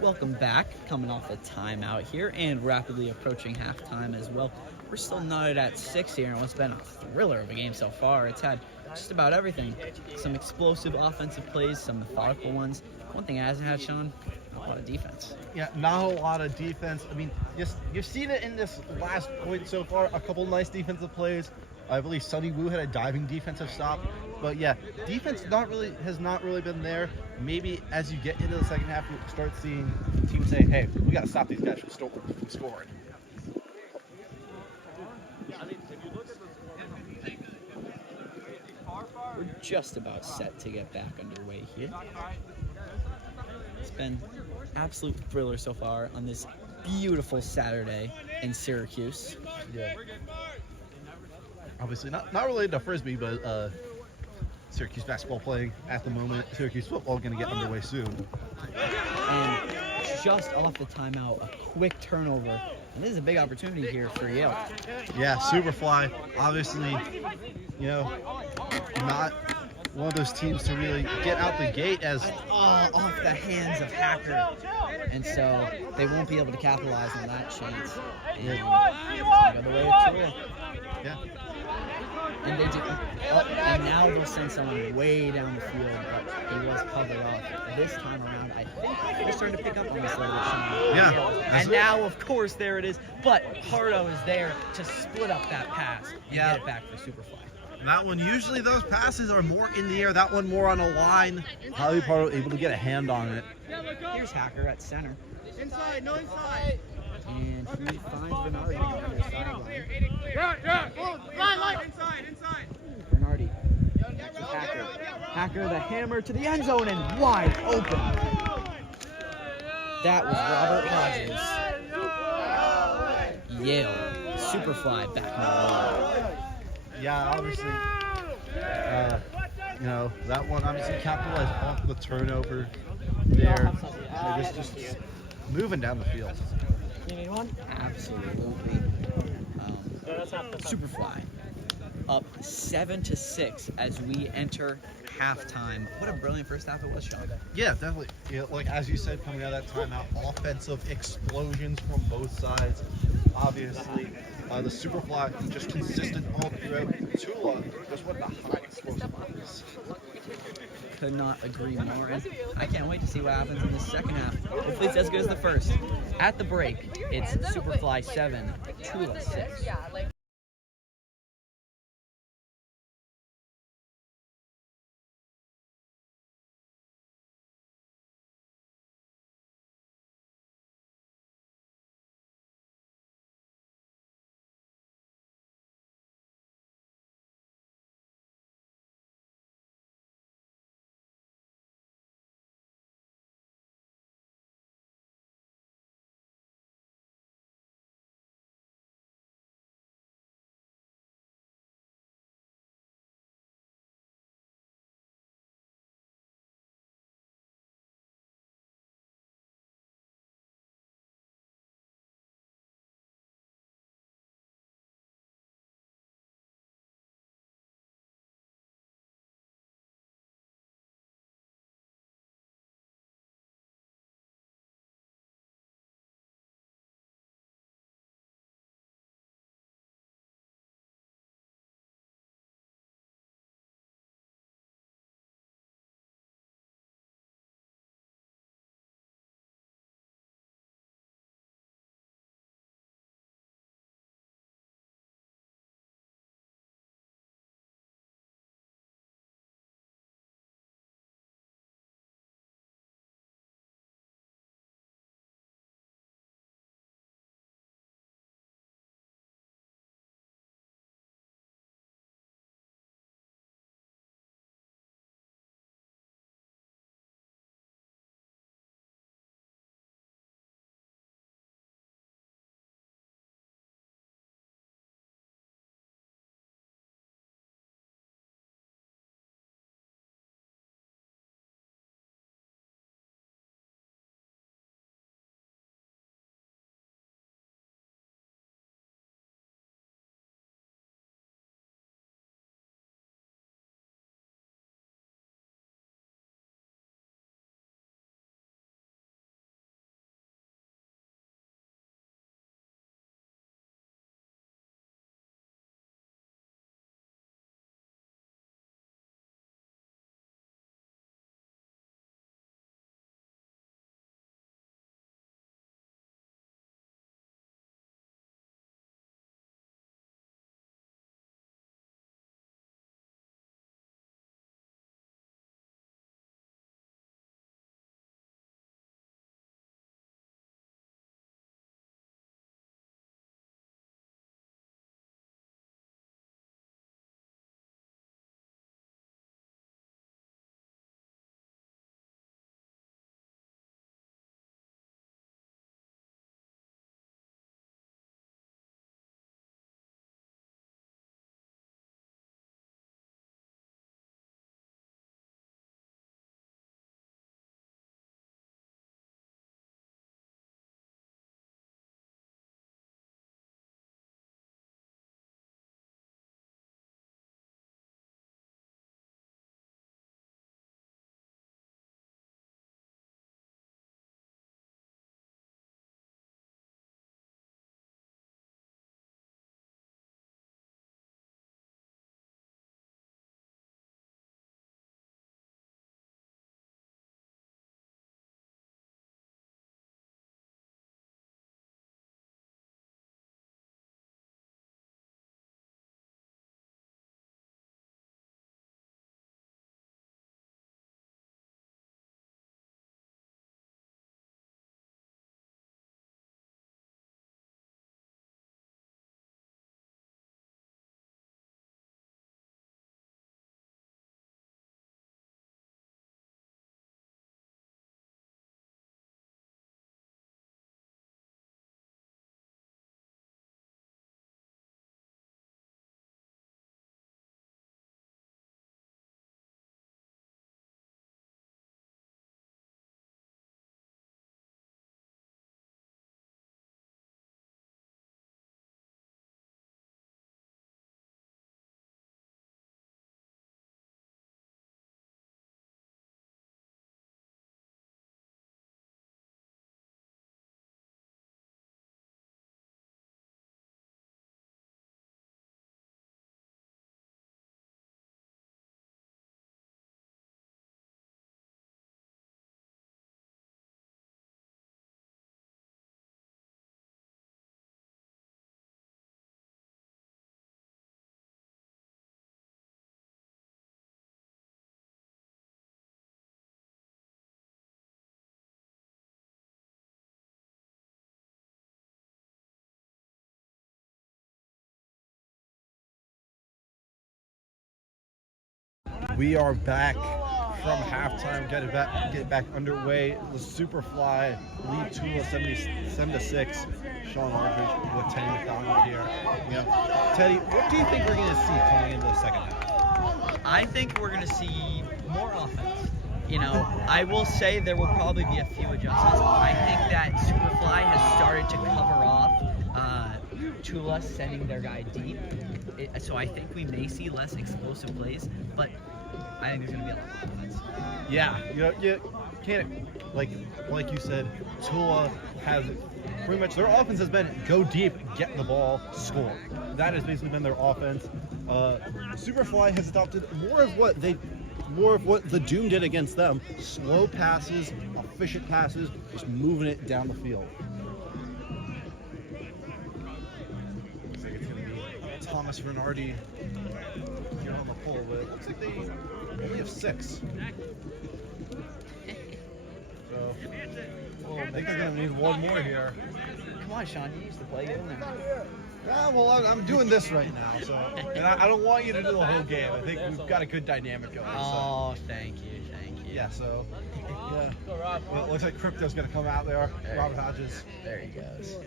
Welcome back, coming off a timeout here and rapidly approaching halftime as well. We're still knotted at 6 here, and what's been a thriller of a game so far. It's had just about everything. Some explosive offensive plays, some methodical ones. One thing it hasn't had, Sean, a lot of defense. Yeah, not a lot of defense. I mean, you've seen it in this last point so far. A couple nice defensive plays. I believe Sonny Wu had a diving defensive stop. But yeah, defense has not really been there. Maybe as you get into the second half, you start seeing teams say, hey, we got to stop these guys from scoring. We're just about set to get back underway here. It's been absolute thriller so far on this beautiful Saturday in Syracuse. Yeah. Obviously not related to Frisbee, but Syracuse basketball playing at the moment. Syracuse football going to get underway soon. And just off the timeout, a quick turnover. And this is a big opportunity here for Yale. Yeah, Superfly, obviously, not one of those teams to really get out the gate as off the hands of Hacker. And so they won't be able to capitalize on that chance. And go the way of TULA. Yeah. And they do. And now Now they'll send someone way down the field, but he was covered up. This time around, I think they're starting to pick up on this little bit. Yeah. And now, of course, there it is. But Pardo is there to split up that pass and get it back for Superfly. That one, usually those passes are more in the air. That one more on a line. Javi Pardo able to get a hand on it. Here's Hacker at center. Inside, no inside. And he finds Bernardi on the other sideline. Inside. Bernardi. Back to Hacker. Hacker, the hammer to the end zone and wide open. That was Robert Hodges. Yale. Superfly back in the lead. Yeah, obviously, you know, that one obviously capitalized off the turnover there. They're just moving down the field. You need one? Absolutely. Superfly up 7-6 as we enter halftime. What a brilliant first half it was, Sean. Yeah, definitely. Yeah, like as you said, coming out of that timeout, offensive explosions from both sides. Obviously, the Superfly just consistent all throughout. TULA just one of the high explosive ones. Could not agree more. And I can't wait to see what happens in the second half. Hopefully it's as good as the first. At the break, it's Superfly 7, TULA 6. We are back from halftime, get back underway. The Superfly lead TULA 77-6. Sean Aldridge with Teddy McDonald here. You know, Teddy, what do you think we're going to see coming into the second half? I think we're going to see more offense. You know, I will say there will probably be a few adjustments. I think that Superfly has started to cover off TULA sending their guy deep. So I think we may see less explosive plays, but I think there's going to be a lot of offense. Yeah, you can't, like you said, TULA has pretty much, their offense has been go deep, get the ball, score. That has basically been their offense. Superfly has adopted more of what the Doom did against them. Slow passes, efficient passes, just moving it down the field. Looks like it's going to be Thomas Renardi here on the pole, but it looks like they only have 6. So, I think they're going to need one more here. Come on, Sean, you used to play. Get in there. Yeah, well, I'm doing this right now, so, and I don't want you to do the whole game. I think we've got a good dynamic going. Oh, thank you. Yeah, so, yeah. Well, it looks like Crypto's going to come out there. Robert Hodges. There he goes.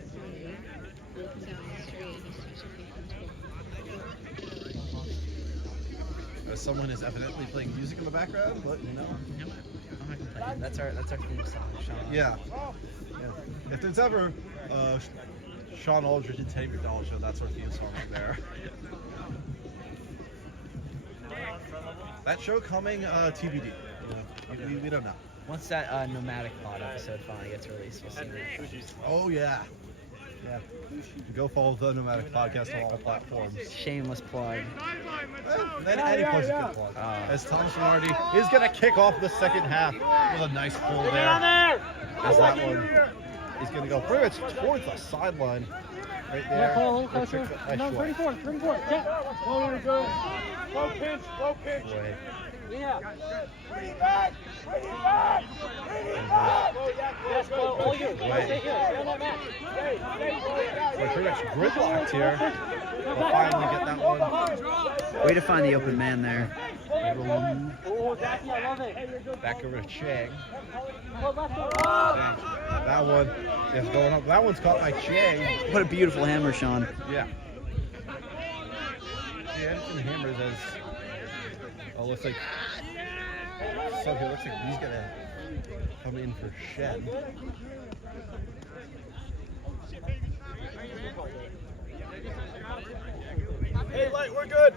Someone is evidently playing music in the background, but you know. I'm not complaining. That's our theme song, Sean. Yeah. If there's ever Sean Aldridge and Teddy McDonald show, that's our theme song right there. That show coming TBD. We don't know. Once that Nomadic Pod episode finally gets released, we'll see that. Oh yeah. Yeah. Go follow the Nomadic Podcast on all platforms. Shameless plug. Any place you can plug. As Thomas Renardi is going to kick off the second half with a nice pull there. As that one is going to go pretty much towards the sideline. Right there. Closer. No, 34. Yeah. Low pinch. Boy. Yeah. Bring it back. Yes, all you. Stay here. Stay on that mat. We're pretty much gridlocked here. We'll finally get that one. Way to find the open man there. Oh, Jackie, I love it. Back over to Chang. Go left. That one is going up. That one's caught by Chang. What a beautiful hammer, Sean. Yeah. The Anderson hammers as. Oh, looks like. So it looks like he's gonna come in for Shed. Hey, Light, we're good.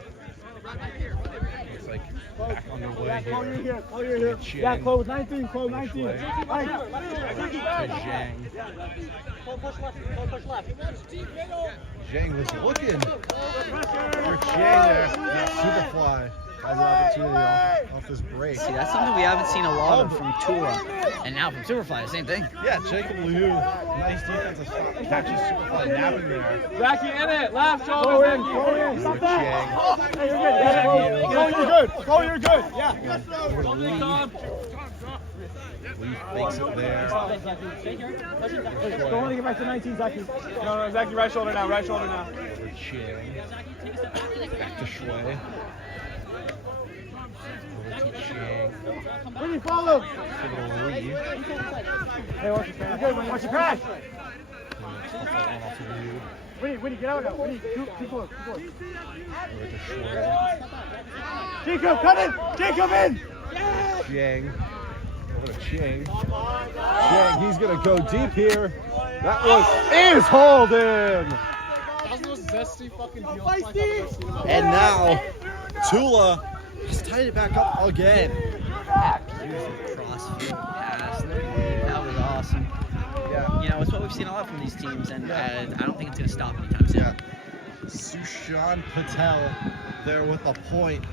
Looks like back underway here. Chloe, you're here. Chang. Yeah, Chloe, 19, Chloe, 19. To Zhang. Push left. Zhang was looking for Chang there. That Superfly has an opportunity off this break. See, that's something we haven't seen a lot of from TULA. And now from Superfly, the same thing. Yeah, Jacob Liu, nice defensive stop. Catches Superfly napping there. Jackie in it. Left shoulder. Go in. Stop that. Hey, you're good. Chloe, you're good. Yeah. Lee fakes it there. Don't want to get back to 19, Zaki. No, Jackie, right shoulder now. Over Chang. Back to Shui. Over to Chang. Winnie, follow. Over to Lee. Hey, watch your crash. Good, watch your crash. Off to Liu. Winnie, get out now. Winnie, too close. Over to Shui. Jacob, cut in. Jacob in. Chang. Over to Chang. Chang, he's going to go deep here. That is hauled in. That was the most zesty fucking deal. And now, TULA has tied it back up again. Beautiful crossfield pass. That was awesome. Yeah. You know, it's what we've seen a lot from these teams, and I don't think it's going to stop anytime soon. Yeah. Sushan Patel there with a point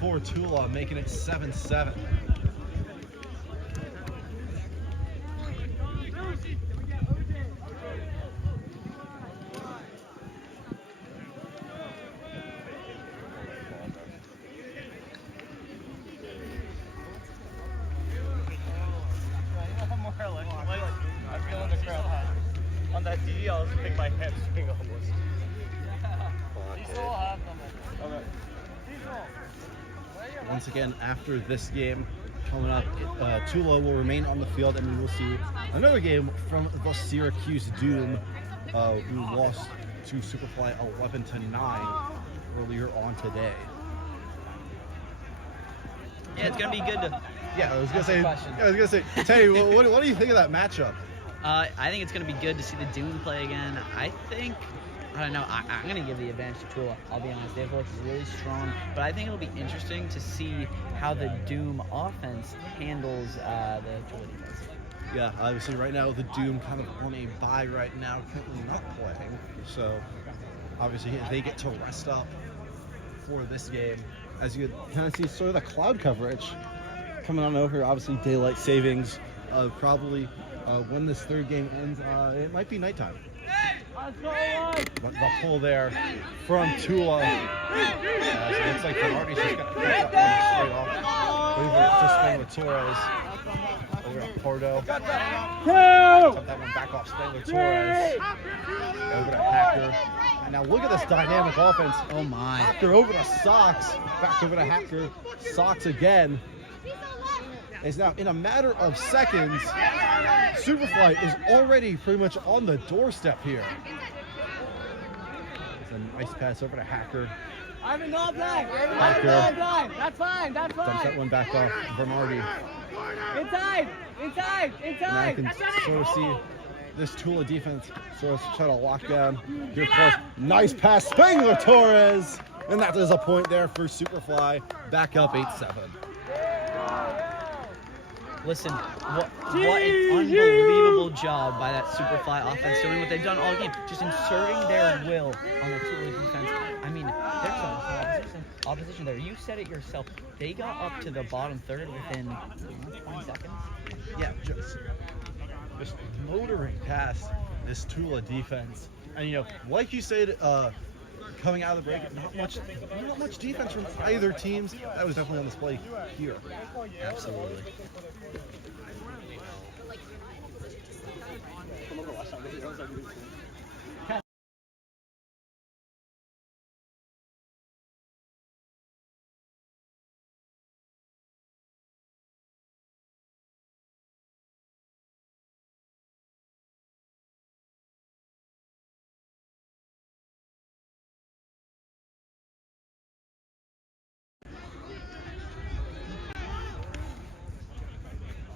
for TULA, making it 7-7. I'm feeling the crowd high. On that DD, I'll just pick my hamstring almost. Diesel will have them. Okay. Diesel, where are you? once again, after this game coming up, TULA will remain on the field, and we will see another game from the Syracuse Doom, who lost to Superfly 11-9 earlier on today. Yeah, it's gonna be good to. Yeah, I was gonna Ask say. a question. I was gonna say, Teddy, what do you think of that matchup? I think it's gonna be good to see the Doom play again. I don't know. I'm gonna give the advantage to TULA. I'll be honest. They've looked really strong, but I think it'll be interesting to see how the Doom offense handles the TULA defense. Yeah, obviously right now the Doom kind of on a bye right now, currently not playing. So obviously they get to rest up for this game. As you kind of see sort of the cloud coverage coming on over, obviously daylight savings. Probably when this third game ends, it might be nighttime. But the pull there from TULA. So it looks like Bernardi's just got to catch that one straight off. Over to Spangler Torres. Over at Pardo. Took that one back off Spangler Torres. Over to Hacker. And now look at this dynamic offense. Oh my. Hacker over to Sox. Back over to Hacker. Sox again. Is now in a matter of seconds, Superfly is already pretty much on the doorstep here. It's a nice pass over to Hacker. Ivan, no play. Hacker That's fine. That's dumps that one back off Bernardi. Inside. Now I can sort of see this TULA defense sort of try to lock down. Here close. Nice pass, Spangler Torres. And that is a point there for Superfly. Back up 8-7. Listen, what an unbelievable job by that Superfly offense doing what they've done all game, just inserting their will on the TULA defense. I mean, there's some opposition there. You said it yourself. They got up to the bottom third within 20 seconds. Yeah, just motoring past this TULA defense. And you know, like you said, coming out of the break, not much defense from either teams. That was definitely on display here. Absolutely.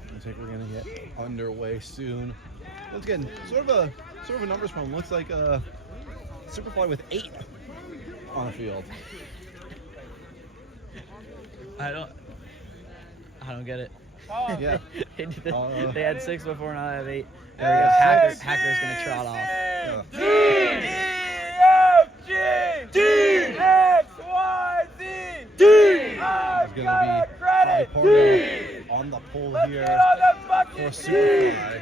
I think we're gonna get underway soon. Once again, sort of a numbers problem. Looks like Superfly with 8 on the field. I don't get it. Yeah. They had 6 before, now they have 8. There we go. Hacker's gonna trot off. It's gonna be Pardo on the pole here for Superfly.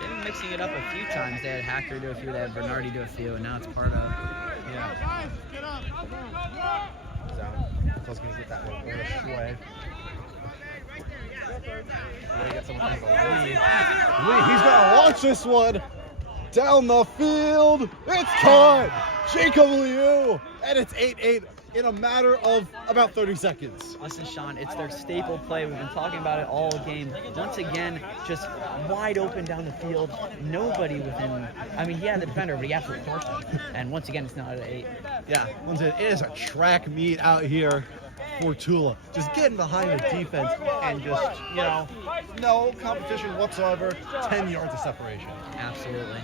They've been mixing it up a few times. They had Hacker do a few, they had Bernardi do a few, and now it's Pardo. Yeah. So I was gonna get that one over Schway. Schway gets someone kind of a lead. He's gonna launch this one down the field. It's caught. Jacob Liu, and it's 8-8 in a matter of about 30 seconds. Listen, Sean, it's their staple play. We've been talking about it all game. Once again, just wide open down the field. Nobody within. I mean, yeah, the defender, but he absolutely torched him. And once again, it's not at 8. Yeah, once again, it is a track meet out here for TULA. Just getting behind the defense and just, you know, no competition whatsoever. 10 yards of separation. Absolutely.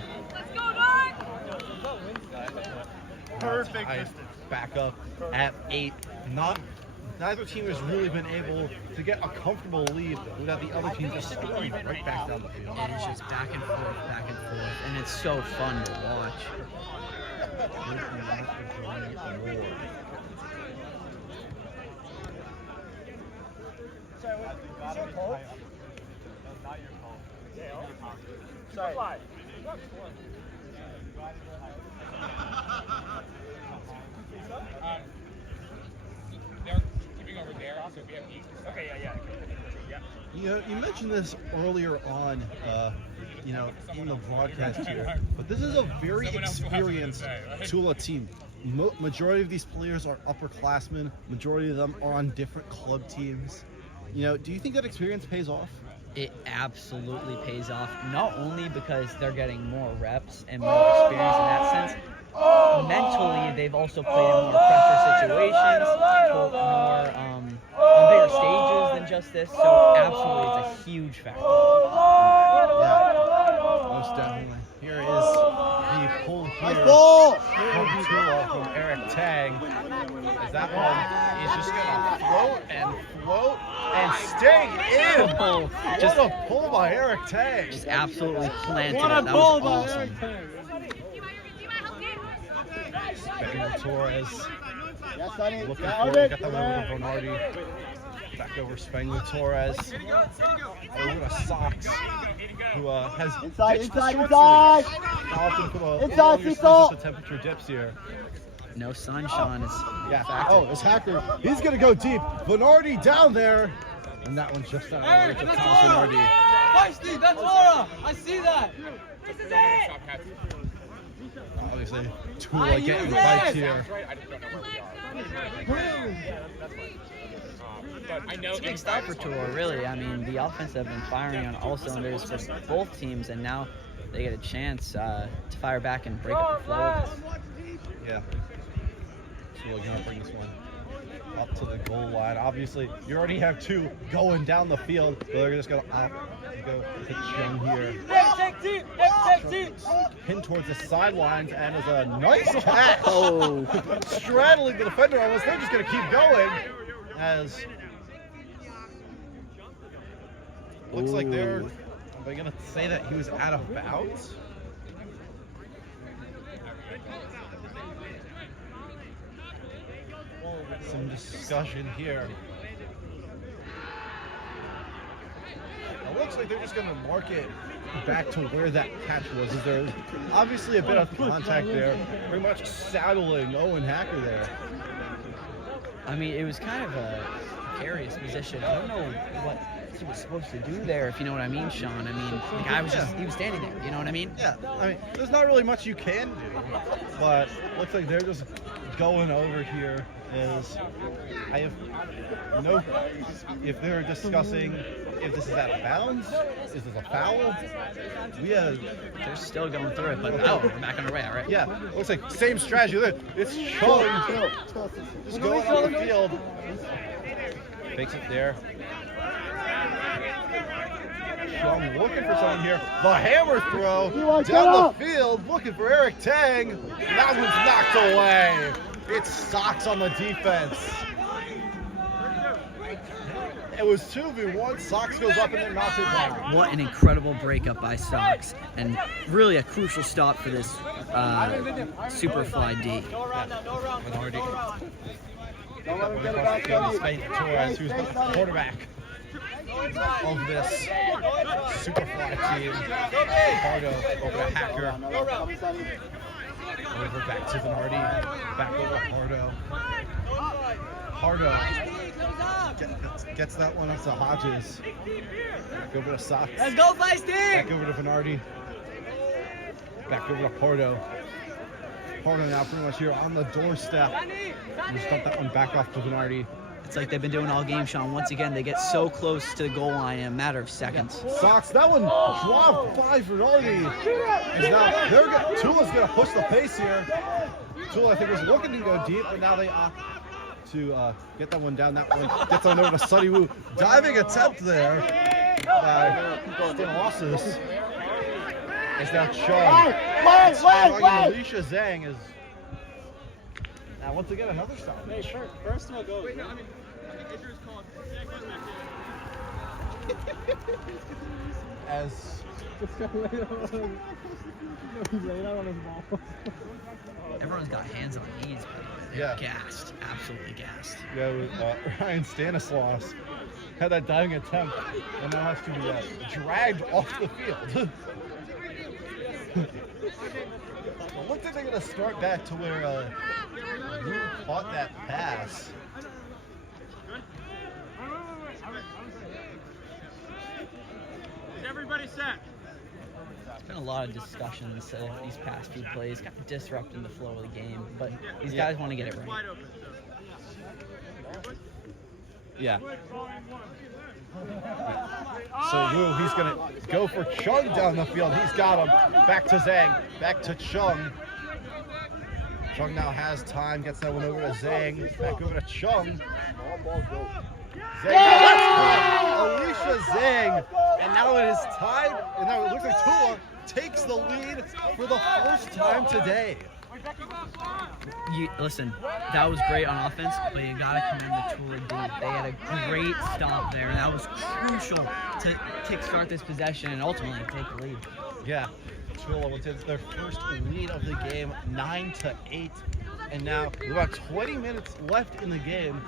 Perfect distance. Back up at 8. Neither team has really been able to get a comfortable lead without the other team just storming right back down the field. And it's just back and forth, and it's so fun to watch. Sorry. They're keeping over there, so we have 8. Okay, yeah. You know, you mentioned this earlier on, you know, in the broadcast here, but this is a very experienced TULA team. majority of these players are upperclassmen. Majority of them are on different club teams. You know, do you think that experience pays off? It absolutely pays off, not only because they're getting more reps and more experience in that sense. Mentally, they've also played in more pressure situations, more on bigger stages than just this. So absolutely, it's a huge factor. Yeah, most definitely. Here is the pull here from TULA from Eric Tang. As that one is just gonna float and stay in. Just a pull by Eric Tang. Just absolutely planted What a it. That pull was by awesome. Back to Torres. Yes, Sonny. Looking Got for it. got that one over Bernardi. Back over Spengler Torres. Over to Sox, who has Inside, ditched the inside, short inside. sleeve. Now opting for the Inside, longer sleeves Cecil. as the temperature dips here. No sunshine is Yeah. factor. Oh, it's Hacker. He's going to go deep. Bernardi down there. And that one's just out of reach of Thomas Bernardi. Feisty, that's Laura. I see that. Obviously, TULA getting bites here. It's a big start for TULA, really. I mean, the offense have been firing on all cylinders for both teams, and now they get a chance to fire back and break up the flow. Yeah. TULA gonna bring this one up to the goal line. Obviously, you already have two going down the field, but they're just gonna opt to go with the Chung here. Pin towards the sidelines, and is a nice catch. Oh. Straddling the defender almost. They're just gonna keep going as looks like they're. Are they gonna say that he was out of bounds? Some discussion here. It looks like they're just going to mark it back to where that catch was. There's obviously a bit of contact there, pretty much saddling Owen Hacker there. I mean, it was kind of a precarious position. I don't know what he was supposed to do there, if you know what I mean, Sean. I mean, the guy was he was standing there, you know what I mean? Yeah, I mean, there's not really much you can do, but looks like they're just going over here. I have no, if they're discussing if this is out of bounds, is this a foul? They're still going through it, but we're back on the way, all right? Yeah, looks like same strategy. Look, it's Chung just going on the field. Fakes it there. Chung looking for someone here. The hammer throw down the field, looking for Eric Tang. That one's knocked away. It's Sox on the defense. It was 2v1. Sox goes up and then knocks it down. What an incredible breakup by Sox, and really a crucial stop for this Superfly D. Bernardi. Torres, who's the quarterback of this Superfly team. Pardo over to Hacker. Over back to Bernardi. Back over Pardo. Pardo gets that one up to Hodges. Back over to Sox. Let's go, Feisty! Back over to Bernardi. Back over to Pardo. Pardo now pretty much here on the doorstep. And just dump that one back off to Bernardi. It's like they've been doing all game, Sean. Once again, they get so close to the goal line in a matter of seconds. Sox, that one dropped by Bernardi. Tula's going to push the pace here. Tula, I think, was looking to go deep, but now they opt to get that one down. That one gets on over to Sunny Wu. Diving attempt there by Losses. It's now Chung. Alicia Zhang is now once again another stop. Hey, sure. First one goes. Wait, no, I mean Andrew's called. Yeah, goes back in. As Everyone's got hands on knees, but they're gassed, absolutely gassed. yeah, with, Ryan Stanislaus had that diving attempt and now has to be dragged off the field. Well, looks like they're going to start back to where Wu caught that pass. Is everybody set? been a lot of discussions these past few plays, kind of disrupting the flow of the game, but these guys want to get it right. Yeah. So Wu, he's going to go for Chung down the field. He's got him. Back to Zhang. Back to Chung. Chung now has time. Gets that one over to Zhang. Back over to Chung. Zhang. Alicia Zhang. And now it is tied. And now it looks like TULA takes the lead for the first time today. Listen, that was great on offense, but you gotta commend the TULA D. They had a great stop there. That was crucial to kickstart this possession and ultimately take the lead. Yeah, TULA with their first lead of the game, 9-8, and now with about 20 minutes left in the game.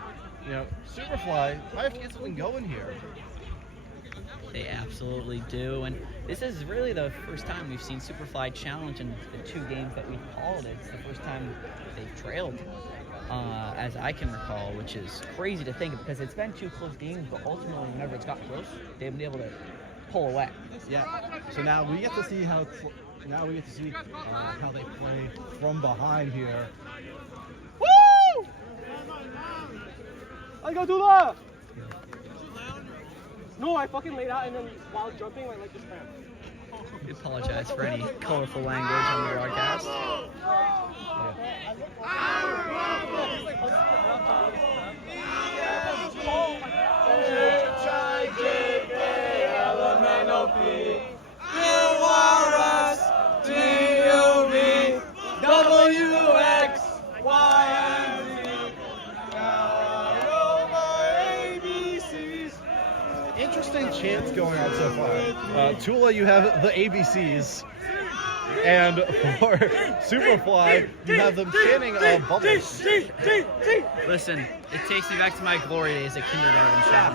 You know, Superfly might have to get something going here. They absolutely do, and this is really the first time we've seen Superfly challenge in the 2 games that we've called. It's the first time they've trailed, as I can recall, which is crazy to think because it's been 2 close games, but ultimately, whenever it's got close, they've been able to pull away. Yeah. So now we get to see how they play from behind here. Woo! Let's go, TULA! No, I fucking laid out and then while jumping, I just ran. We apologize for any colorful language on the broadcast. Interesting chants going on so far. TULA, you have the ABCs, and for Superfly, you have them chanting bubbles. Listen, it takes me back to my glory days at kindergarten, Sean.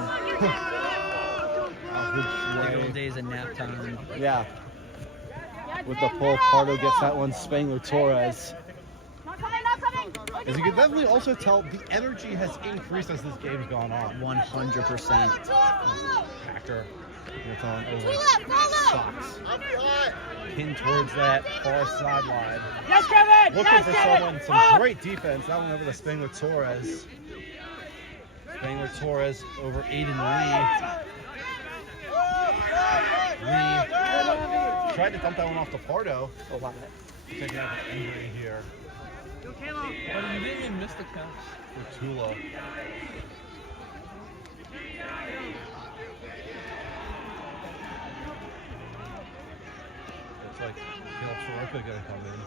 The old days of nap time. Yeah. With the pull, Pardo gets that one, Spangler-Torres. As you can definitely also tell, the energy has increased as this game's gone on. 100%. Hacker gets on over Socks. Pinned towards that far sideline. Yes, Kevin! Looking for someone, some great defense. That one over to Spangler-Torres. Spangler-Torres over Aiden Lee. Lee tried to dump that one off to Pardo. Oh, wow. Taking out an injury here. But you didn't even miss the count. For TULA. Looks like Caleb Soroka gonna come in.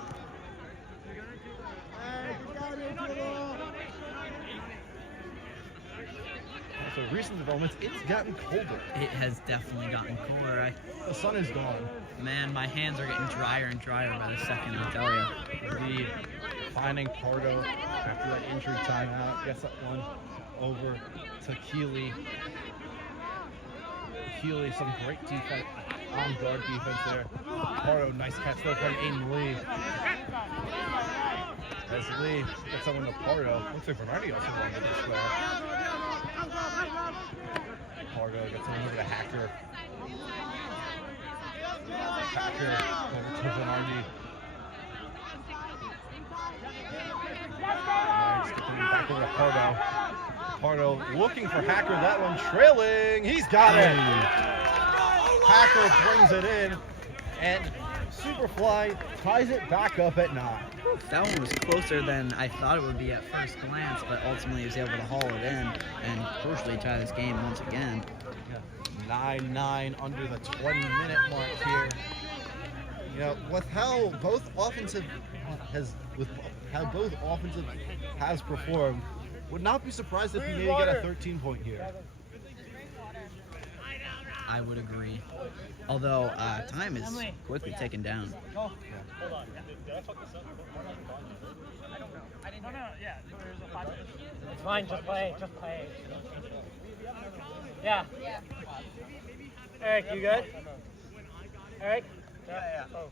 So recent developments, it's gotten colder. It has definitely gotten cooler. The sun is gone. Man, my hands are getting drier and drier by the second, I'll tell you. Indeed. Finding Pardo after that injury timeout. Gets that one over to Keeley. Keeley, some great defense, on-guard defense there. Pardo, nice catch there from Aiden Lee. As Lee gets that one to Pardo. Looks like Bernardi also wanted this there. Pardo gets one over to Hacker. Hacker over to Bernardi. Back over to Pardo. Pardo looking for Hacker. That one trailing. He's got it. Hacker brings it in. And Superfly ties it back up at 9. That one was closer than I thought it would be at first glance, but ultimately he was able to haul it in and crucially tie this game once again. 9-9 under the 20-minute mark here. You know, with how both offensive has performed, would not be surprised if we maybe get a 13-point here. I would agree. Although time is quickly ticking down. Hold on. Did I fuck this up? No, yeah. There's a 5 minutes. It's fine, just play. Yeah. Eric, you good? Eric? Yeah. Oh.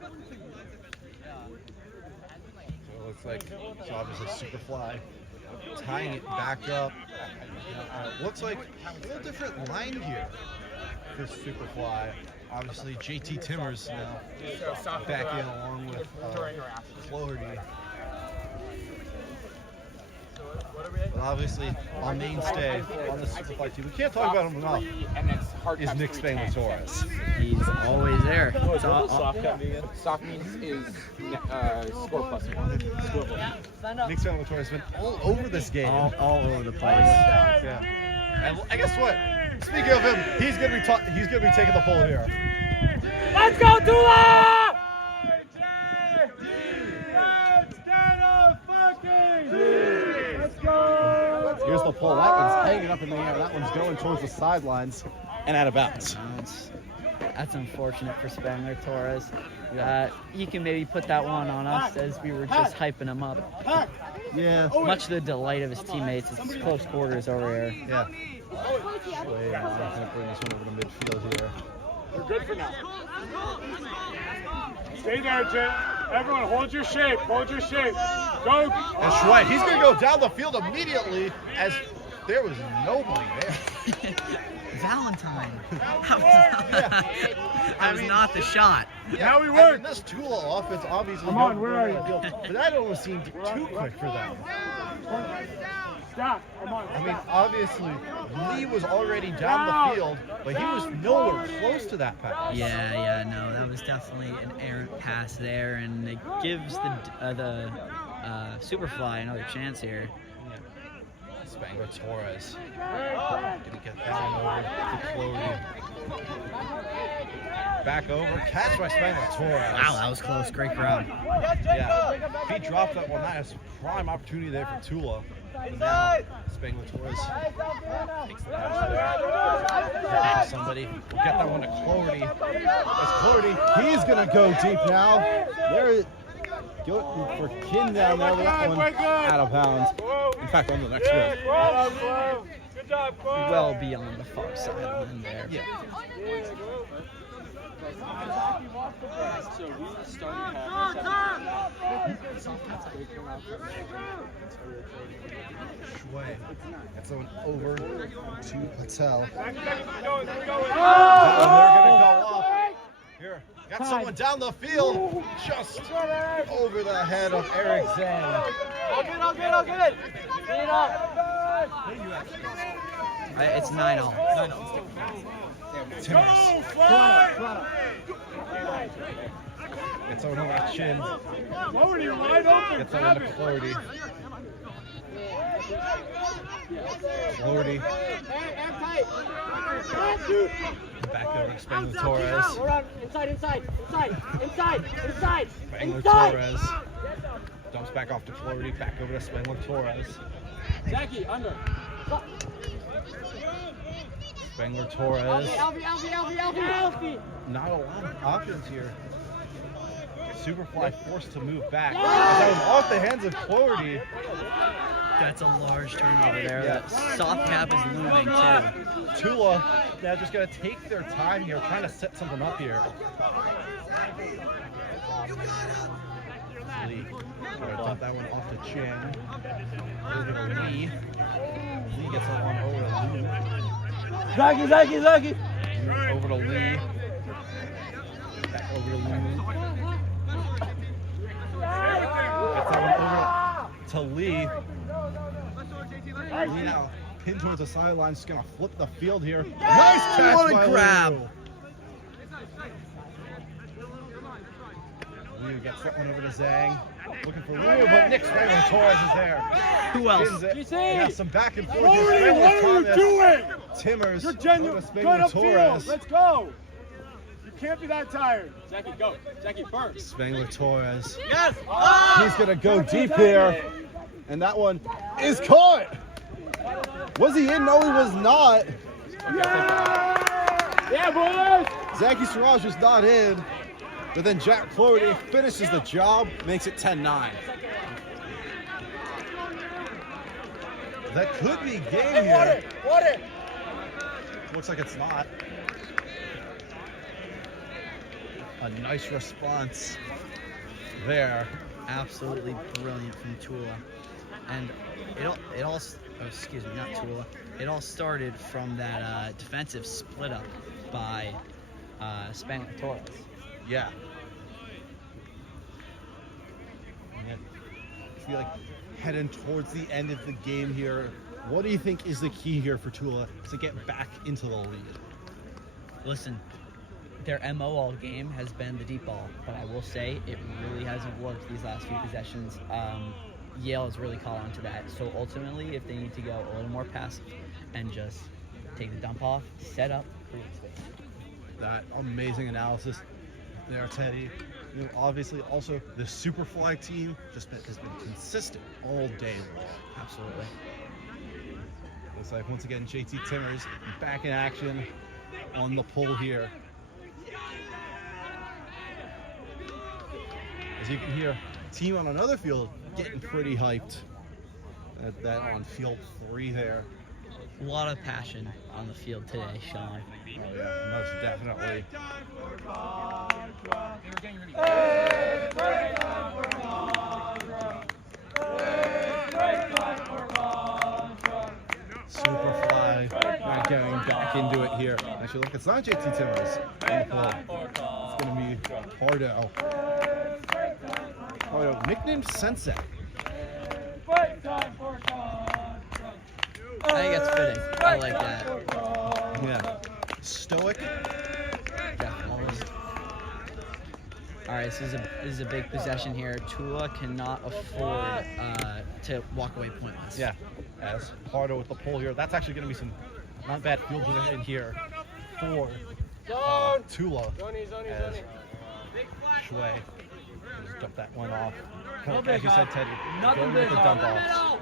So it looks like it's obviously Superfly tying it back up. Looks like a little different line here for Superfly. Obviously, JT Timmers now back in along with Flaherty. But obviously, our mainstay on the Superfly team, we can't talk about him enough, is Nick Spangler-Torres. He's always there. It's Soft means is score plus one. Score plus one. Nick Spangler-Torres has been all over this game. all over the place. Yeah. And guess what? Speaking of him, he's gonna be taking the pull here. Let's go, TULA! Here's the pull. That one's hanging up in the air. That one's going towards the sidelines and out of bounds. That's unfortunate for Spangler-Torres. He can maybe put that one on us as we were just hyping him up. Yeah. Much to the delight of his teammates. It's close quarters over here. Yeah. Wait, I'm going to bring this one over to midfield here. We're good for now. Stay there, Jim. Everyone, hold your shape. Hold your shape. Go. That's right. He's going to go down the field immediately as there was nobody there. Valentine. That was not the shot. Now we work. This TULA offense obviously. Come on, where are you? But that almost seemed too quick for them. Stop. Come on. I mean, obviously, Lee was already down the field, but he was nowhere close to that pass. Yeah, no, that was definitely an errant pass there, and it gives the Superfly another chance here. Spangler-Torres gonna get that one over to Chloe. Back over, catch by Spangler-Torres. Wow, that was close. Great grab. Yeah, if he drops that one, that is a prime opportunity there for TULA. But now, Spangler-Torres takes the pass there. Somebody will get that one to Cloherty. That's Cloherty. He's going to go deep now. There, go for Kin down there. That one out of bounds. In fact, on the next one. Good job, Chloe. Well beyond the far sideline there. Yeah. So we started having Shui gets that one over to Patel. Going. They're gonna go up. Here, got someone down the field, just over the head of Eric Zhang. All good. Clean it up. It's 9-0. Timmers. Gets that one over to Chin. Flaherty wide open. Gets that one to Flaherty. Flaherty. Back over to Spangler-Torres. We're on inside. Spangler-Torres. Dumps back off to Flaherty. Back over to Spangler-Torres. Jackie, under. Spangler-Torres. Alfie. Not a lot of options here. Superfly forced to move back. As that was off the hands of Flaherty. That's a large turnover there. Yeah. That soft cap is looming too. TULA now just got to take their time here, trying to set something up here. Lee. Trying to dump that one off to Chin. Over to Lee. Lee gets that one over to Lou. Zaki. Over to Lee. Back over to Lou. Gets that one over to Lee. Lee now pinned towards the sideline, just gonna flip the field here. Nice catch What a by grab. Lou gets that one over to Zhang. Looking for Lou, but Nick Spangler-Torres is there. Who else? Yeah, some back and forth. Flaherty, what are you doing? Timmers. You're genuine. over Good Spangler-Torres. upfield. Let's go. You can't be that tired. Jackie, go. Jackie, first. Spangler-Torres. Yes. He's going to go deep here. And that one is caught. Was he in? No, he was not. Yeah, boys. Zaki Siraj was not in. But then Jack Flaherty finishes the job, makes it 10-9. That could be game here. Water. Looks like it's not. A nice response there. Absolutely brilliant from TULA. And it all excuse me, not TULA. It all started from that defensive split up by Spanish Torres. Yeah. And I feel like heading towards the end of the game here, what do you think is the key here for TULA to get back into the lead? Listen, their MO all game has been the deep ball, but I will say it really hasn't worked these last few possessions. Yale has really caught on to that. So ultimately, if they need to go a little more passive and just take the dump off, set up, create space. That amazing analysis there, Teddy. You know, obviously, also the Superfly team has been consistent all day long. Absolutely. Looks like once again JT Timmers back in action on the pull here. As you can hear, team on another field getting pretty hyped. That on field 3 there. A lot of passion on the field today, Sean. Oh yeah, most definitely. Superfly getting back into it here. Actually, look, it's not JT Timmers on the pull. It's going to be Pardo. Pardo, nicknamed Sensei. I think that's fitting. I like that. Yeah. Stoic. Definitely. All right, this is a big possession here. TULA cannot afford to walk away pointless. Yeah. As Pardo with the pull here. That's actually going to be some not bad field position here for TULA. As Shui just dump that one off. As you said, Teddy, going with the dump offs.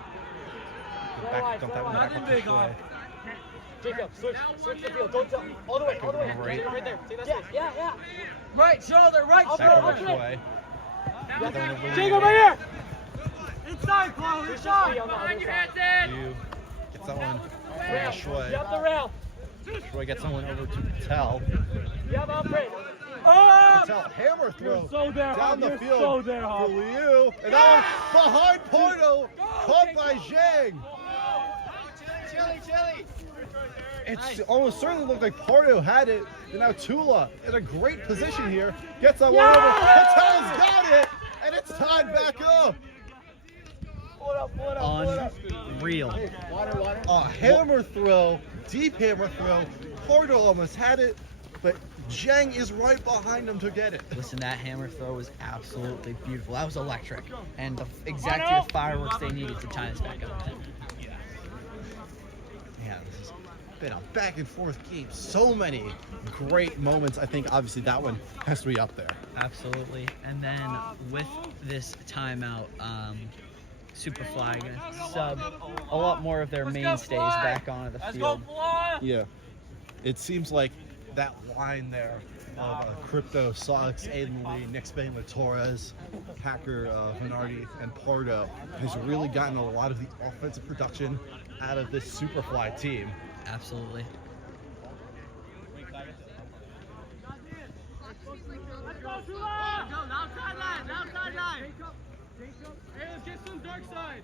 Dump that one back up to Shui. Jacob, switch the field. Don't tell. All the way. Right. Right there. See that space. Yeah. Right shoulder, right Back over shoulder. Shui. Jacob, right here. Inside, Paul. Inside. You get someone over to Shui. Up the rail. Shui gets someone over to Patel. Upright. Patel hammer throw so there, down the you're field so there, for Hop. Liu. And that one behind Pardo, caught by Zhang. It's almost certainly looked like Pardo had it, and now TULA in a great position here. Gets that one over. Patel's got it, and it's tied back up. Unreal. A hammer throw, deep hammer throw. Pardo almost had it, but Zhang is right behind him to get it. Listen, that hammer throw was absolutely beautiful. That was electric, and exactly the fireworks they needed to tie us back up. Yeah, this has been a back and forth game. So many great moments. I think obviously that one has to be up there. Absolutely. And then with this timeout, Superfly gonna sub a lot more of their mainstays back onto the field. Yeah. It seems like that line there of Crypto, Sox, Aiden Lee, Nick Spangler, Torres, Hacker, Venardi, and Pardo has really gotten a lot of the offensive production out of this Superfly team. Absolutely. Hey, let's get some dark side.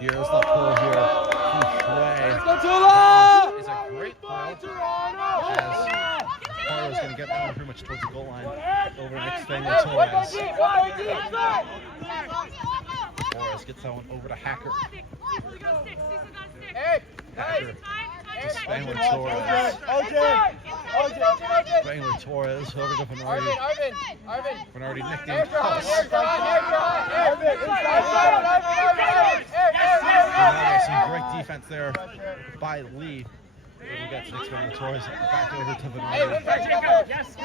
Here's the pull here from Shui. It's a great pull. As Pardo's going to get that one pretty much towards the goal line. Over Nick Spangler, Torres. Torres gets that one over to Hacker. Hacker to Spangler, Torres. Spangler, Torres over to Venardi. Venardi nicknamed House. Some great defense there by Lee. We got 6 on the tours. Back over to Hey, Bernardi. Yes.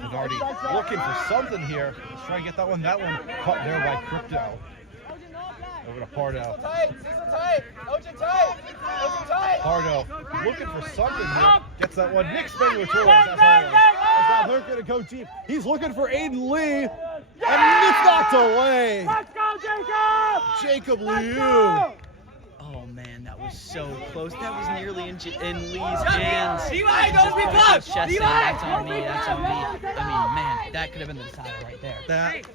Bernardi looking for something here. Let's try to get that one. That one caught there by Crypto. Over to Pardo. Pardo looking for something here. Gets that one. Nick Spengler Torres. That's all. Now they're going to go deep. He's looking for Aiden Lee, and it's knocked away. Let's go, Jacob! Jacob Liu. Oh man, that was so close. That was nearly in Lee's hands. Levi, Just don't be pushed close! his chest in. Levi! That's on me. That's on me. I mean, man, that could have been the decider right there. That,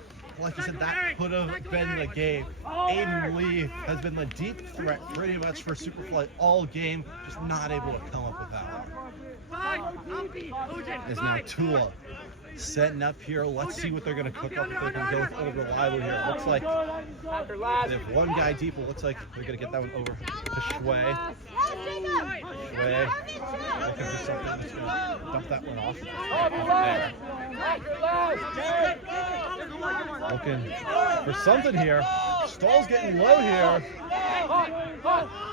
like I said, that could have been the game. Aiden Lee has been the deep threat pretty much for Superfly all game, just not able to come up with that one. Is now TULA setting up here. Let's see what they're going to cook up. If they're going to go with Old Reliable here. It looks like they have one guy deep. It looks like they're going to get that one over to Shui. Shui looking for something that's going to dump that one off. Looking for something here. Stall's getting low here.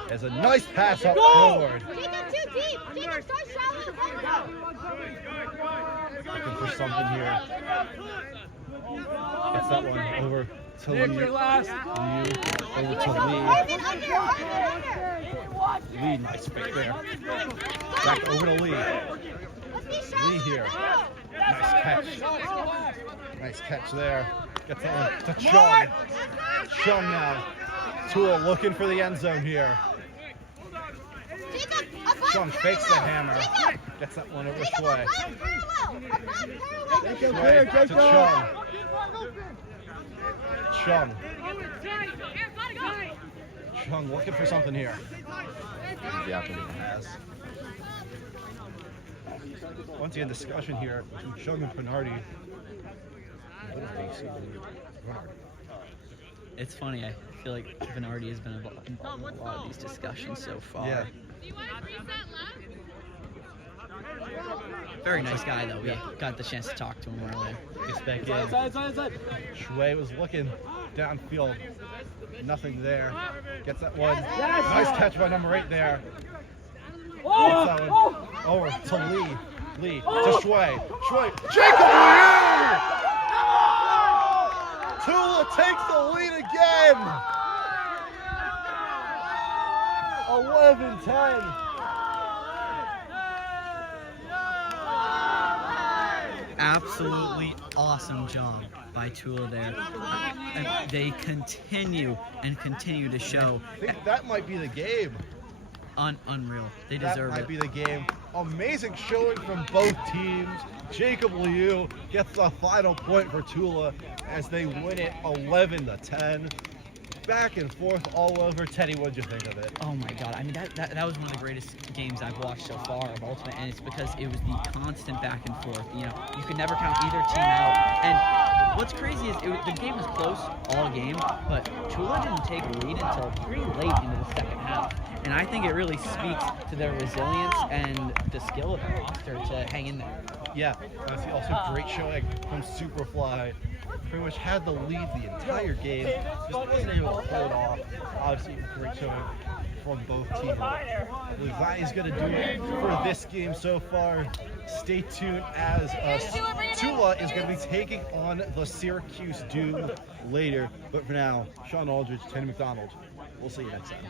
There's a nice pass up forward. Looking for something here. Gets that one over to Lee. Over to Lee. Lee, nice pick there. Back over to Lee. Lee here. Nice catch. Nice catch there. Gets that one to Chung. Chung now. TULA looking for the end zone here. Chung fakes the hammer. Gets that one over Shui. Shui to Chung. Chung. Chung looking for something here. Has. Once again, discussion here between Chung and Bernardi. It's funny. I feel like Bernardi has been involved in a lot of these discussions so far. Yeah. Very nice guy though. We got the chance to talk to him earlier. Gets back in. Shui was looking downfield. Nothing there. Gets that one. Nice catch by number 8 there. Gets that one over to Lee. Lee to Shui. Shui. Jacob Liu! TULA takes the lead again. 11-10. Absolutely awesome job by TULA there. And they continue to show I think that might be the game. unreal. They That deserve might it. be the game. Amazing showing from both teams. Jacob Liu gets the final point for TULA as they win it 11-10. Back and forth all over. Teddy, what'd you think of it? Oh my god, I mean that was one of the greatest games I've watched so far of Ultimate, and it's because it was the constant back and forth. You know, you could never count either team out. And what's crazy is the game was close all game, but TULA didn't take a lead until pretty late into the second half. And I think it really speaks to their resilience and the skill of the roster to hang in there. Yeah, also great showing from Superfly. Pretty much had the lead the entire game, just wasn't able to pull it off. Obviously, great showing from both teams. Levi is going to do it for this game so far. Stay tuned as TULA is going to be taking on the Syracuse Doom later. But for now, Sean Aldridge, Teddy McDonald. We'll see you next time.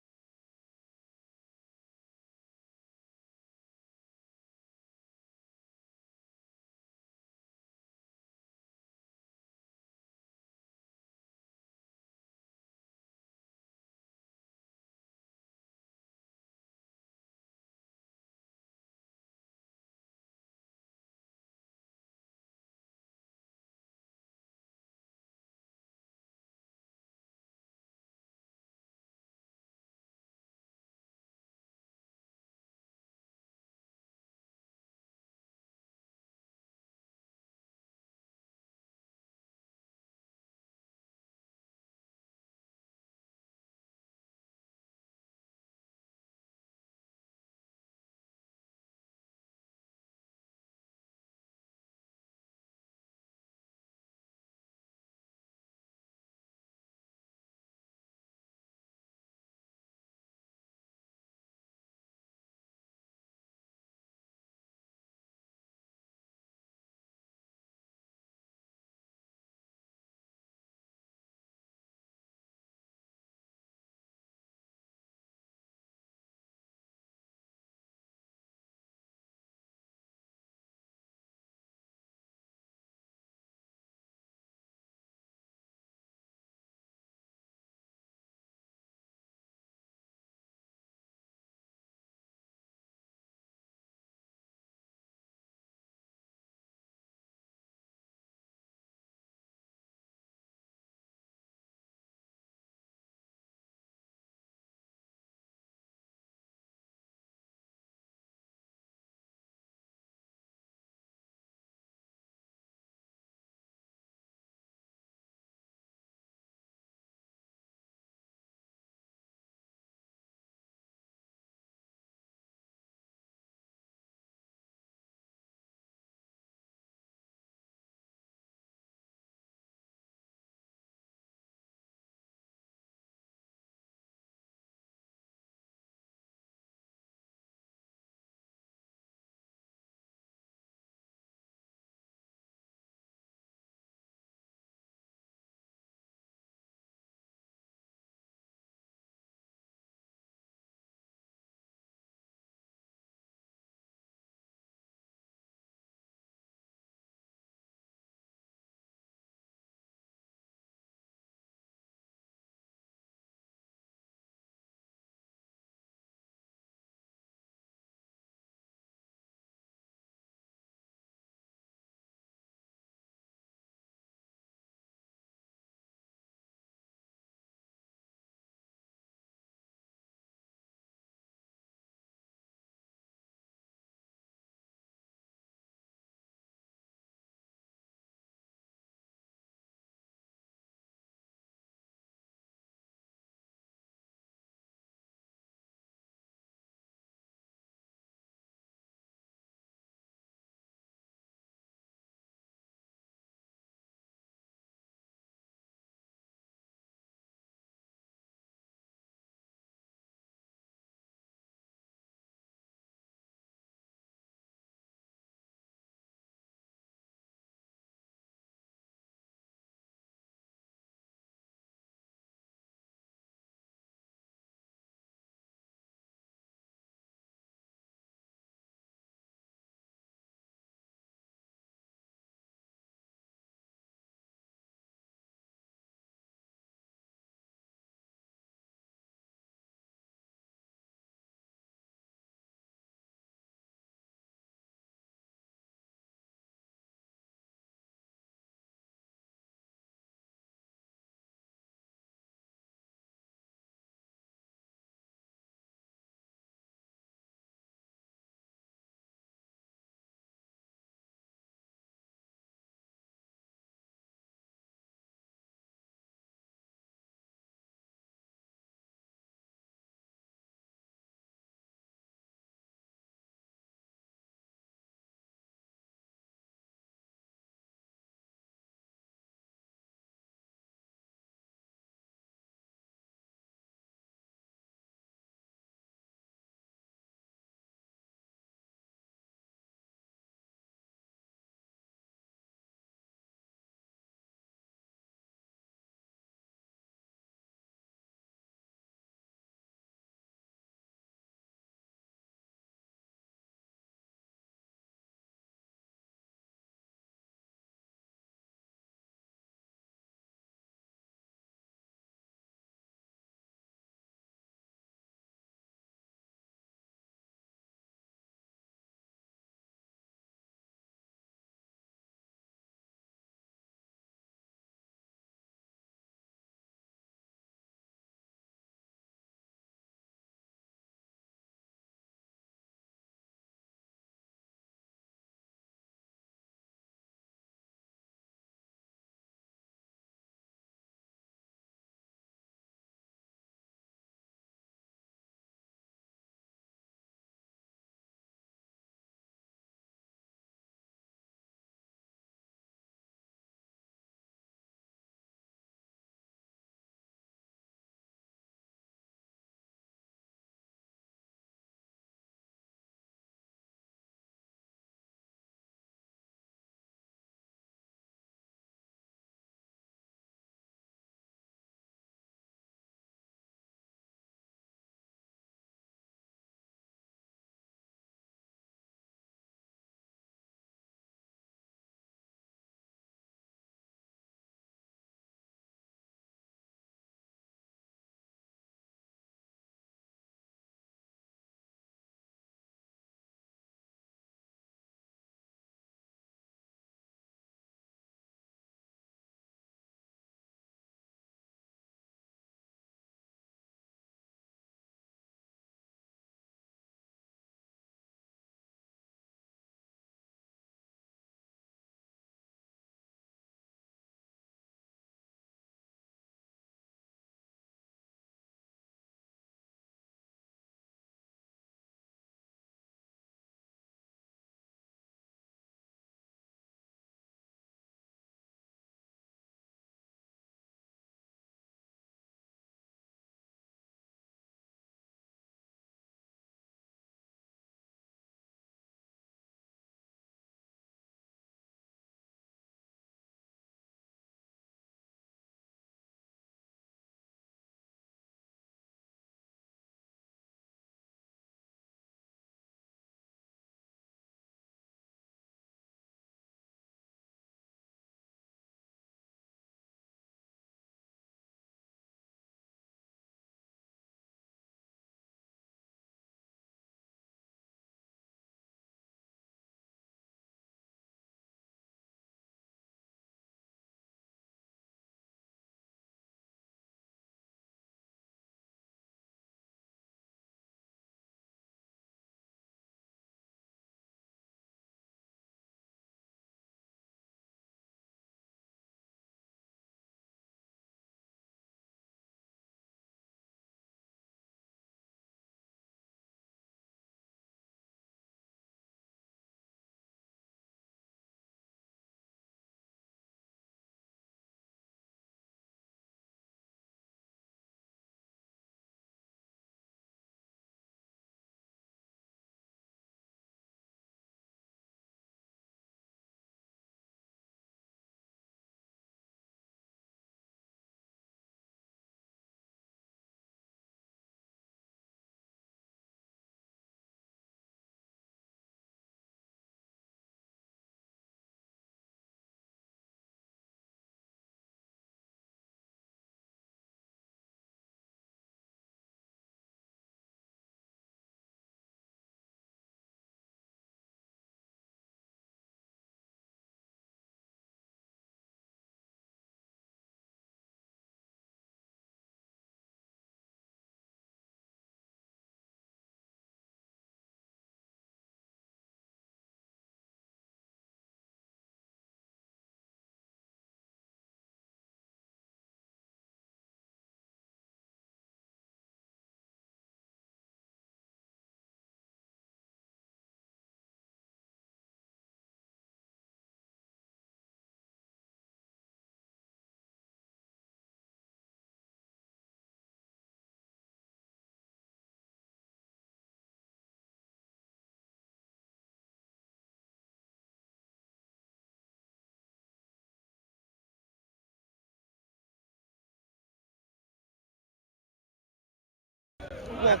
Well,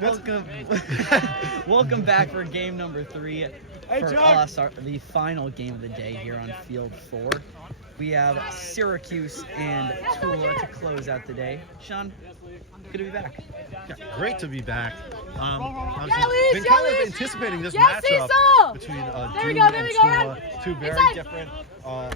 welcome, welcome back for game number 3 for us, the final game of the day here on Field 4. We have Syracuse and TULA to close out the day. Sean, good to be back. Yeah, great to be back. I've Yellies, been kind yellies! of anticipating this Yes, matchup Seesaw! between There we Doom go, there and we go, TULA, yeah. two very Inside. different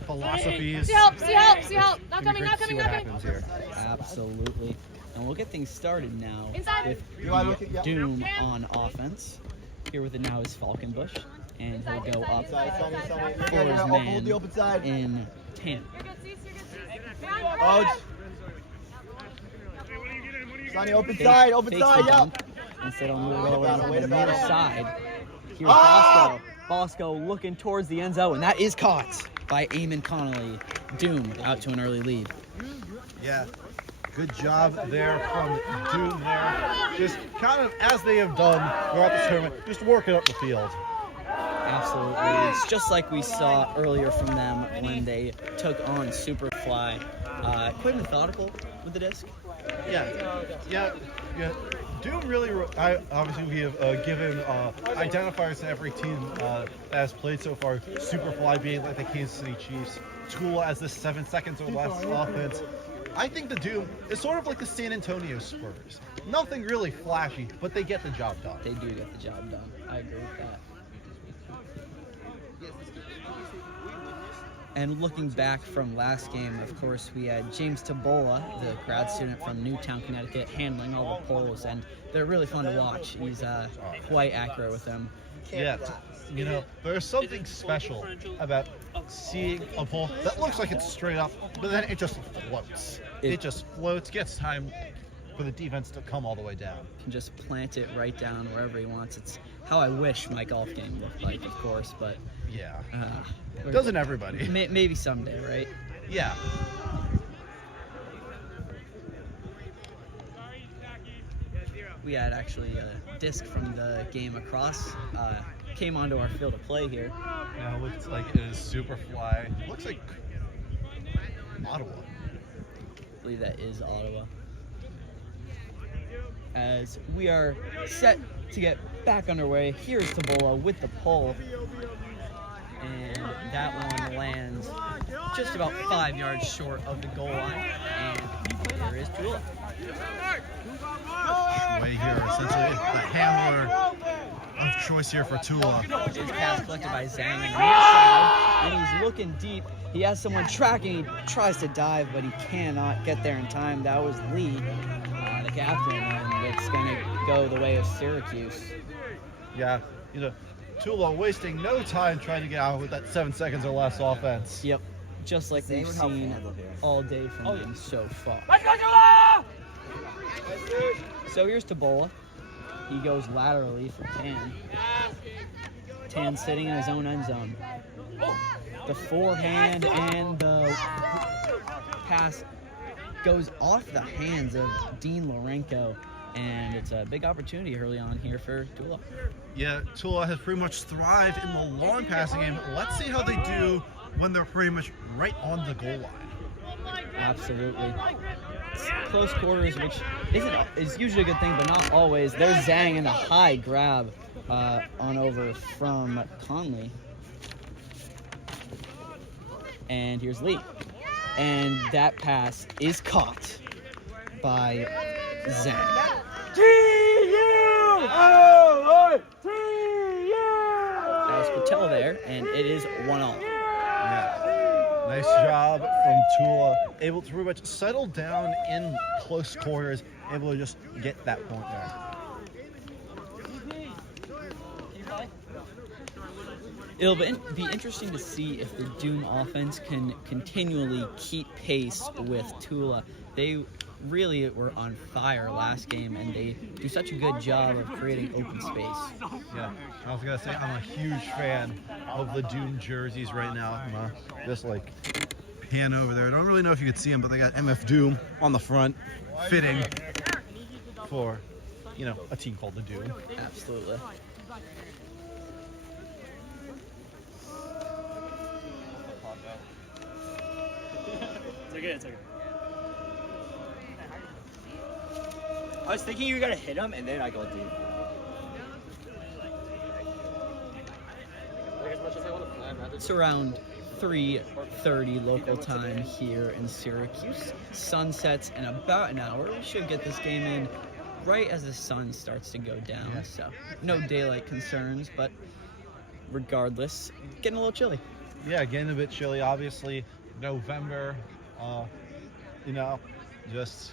philosophies. See help, see help, see help. Not It'd be coming, great to see not what coming, not coming. happens here. Absolutely. And we'll get things started now Inside. with the Doom on offense. Here with it now is Falkenbush, and he'll go up for his man in 10. You're good, Cease, you're good, Cease. Oh, Sonny, open Fakes- side, open fakes side, the yeah. dunk. Instead, I'll move it over on Wait the about near it. side. Here's Ah! Bosco. Bosco looking towards the end zone, and that is caught by Eamon Connolly. Doom out to an early lead. Yeah, good job there from Doom there. Just kind of as they have done throughout the tournament, just working up the field. Absolutely. It's just like we saw earlier from them when they took on Superfly. Quite methodical with the disc. Yeah. Doom really, obviously we have given identifiers to every team that has played so far. Superfly being like the Kansas City Chiefs, TULA as the 7 seconds or less offense. I think the Doom is sort of like the San Antonio Spurs. Nothing really flashy, but they get the job done. They do get the job done. I agree with that. And looking back from last game, of course, we had James Tabola, the grad student from Newtown, Connecticut, handling all the polls, and they're really fun to watch. He's quite accurate with them. Yeah, there's something special about seeing a pole that looks like it's straight up, but then it just floats. It just floats, gets time for the defense to come all the way down. Can just plant it right down wherever he wants. It's how I wish my golf game looked like, of course, but Yeah. Doesn't everybody? Maybe someday, right? Yeah. We had actually a disc from the game across, came onto our field of play here. Yeah, it looks like it is Superfly. Looks like Ottawa. I believe that is Ottawa. As we are set to get back underway, here's Tabola with the pole. And that one lands just about 5 yards short of the goal line. And there is TULA. Right here, essentially the handler of choice here for TULA. His pass collected by Zhang on the near side, and he's looking deep. He has someone tracking. He tries to dive, but he cannot get there in time. That was Lee, the captain, and it's going to go the way of Syracuse. Yeah, TULA wasting no time trying to get out with that 7 seconds or less offense. Yep, just like we've seen all day from him so far. Let's go, TULA! So here's Tabola. He goes laterally for Tan. Tan sitting in his own end zone. The forehand and the pass goes off the hands of Dean Lorenko, and it's a big opportunity early on here for TULA. Yeah, TULA has pretty much thrived in the long passing game. Let's see how they do when they're pretty much right on the goal line. Absolutely. It's close quarters, which is usually a good thing, but not always. There's Zhang in a high grab on over from Conley. And here's Lee. And that pass is caught by Zhang. That was Patel there, and it is 1-all. Yeah. Nice job from TULA. Able to pretty much settle down in close quarters, able to just get that point there. It'll be interesting to see if the Doom offense can continually keep pace with TULA. They really were on fire last game, and they do such a good job of creating open space. Yeah, I was gonna say I'm a huge fan of the Doom jerseys right now. I'm just like pan over there. I don't really know if you could see them, but they got MF Doom on the front, fitting for a team called the Doom. Absolutely. It's okay, it's okay. I was thinking you were gonna hit him, and then I go deep. It's around 3:30 local time here in Syracuse. Sun sets in about an hour. We should get this game in right as the sun starts to go down. Yeah. So no daylight concerns, but regardless, getting a little chilly. Yeah, getting a bit chilly. Obviously, November. You know, just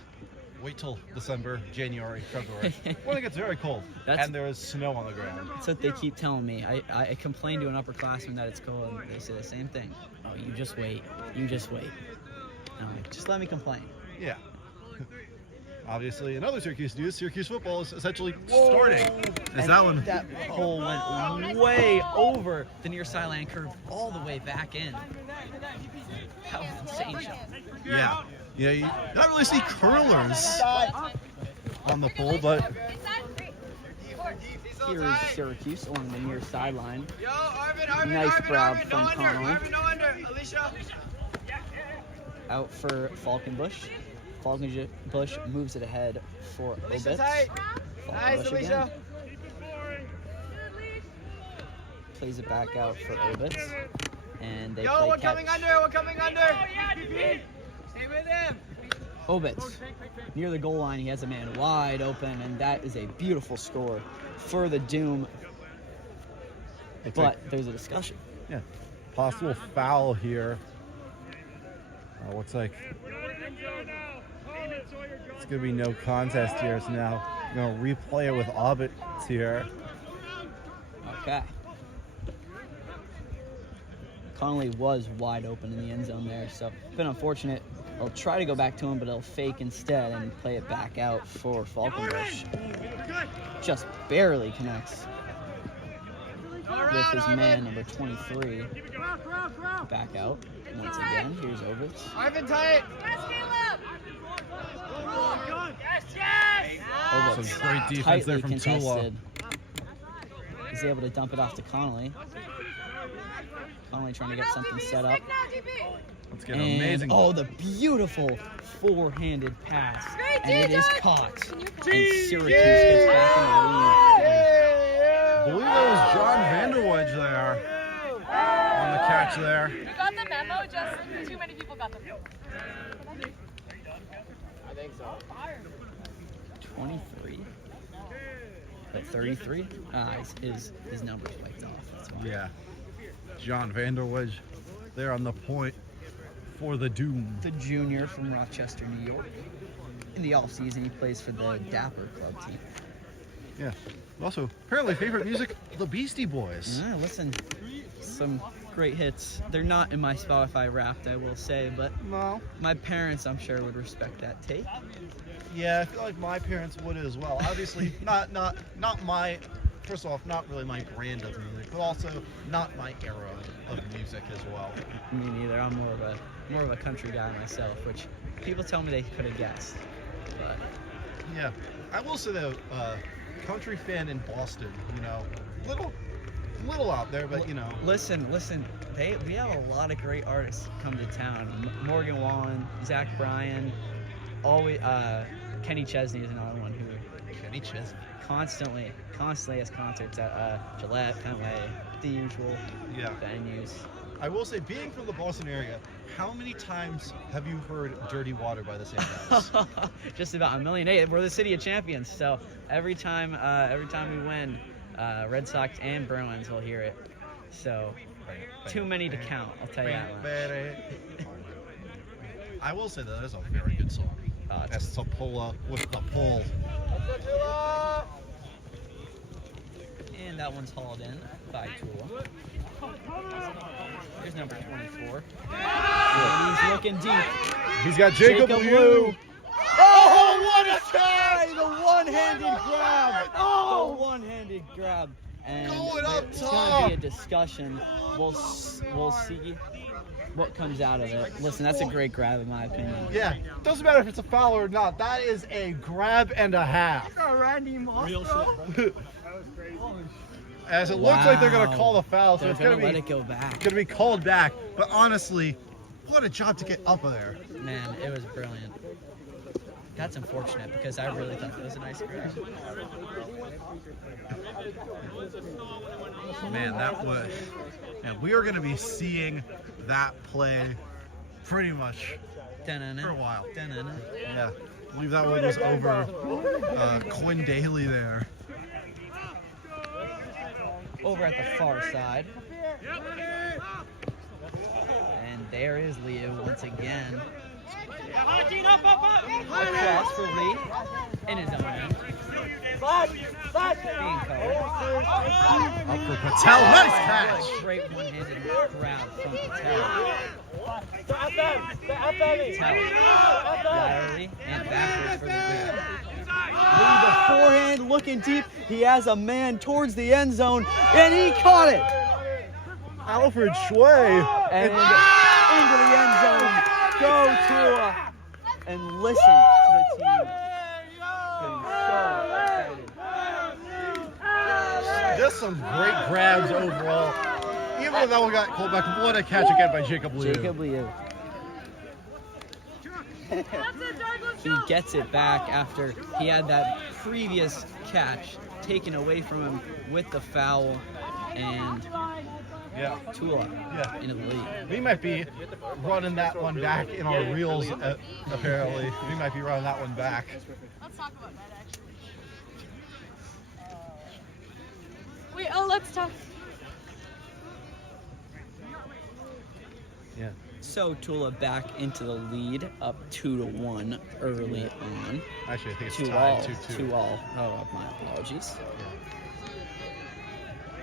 wait till December, January, February when it gets very cold That's- and there is snow on the ground. That's what they keep telling me. I complain to an upperclassman that it's cold, and they say the same thing. Oh, you just wait. You just wait. And I'm like, just let me complain. Yeah. Obviously, in other Syracuse news, Syracuse football is essentially starting. As that one? That pole went way over the near sideline curve, all the way back in. That was insane shot. Yeah. Yeah, you don't really see curlers on the pole, but Here is Syracuse along the near sideline. Nice grab from Connolly. Out for Falkenbush. Falkenbush moves it ahead for Obitz. Falkenbush again. Plays it back out for Obitz. And they play catch. We're coming under. Stay with him. Obitz, near the goal line, he has a man wide open, and that is a beautiful score for the Doom. But there's a discussion. yeah, possible foul here. Looks like it's gonna be no contest here. So now we're gonna replay it with Obitz here. Okay. Connolly was wide open in the end zone there, so it's been unfortunate. I'll try to go back to him, but he'll fake instead and play it back out for Falkenbush. Just barely connects with his man, number 23. Back out once again. Here's Obitz. Arvin, tie it. Obitz, Some great defense there tightly from TULA. contested. He's able to dump it off to Connolly. Connolly trying to get something set up. Let's get an amazing. Oh, the beautiful four-handed pass. And it is caught. And Syracuse gets back in the lead. I believe that was John Vanderwedge there on the catch there. You got the memo, just too many people got the memo. I think so. 23. But 33? His number's wiped off. That's why. Yeah, John Vanderwedge there on the point for the Doom. The junior from Rochester, New York. In the offseason, he plays for the Dapper Club team. Yeah. Also, apparently favorite music, the Beastie Boys. Yeah, listen, some great hits. They're not in my Spotify Wrapped, I will say, but No. my parents, I'm sure, would respect that take. Yeah, I feel like my parents would as well. Obviously, not my. First off, not really my brand of music, but also not my era of music as well. Me neither. I'm more of a country guy myself, which people tell me they could have guessed. But Yeah, I will say though, country fan in Boston, you know, little out there, but you know. listen, we have a lot of great artists come to town. Morgan Wallen, Zach Bryan, always Kenny Chesney is another one who Kenny Chesney. constantly has concerts at Gillette, Fenway, the usual Yeah. venues. I will say, being from the Boston area, how many times have you heard "Dirty Water" by the same guys? Just about 1,000,008. We're the city of champions, so every time we win, Red Sox and Bruins will hear it. So too many to count, I'll tell you that much. I will say that is a very good song. It's Sapola with the pull. And that one's hauled in by TULA. Here's number 24. And he's looking deep. He's got Jacob Liu. Oh, what a try! The one-handed grab. The one-handed grab. And Going up it's top. going to be a discussion. We'll see what comes out of it. Listen, that's a great grab in my opinion. Yeah, doesn't matter if it's a foul or not. That is a grab and a half. Randy Moss. As it looks like they're going to Wow. call the foul, so They're it's going gonna to let it go back. going to be called back. But honestly, what a job to get up there. Man, it was brilliant. That's unfortunate because I really thought that was a nice grab. Man, that was. And we are going to be seeing that play pretty much for a while. Yeah, I believe that one was over Quinn Daly there. Over at the far side. And there is Leo once again. Across for Lee in his own end. Being called. Up for Patel, nice catch! Great one-handed grab from Patel. Laterally and backwards for the grab. Lee, the forehand looking deep. He has a man towards the end zone, and he caught it. Alfred Schway. And into the end zone. Go TULA. And listen to the team. Getting so excited. Just some great grabs overall. Even though that one got called back, what a catch again by Jacob Liu. Jacob Liu. He gets it back after he had that previous catch taken away from him with the foul, and Yeah. TULA Yeah. into the lead. We might be running that one back in our reels, apparently. We might be running that one back. Let's talk about that actually. Wait, let's talk. Yeah. So TULA back into the lead, up 2-1 early on. Actually, I think it's 2-all. tied 2-2. 2-all. Oh, my apologies.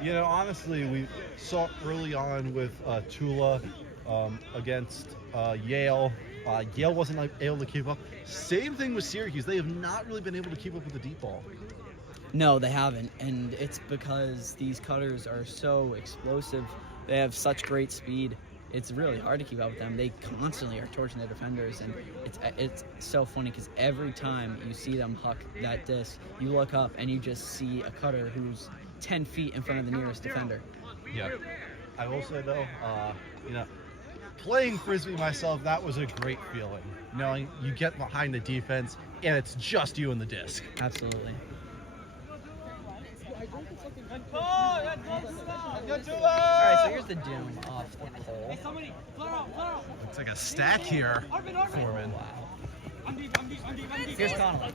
You know, honestly, we saw early on with TULA against Yale. Yale wasn't able to keep up. Same thing with Syracuse. They have not really been able to keep up with the deep ball. No, they haven't, and it's because these cutters are so explosive. They have such great speed. It's really hard to keep up with them. They constantly are torching their defenders, and it's so funny because every time you see them huck that disc, you look up and you just see a cutter who's 10 feet in front of the nearest defender. Yeah. I will say though, you know, playing Frisbee myself, that was a great feeling. Knowing you get behind the defense and it's just you and the disc. Absolutely. All All right, so here's the doom off the pole. It's like a stack here, Foreman. Wow. Here's Connolly.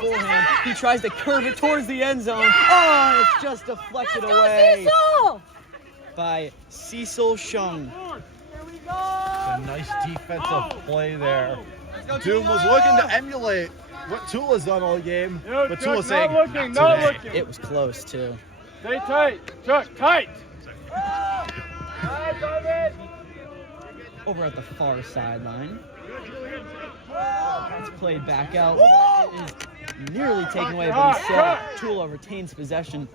Beforehand, he tries to curve it towards the end zone. Oh, it's just deflected away by Cecil Shung. A nice defensive play there. Doom was looking to emulate what TULA's done all game, but TULA's saying not today. It was close too. Stay tight. Chuck, tight. Over at the far sideline. It's played back out. It is nearly taken away, but instead TULA retains possession.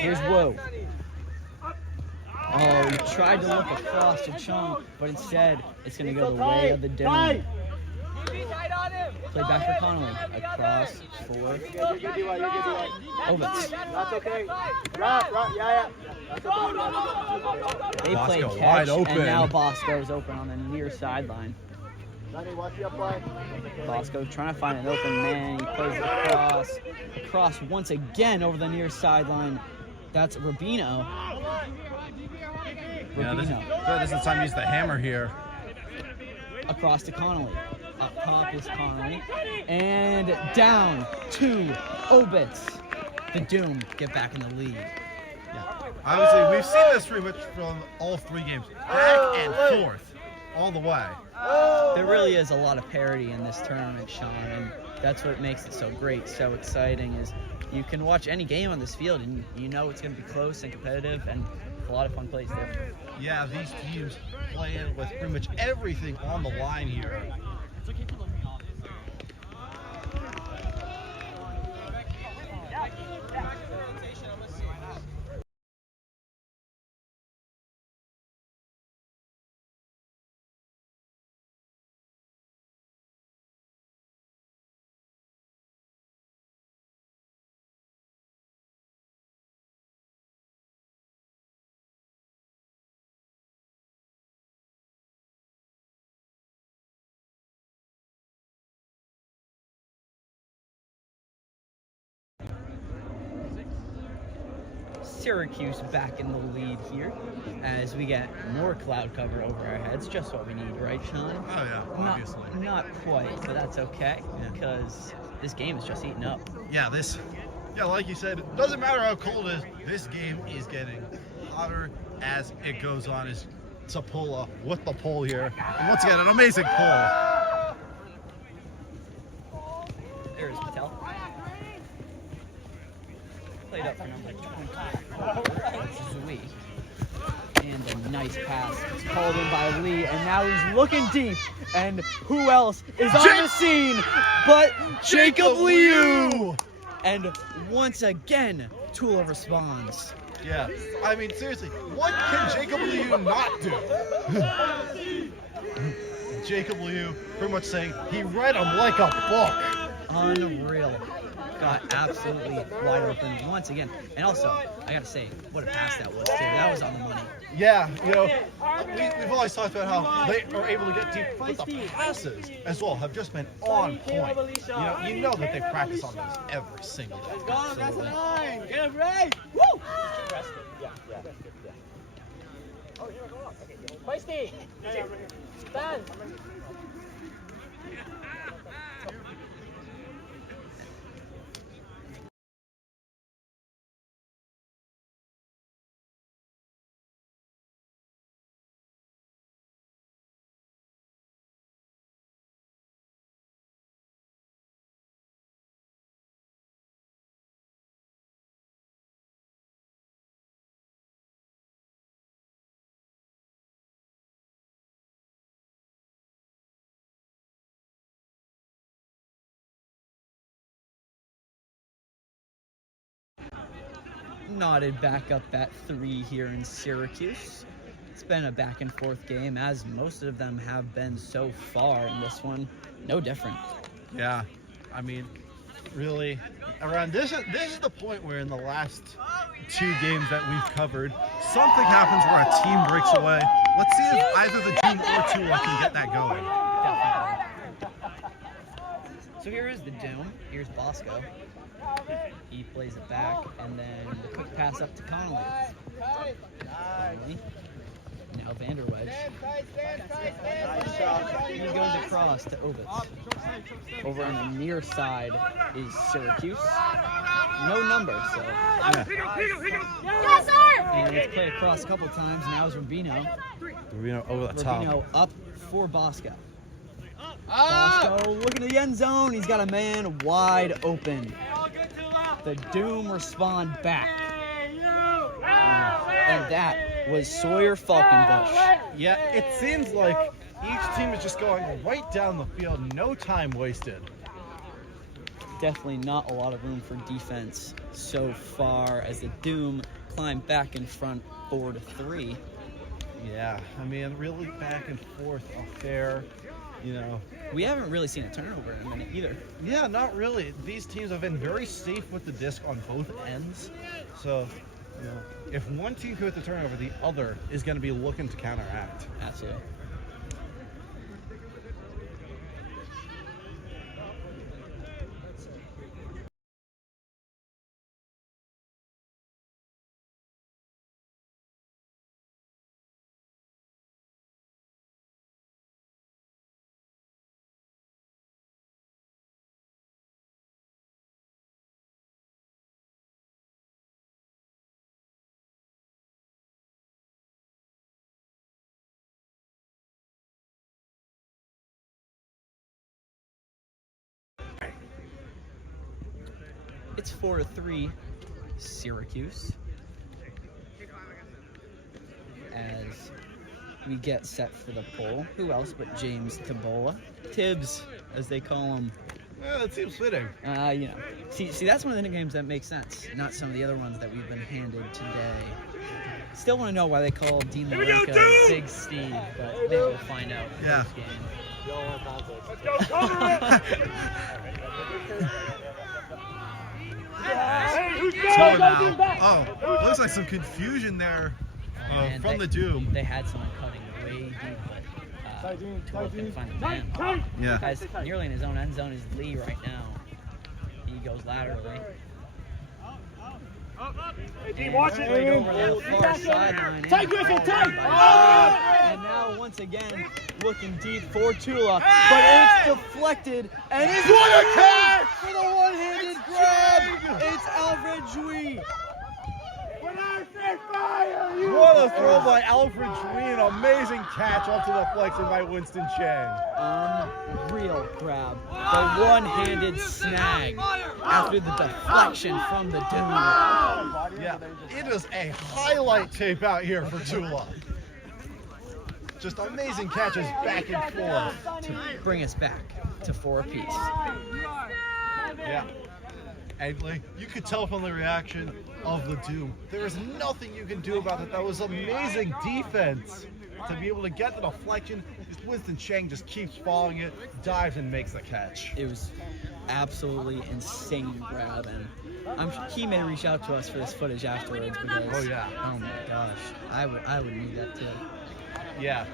Here's Wu. Oh, he tried to look across to Chung, but instead it's going to go the way of the dome. Played back for Connolly. Across for Ovitz. That's okay. They played Bosco catch, wide open. and now Bosco's open on the near sideline. Watch the play. Bosco trying to find an open man. He plays it across. Across once again over the near sideline. That's Rubino. Yeah, this is the time to use the hammer here. Across to Connolly. Up top is Connolly. And down to Obitz. The Doom get back in the lead. Obviously, we've seen this pretty much from all three games. Back and forth, all the way. There really is a lot of parity in this tournament, Sean, and that's what makes it so great, so exciting, is you can watch any game on this field and you know it's going to be close and competitive and a lot of fun plays there. Yeah, these teams playing with pretty much everything on the line here. Syracuse back in the lead here as we get more cloud cover over our heads. Just what we need, right, Sean? Oh yeah, obviously. Not quite, but that's okay because this game is just heating up. Yeah, like you said, it doesn't matter how cold it is. This game is getting hotter as it goes on. It's TULA with the pole here. And once again, an amazing pole. There's Patel. Played up for number 24. This is Lee. And a nice pass. It's called in by Lee, and now he's looking deep. And who else is on the scene but Jacob Liu? And once again, TULA responds. Yeah, I mean, seriously, what can Jacob Liu not do? Jacob Liu pretty much saying he read him like a book. Unreal. Got absolutely wide open once again. And also, I gotta say, what a pass that was, too. That was on the money. Yeah, you know, we've always talked about how they are able to get deep, but the passes as well have just been on point. You know that they practice on those every single day. That's a line. Get it right. Woo! Feisty. Stand. Knotted back up at 3 here in Syracuse. It's been a back and forth game, as most of them have been so far, and this one, no different. Yeah, I mean, really, around this is the point where in the last 2 games that we've covered, something happens where a team breaks away. Let's see if either the team or TULA can get that going. Definitely. So here is the Doom. Here's Bosco. He plays it back, and then a quick pass up to Connolly. Now Vanderwedge. He goes across to Ovitz. Over on the near side is Syracuse. No number, so. Yeah. Yes, sir. And it's played across a couple times. Now is Rubino. Rubino over the top. Rubino up for Bosco. Bosco looking at the end zone. He's got a man wide open. The Doom respond back. And that was Sawyer Falkenbush. Yeah, it seems like each team is just going right down the field, no time wasted. Definitely not a lot of room for defense so far as the Doom climb back in front 4-3. Yeah, I mean, really back and forth affair, you know. We haven't really seen a turnover in a minute either. Yeah, not really. These teams have been very safe with the disc on both ends. So, you know, if one team commits the turnover, the other is going to be looking to counteract. Absolutely. It's 4-3 Syracuse as we get set for the poll. Who else but James Tabola? Tibbs, as they call him. Yeah, that seems fitting. You know, see, that's one of the nicknames that makes sense, not some of the other ones that we've been handed today. Still want to know why they call Dean Malenko Big Steve, but maybe we'll find out Yeah. post game. Let's go, cover So now, looks like some confusion there And from they- the Doom. They had someone cutting way deep, but TULA couldn't find the man. Yeah. Guys, nearly in his own end zone is Lee right now. He goes laterally. And watch it, right Amen. over that far sideline. Tight, Griffin, tight. And now once again looking deep for TULA, but it's deflected and it's What a catch! for the one-handed grab. It's Alfred Jouy. What a throw by Alfred Jouy, an amazing catch off to the deflection by Winston Chang. Unreal grab. The one-handed snag after the deflection from the dude. Yeah, it is a highlight tape out here for TULA. Just amazing catches back and forth. To bring us back to 4 apiece. Yeah. And like, you could tell from the reaction of the Doom, there is nothing you can do about it. That was amazing defense to be able to get the deflection. Just Winston Chang just keeps following it, dives and makes the catch. It was absolutely insane grab, and I'm sure he may reach out to us for this footage afterwards because Oh, yeah. oh my gosh, I would need that too. Yeah.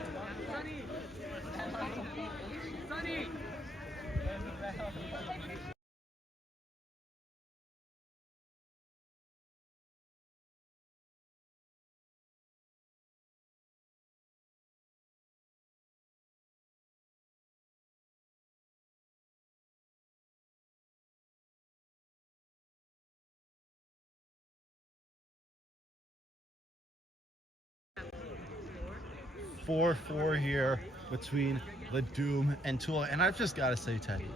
Four here between the Doom and TULA, and I've just got to say, Teddy,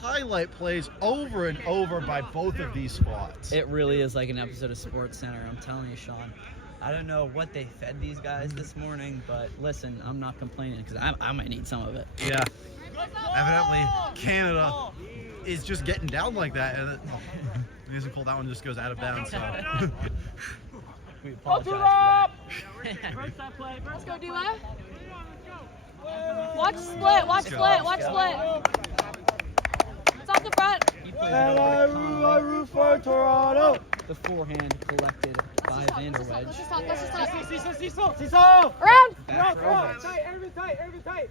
highlight plays over and over by both of these squads. It really is like an episode of Sports Center. I'm telling you, Sean. I don't know what they fed these guys this morning, but listen, I'm not complaining because I might need some of it. Yeah, evidently Canada is just getting down like that, and he doesn't pull that one, just goes out of bounds. So. We apologize for that. Let's go, Dhill. Watch split, watch split, watch split. It's off the front. He plays it over to Connell. root for Toronto. The forehand collected by Vanderwedge. Let's just talk, let's just talk. Cecil. Around! Back for Obitz. Tight.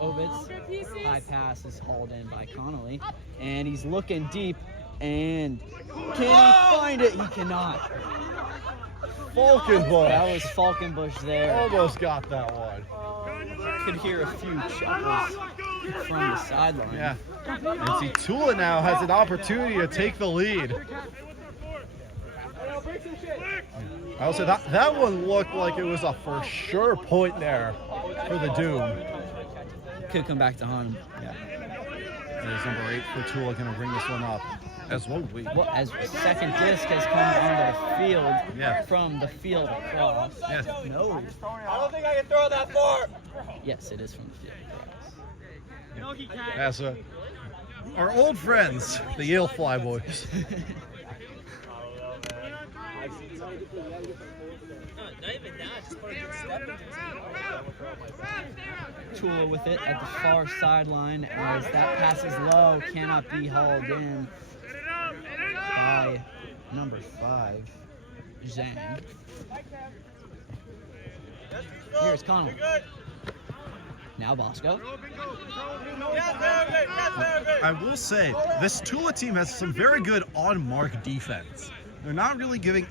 Obitz. High pass is hauled in by Connolly. And he's looking deep. And can he find it? He cannot. Falkenbush That was Falkenbush there. almost got that one. Could hear a few chuckles from the sideline. Yeah. And see, TULA now has an opportunity to take the lead. I will say that one looked like it was a for sure point there for the Doom. Could come back to haunt him. Yeah. There's number 8 for TULA going to bring this one up. As well, Well, as second disc has come onto the field Yeah. from the field across. Yes. No. I don't think I can throw that far. Yes, it is from the field across. As our old friends, the Yale Flyboys. TULA with it at the far sideline as that pass is low, cannot be hauled in by number 5, Zhang. Here's Connell. Now Bosco. I will say, this TULA team has some very good on-mark defense. They're not really giving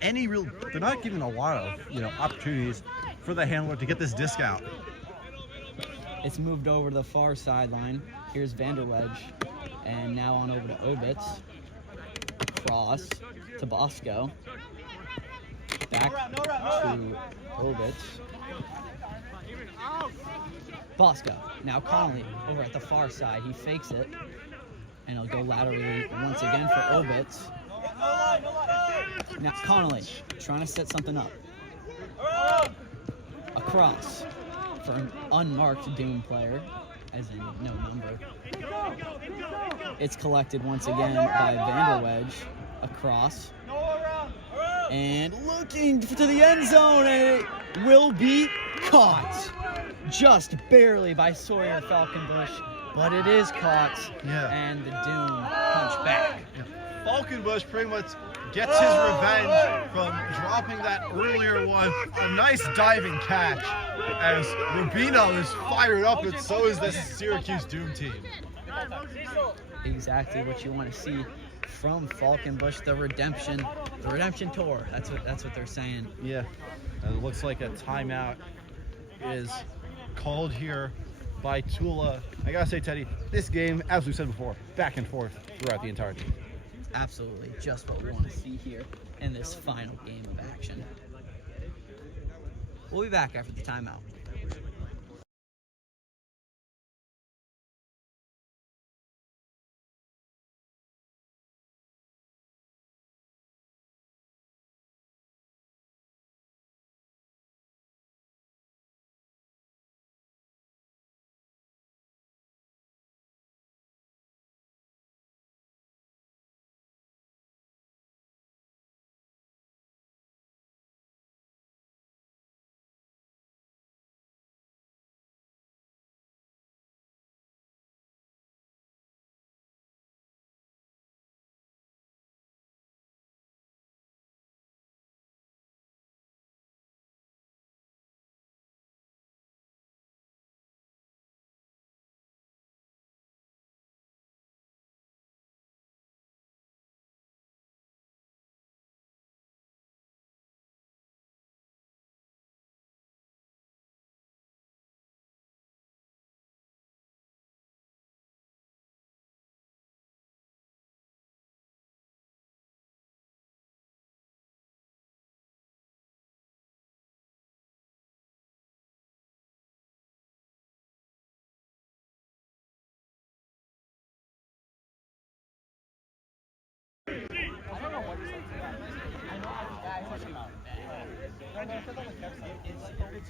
they're not giving a lot of, opportunities for the handler to get this disc out. It's moved over to the far sideline. Here's Vanderwedge. And now on over to Obitz. Cross to Bosco. Back to Obitz. Bosco. Now Connolly over at the far side. He fakes it. And he'll go laterally once again for Obitz. Now Connolly trying to set something up. Across for an unmarked Doom player, as in no number. It's collected once again by Vanderwedge. Across. And looking to the end zone, and it will be caught. Just barely by Sawyer Falkenbush, but it is caught. Yeah. And the Doom punch back. Falkenbush pretty much gets his revenge from dropping that earlier one. A nice diving catch as Rubino is fired up, and so is this Syracuse Doom team. Exactly what you want to see from Falkenbush, the redemption tour. That's what they're saying. Yeah, and it looks like a timeout is called here by TULA. I gotta say, Teddy, this game, as we said before, back and forth throughout the entirety. Absolutely, just what we want to see here in this final game of action. We'll be back after the timeout.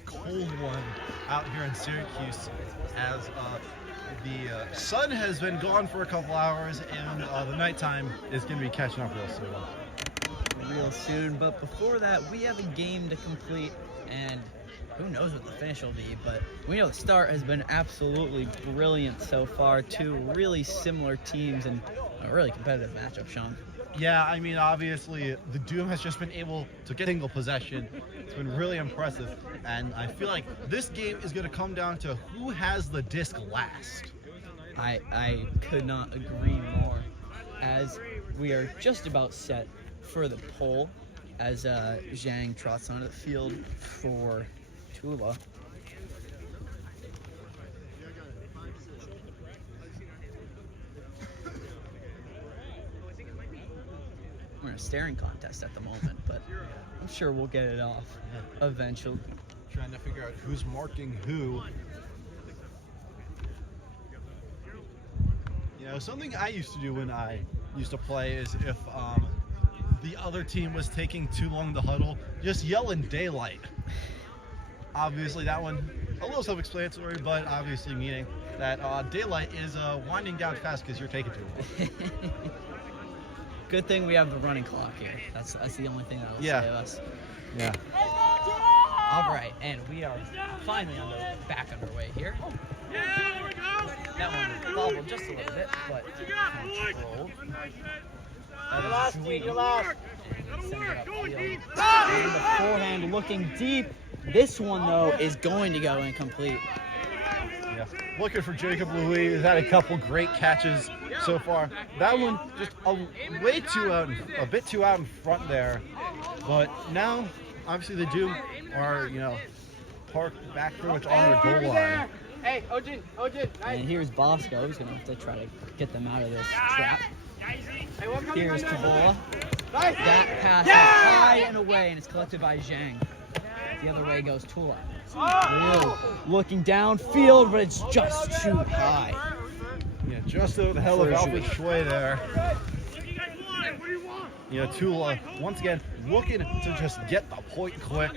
Cold one out here in Syracuse as the sun has been gone for a couple hours and the nighttime is going to be catching up Real soon. But before that, we have a game to complete, and who knows what the finish will be, but we know the start has been absolutely brilliant so far. Two really similar teams and a really competitive matchup, Sean. Yeah, I mean, obviously, the Doom has just been able to get single possession. It's been really impressive, and I feel like this game is going to come down to who has the disc last. I could not agree more, as we are just about set for the poll as Zhang trots onto the field for TULA. We're in a staring contest at the moment, but I'm sure we'll get it off eventually. Trying to figure out who's marking who. You know, something I used to do when I used to play is if the other team was taking too long to huddle, just yell in daylight. Obviously, that one a little self-explanatory, but obviously meaning that daylight is winding down fast because you're taking too long. Good thing we have the running clock here. That's the only thing that'll save us. Yeah. All right, and we are finally back underway here. That one bobbled just a little bit, but controlled. That is sweet. Send it upfield. And the forehand looking deep. This one, though, is going to go incomplete. Yeah. Looking for Jacob Louis. He's had a couple great catches so far. That one just a bit too out in front there. But now, obviously, the Doom are, parked back pretty much on their goal line. Hey, Ojin, nice. And here's Bosco, who's going to have to try to get them out of this trap. Here's Tabola. That pass is high and away, and it's collected by Zhang. The other way goes TULA. Looking downfield, but it's just too high. Yeah, just over the hell of Alfred Shui there. TULA, once again, looking to just get the point quick,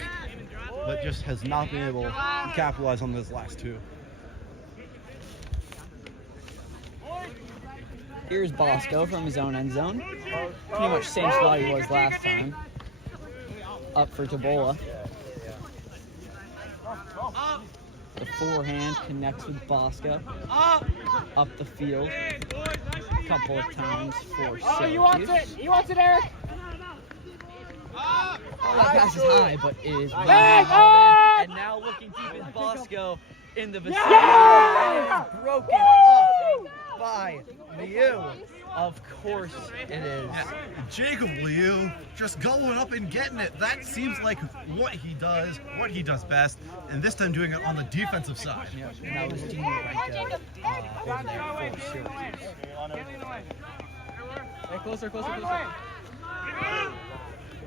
but just has not been able to capitalize on those last two. Here's Bosco from his own end zone. Pretty much same spot he was last time. Up for Tabola. The forehand connects with Bosco. Up the field. A couple of times for Syracuse. Oh, he wants it, Eric. That pass is high, but it is well held in. And now looking deep is Bosco in the vicinity. And it's broken up by Miu. Of course it is. Jacob Liu just going up and getting it. That seems like what he does best, and this time doing it on the defensive side. Yep, and that was Dean Renko over there for Syracuse. Hey, closer.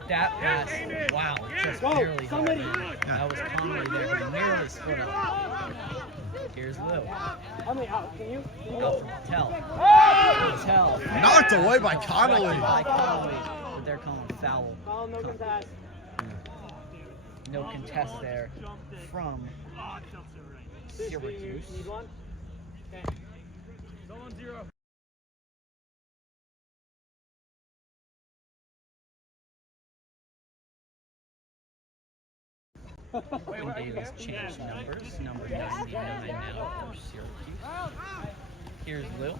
That pass, wow, just barely hit him. That was Conley there, who nearly split up. Here's Lou. Out from Tell. Knocked away by Connolly. But they're calling foul. No contest there from Syracuse. And Davis changed numbers. Number 99 now for Syracuse. Here's Lil.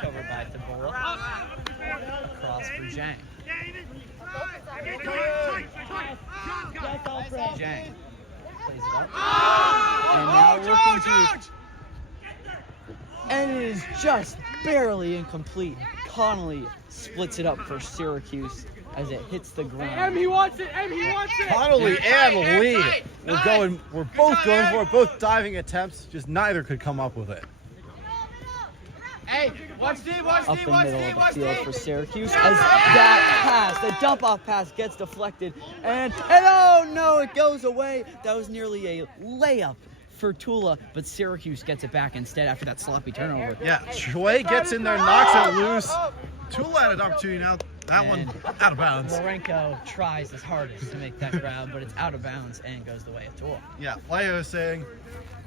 Covered by Thibodeau. Across for Zhang. Zhang plays it up. And now looking to... And it is just barely incomplete. Connolly splits it up for Syracuse as it hits the ground. He wants it. Connolly and Lee. We're both going for it, both diving attempts, just neither could come up with it. Hey, watch Steve. Up the middle of the field for Syracuse as that pass, the dump-off pass gets deflected, and oh no, it goes away. That was nearly a layup for TULA, but Syracuse gets it back instead after that sloppy turnover. Yeah, Chue gets in there, knocks it loose. TULA had an opportunity now. That one out of bounds. Lorenko tries his hardest to make that grab, but it's out of bounds and goes the way of TULA. Yeah, like I was saying,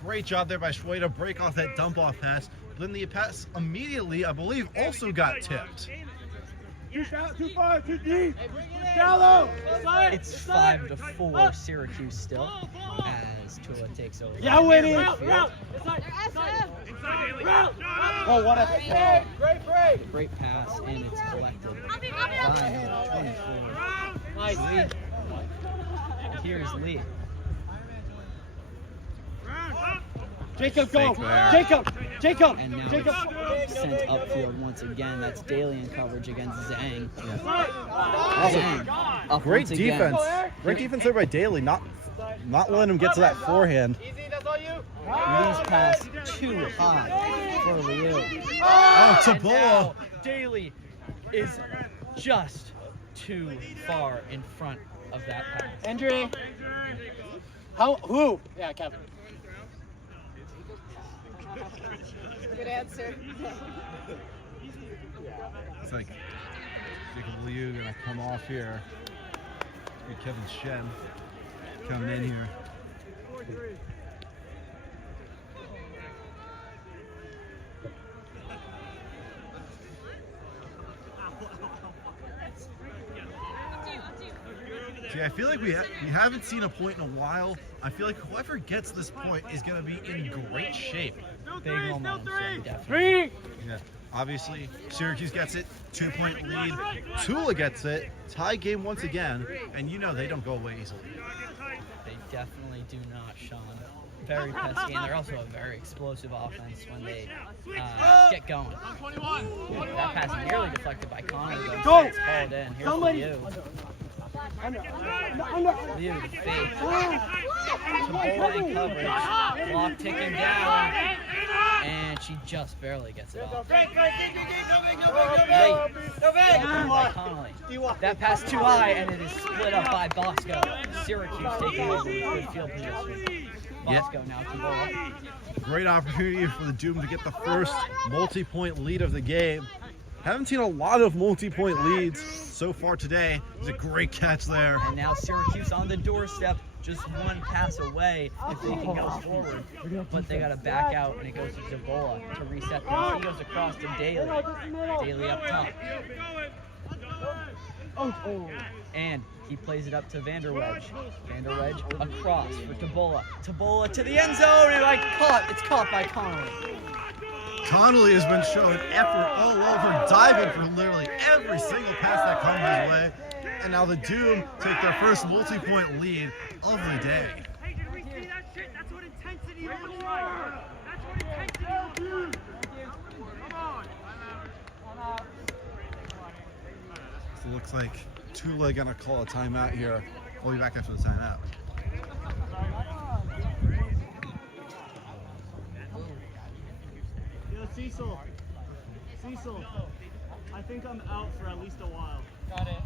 great job there by Chue to break off that dump-off pass. Then the pass immediately, I believe, also got tipped. Too far, too deep. Shallow. It's 5-4 Syracuse still as TULA takes over. Yeah, Winnie. Route. Oh, what a Great pass, and it's collected by number 24. Lee. Here's Lee. Jacob, go. Jacob. And now it's sent upfield once again. That's Dhill in coverage against Zhang. Zhang up Great once again. defense. Great defense there by Daly, not letting him get to that forehand. Lee's pass too high for Liu. Oh, to And Bull. now Daly is just too far in front of that pass. Andre. Who? Yeah, Kevin. Good answer. It's like Jacob Liu gonna come off here. Kevin Shen coming in here. See, I feel like we haven't seen a point in a while. I feel like whoever gets this point is going to be in great shape. Big momentum, definitely. Yeah, obviously, Syracuse gets it, 2-point lead. TULA gets it, tie game once again, and you know they don't go away easily. They definitely do not, Sean. Very pesky, and they're also a very explosive offense when they get going. That pass nearly deflected by Connor, though. Go! It's called in. Here's Liu. Liu to fake. To bowling coverage. Clock ticking down. And she just barely gets it off. Late. By Connolly. That pass too high, and it is split up by Bosco. Syracuse taking over with good field position. Bosco now to bowl. Great opportunity for the Doom to get the first multi-point lead of the game. Haven't seen a lot of multi-point leads so far today. It's a great catch there. And now Syracuse on the doorstep, just one pass away if they can go forward. But they got to back out, and it goes to Zabola to reset things. He goes across to Daly. Daly up top. And he plays it up to Vanderwedge. Vanderwedge across for Tabola. Tabola to the end zone, and it's caught by Connolly. Connolly has been showing effort all over, diving for literally every single pass that comes his way. And now the Doom take their first multi-point lead of the day. Hey, did we see that shit? That's what intensity looks like. That's what intensity looks like. Come on. So it looks like TULA gonna call a timeout here. We'll be back after the timeout. Yo, Cecil, I think I'm out for at least a while. Got it.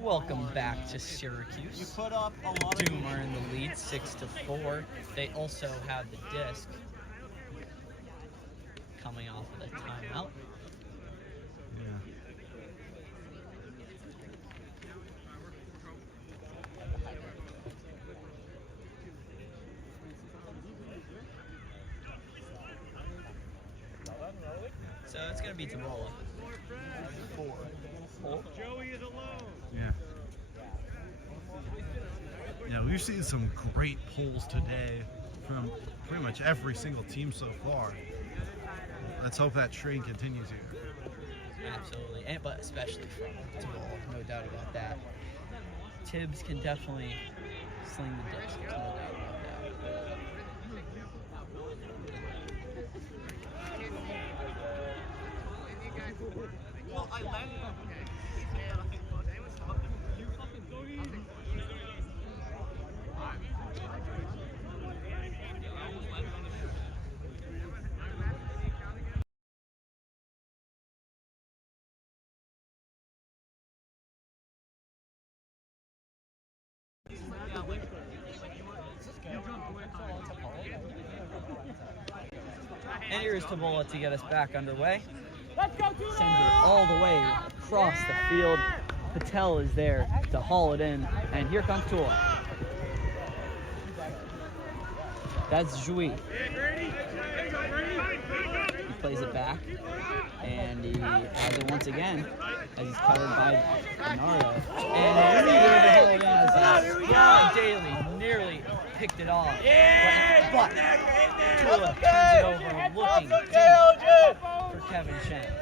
Welcome back to Syracuse. Put up a lot Doom are in the lead, 6-4. They also have the disc coming off of the timeout. So it's going to be Dhill. Joey is alone. Yeah. Yeah, we've seen some great polls today from pretty much every single team so far. Let's hope that train continues here. Absolutely, but especially from Dhill, no doubt about that. Tibbs can definitely sling the disc, no doubt about that. Well, I landed. And here's Dhill to get us back underway. Let's go, Sends it all the way across the field. Patel is there to haul it in, and here comes TULA. That's Jui. He plays it back, and he has it once again as he's covered by Bernardo. And really Daly nearly picked it off, but TULA turns it over, looking deep for Kevin Shen.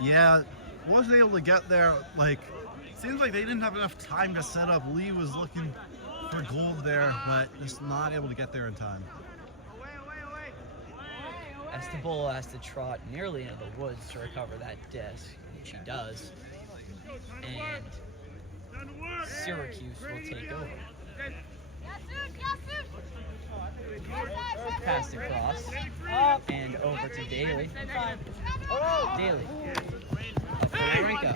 Yeah, wasn't able to get there. Like, seems like they didn't have enough time to set up. Lee was looking for gold there, but just not able to get there in time. As Dhill has to trot nearly into the woods to recover that disc, which he does. And Syracuse will take over. Passed across and over to Daly. Daly. Up for Rinka.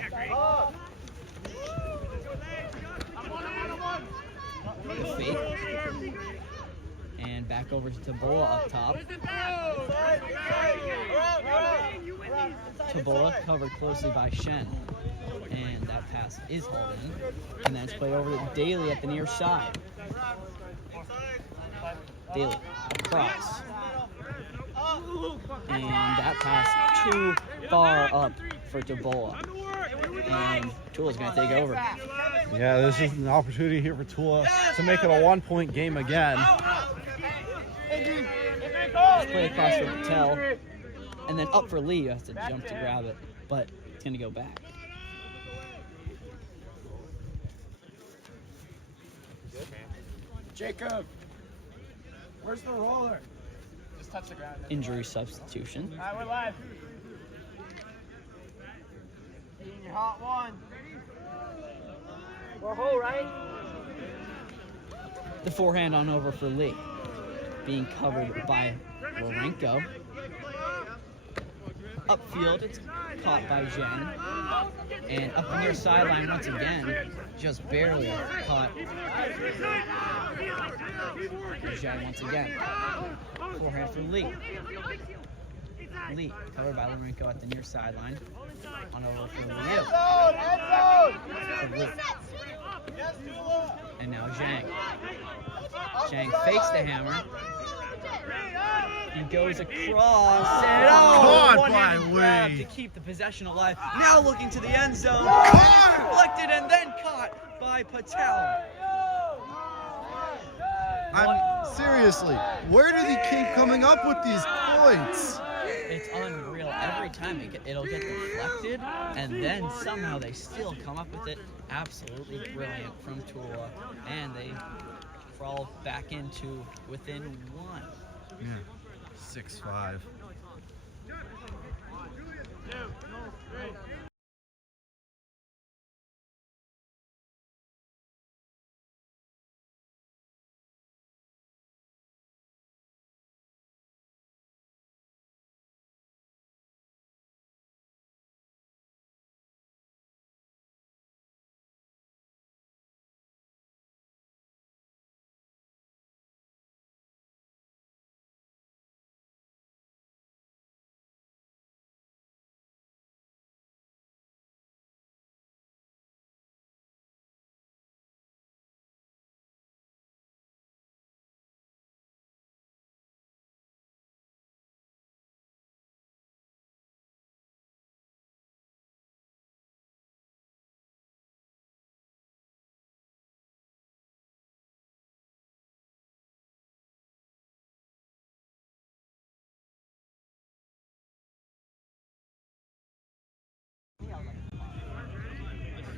The fake. And back over to Dhill up top. Dhill covered closely by Shen. And that pass is hauled in. And then it's played over to Daly at the near side. Daly across. And that pass too far up for Dhill. And TULA's going to take over. Yeah, this is an opportunity here for TULA to make it a 1-point game again. Play across for Dhill, and then up for Lee. You have to jump to grab it, but it's going to go back. Jacob, where's the roller? Just touch the ground. Injury substitution. All right, we're live. In your hot one. We're whole, right? The forehand on over for Lee, being covered by Lourenco. Upfield, it's caught by Zhang. And up the near sideline once again, just barely caught Zhang once again. Forehand for Lee. Lee, covered by Lourenco at the near sideline. On over for Liu. For Lee. And now Zhang. Zhang fakes the hammer. He goes across and one-handed grab to keep the possession alive. Now looking to the end zone. Deflected and then caught by Patel. Seriously, where did he keep coming up with these points? It's unreal. Every time it'll get deflected, and then somehow they still come up with it. Absolutely brilliant from TULA, and they crawl back into within one. Yeah, 6-5.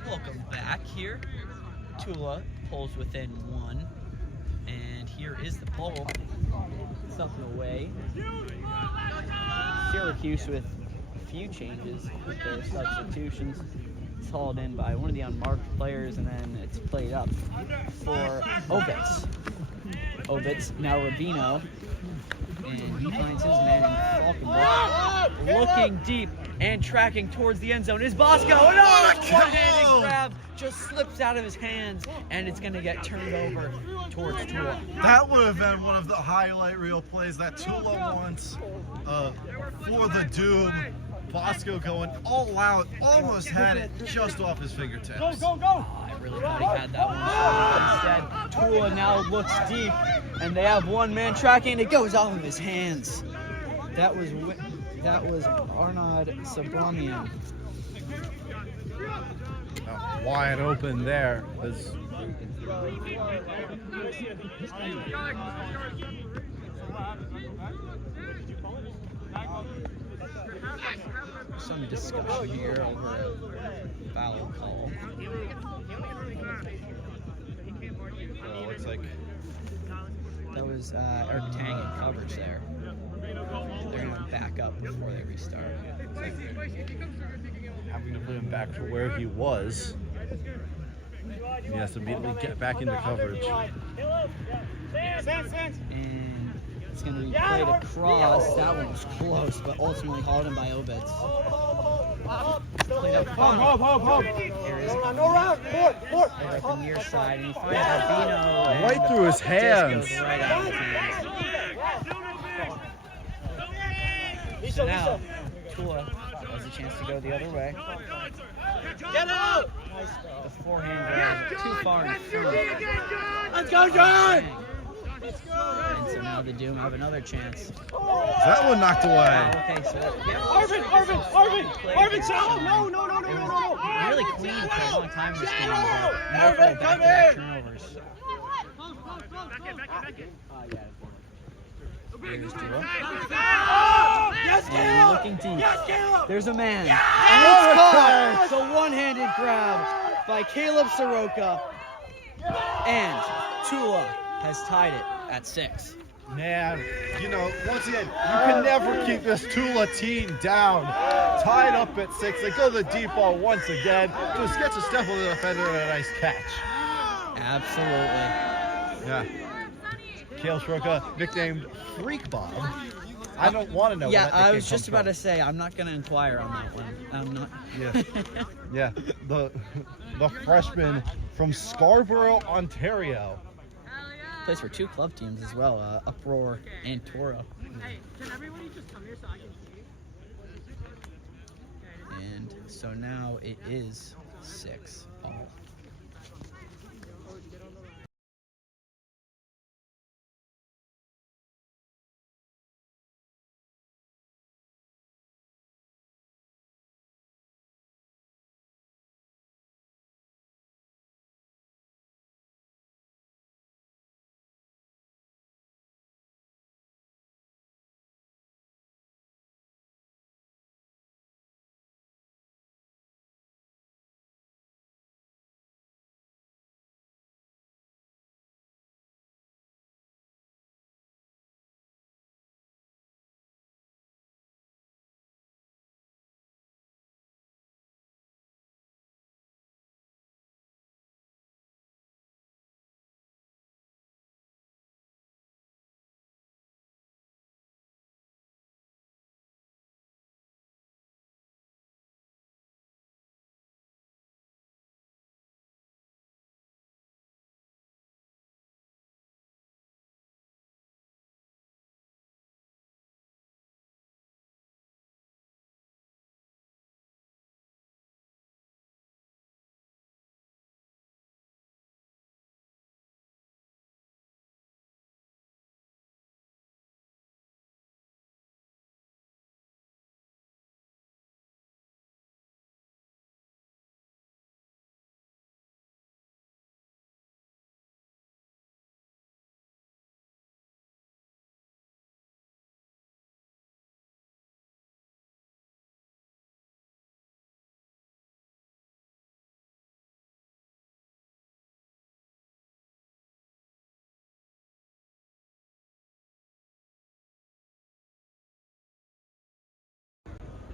Welcome back here. TULA pulls within one, and here is the pull. Something away. Syracuse with a few changes with their substitutions. It's hauled in by one of the unmarked players, and then it's played up for Obitz. Obitz, now Rabino, and he finds his man in Falkenberg. Looking deep and tracking towards the end zone is Bosco. No, one-handed grab just slips out of his hands, and it's going to get turned over towards TULA. That would have been one of the highlight reel plays that TULA wants for the Doom. Bosco going all out, almost had it just off his fingertips. Go, go, go! I really thought he had that one. Instead, TULA now looks deep, and they have one man tracking, and it goes off of his hands. That was Arnaud Sabramian. Wide open there. Some discussion here over a foul call. Looks like That was Eric Tang in coverage there. They're going to back up before they restart. having to put him back to where he was. He has to immediately get back into coverage. And it's going to be played across. That one was close, but ultimately hauled in by Obitz. Played up front. There is at the near side, and he finds Albino. Right through his hands. Goes right out of his hands. So now, TULA has a chance to go the other way. Get out! The forehand grab too far in front. Let's go, John! And so now the Doom have another chance. That one knocked away. Okay, so Arvin, Sal! No. Really clean for a long time in this game. Multiple back-to-back turnovers. Here's Dhill. And looking deep. There's a man. And it's caught. It's a one-handed grab by Caleb Soroka. And TULA has tied it at 6. Man, once again, you can never keep this TULA team down. Tied up at 6. They go to the deep ball once again. Just gets a step on the defender and a nice catch. Absolutely. Yeah. Caleb Soroka, nicknamed Freak Bob. I don't want to know. Yeah, where that I nickname was just comes about from. to say, I'm not going to inquire on that one. I'm not. Yeah. The freshman from Scarborough, Ontario. Plays for 2 club teams as well, Uproar and Toro. Can everybody just come here so I can see? And so now it is 6 all.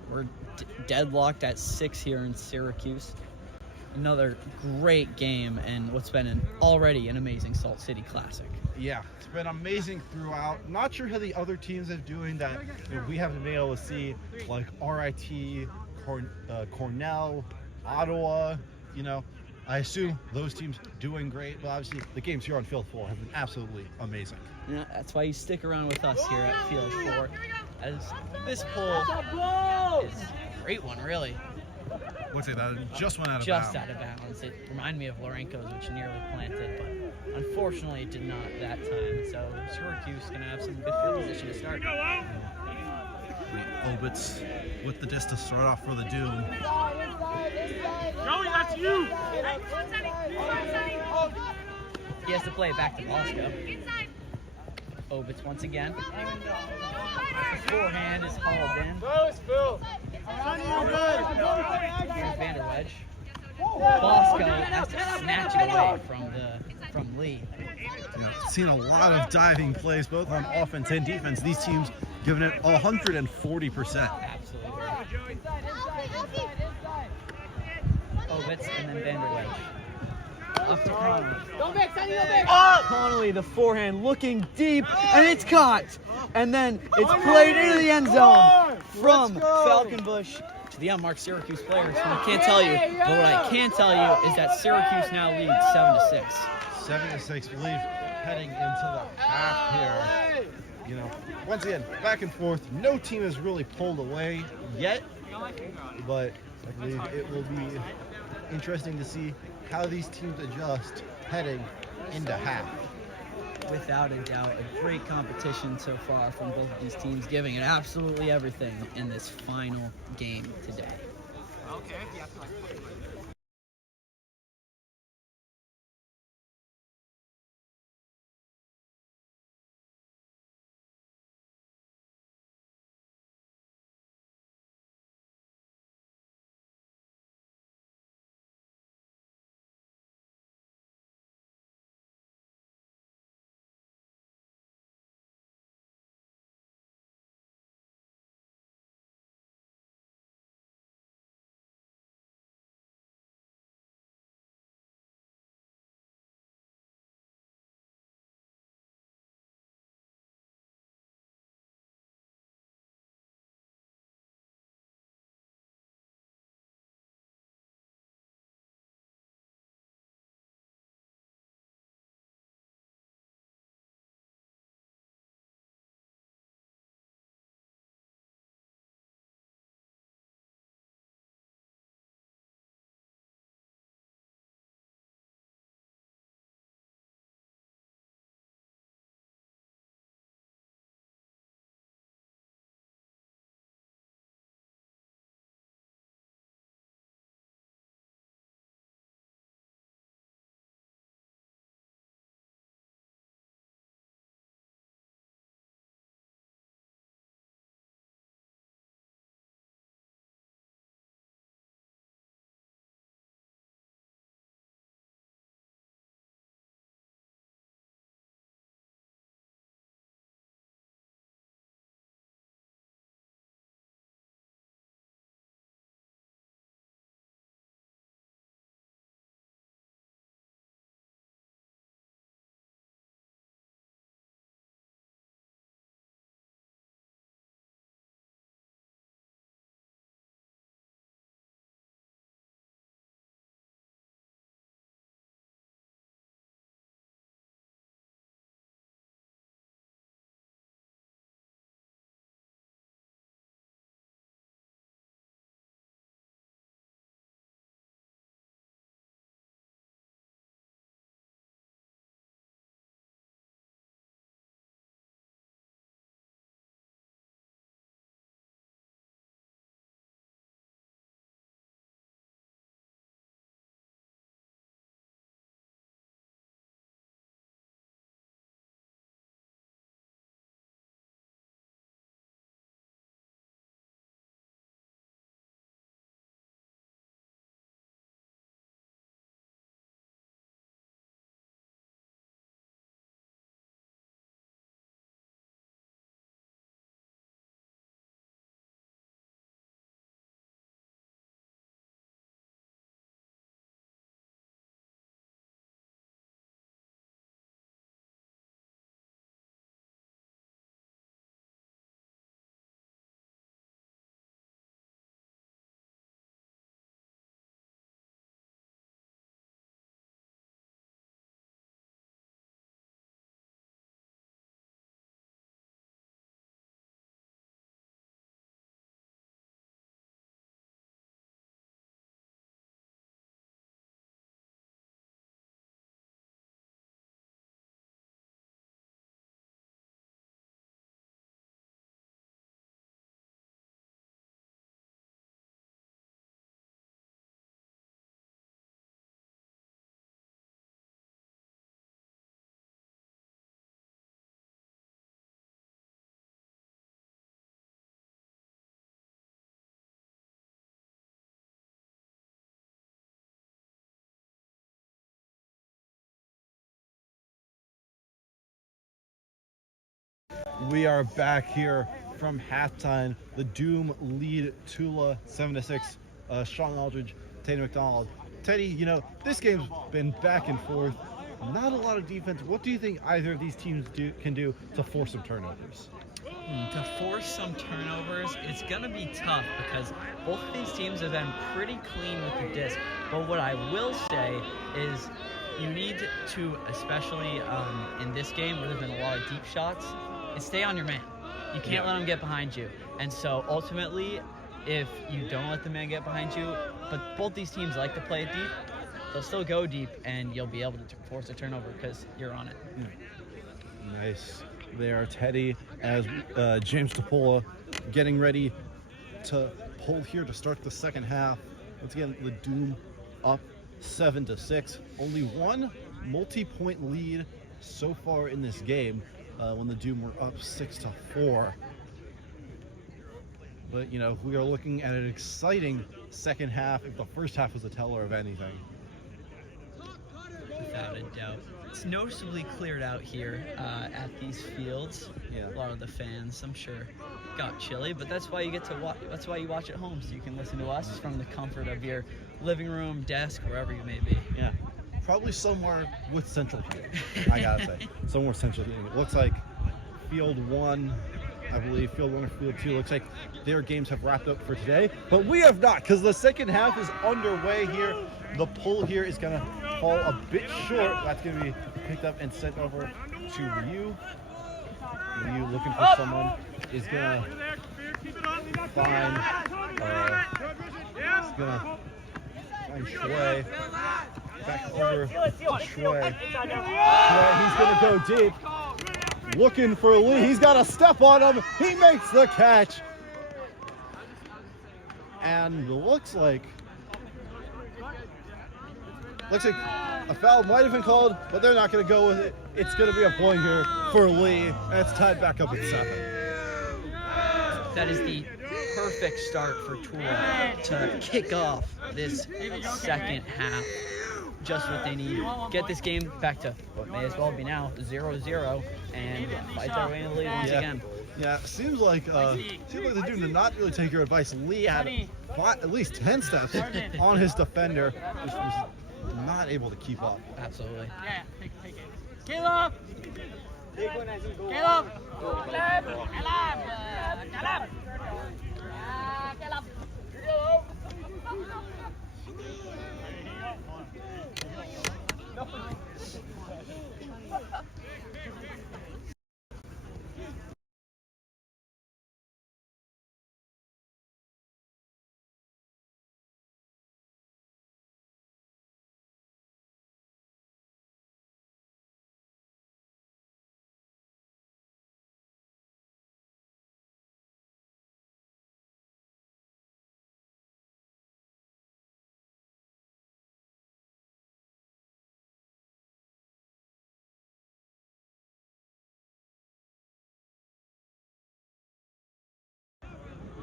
We're deadlocked at 6 here in Syracuse. Another great game and what's been already an amazing Salt City Classic. Yeah, it's been amazing throughout. Not sure how the other teams are doing that we haven't been able to see, like RIT, Cornell, Ottawa. I assume those teams doing great, but obviously the games here on Field 4 have been absolutely amazing. Yeah, that's why you stick around with us here at Field 4, as this poll is a great one, really. What's it? That just went out of Just bounds. out of bounds. It reminded me of Lorenco's, which nearly planted, but unfortunately it did not that time. So Syracuse is going to have some good field position to start. Obitz with the disc to start off for the Doom. Joey, that's you! He has to play it back to Bosco. Obitz once again. The forehand is hauled in. Here's Vanderwedge. Bosco has to snatch it away from Lee. Seen a lot of diving plays, both on offense and defense. These teams giving it 140%. Absolutely. Obitz and then Vanderwedge. Up to Connolly. Connolly, the forehand, looking deep, and it's caught. And then it's played into the end zone from Falconbush to the unmarked Syracuse players. And I can't tell you, but what I can tell you is that Syracuse now leads 7-6. 7-6, believe, heading into the half here. Once again, back and forth. No team has really pulled away yet, but I believe it will be interesting to see how these teams adjust heading into half. without a doubt, a great competition so far from both of these teams, giving it absolutely everything in this final game today. We are back here from halftime. The Doom lead TULA 7-6. Sean Aldridge, Teddy McDonald. Teddy, you know, this game's been back and forth. Not a lot of defense. What do you think either of these teams can do to force some turnovers? To force some turnovers, it's going to be tough because both of these teams have been pretty clean with the disc. But what I will say is you need to, especially in this game where there's been a lot of deep shots, is stay on your man. You can't let them get behind you. And so ultimately, if you don't let the man get behind you, but both these teams like to play it deep, they'll still go deep and you'll be able to force a turnover because you're on it. Nice there, Teddy, as James Topola getting ready to pull here to start the second half. Once again, the Doom up 7-6. Only one multi-point lead so far in this game when the Doom were up 6-4. But, you know, we are looking at an exciting second half if the first half was a teller of anything. Without a doubt. It's noticeably cleared out here at these fields. Yeah. A lot of the fans, I'm sure, got chilly, but that's why you get to watch. That's why you watch at home, so you can listen to us from the comfort of your living room, desk, wherever you may be. Yeah. Probably somewhere with central heating, I gotta say. Somewhere central heating. It looks like Field 1, I believe, Field 1 or Field 2, looks like their games have wrapped up for today, but we have not, because the second half is underway here. The pull here is going to fall a bit short. That's going to be picked up and sent over to Ryu. Ryu looking for someone is going to find Shui. Back over to Shui. He's going to go deep. Looking for Lee. He's got a step on him. He makes the catch. And looks like a foul might have been called, but they're not going to go with it. It's going to be a point here for Lee, and it's tied back up at 7. That is the perfect start for TULA to kick off this second half. Just what they need. Get this game back to what may as well be now 0-0 and fight their way in the lead once again. Yeah, seems like the dude did not really take your advice. Lee had at least 10 steps on his defender. Just was not able to keep up. Absolutely. Yeah, take it. Caleb! Caleb!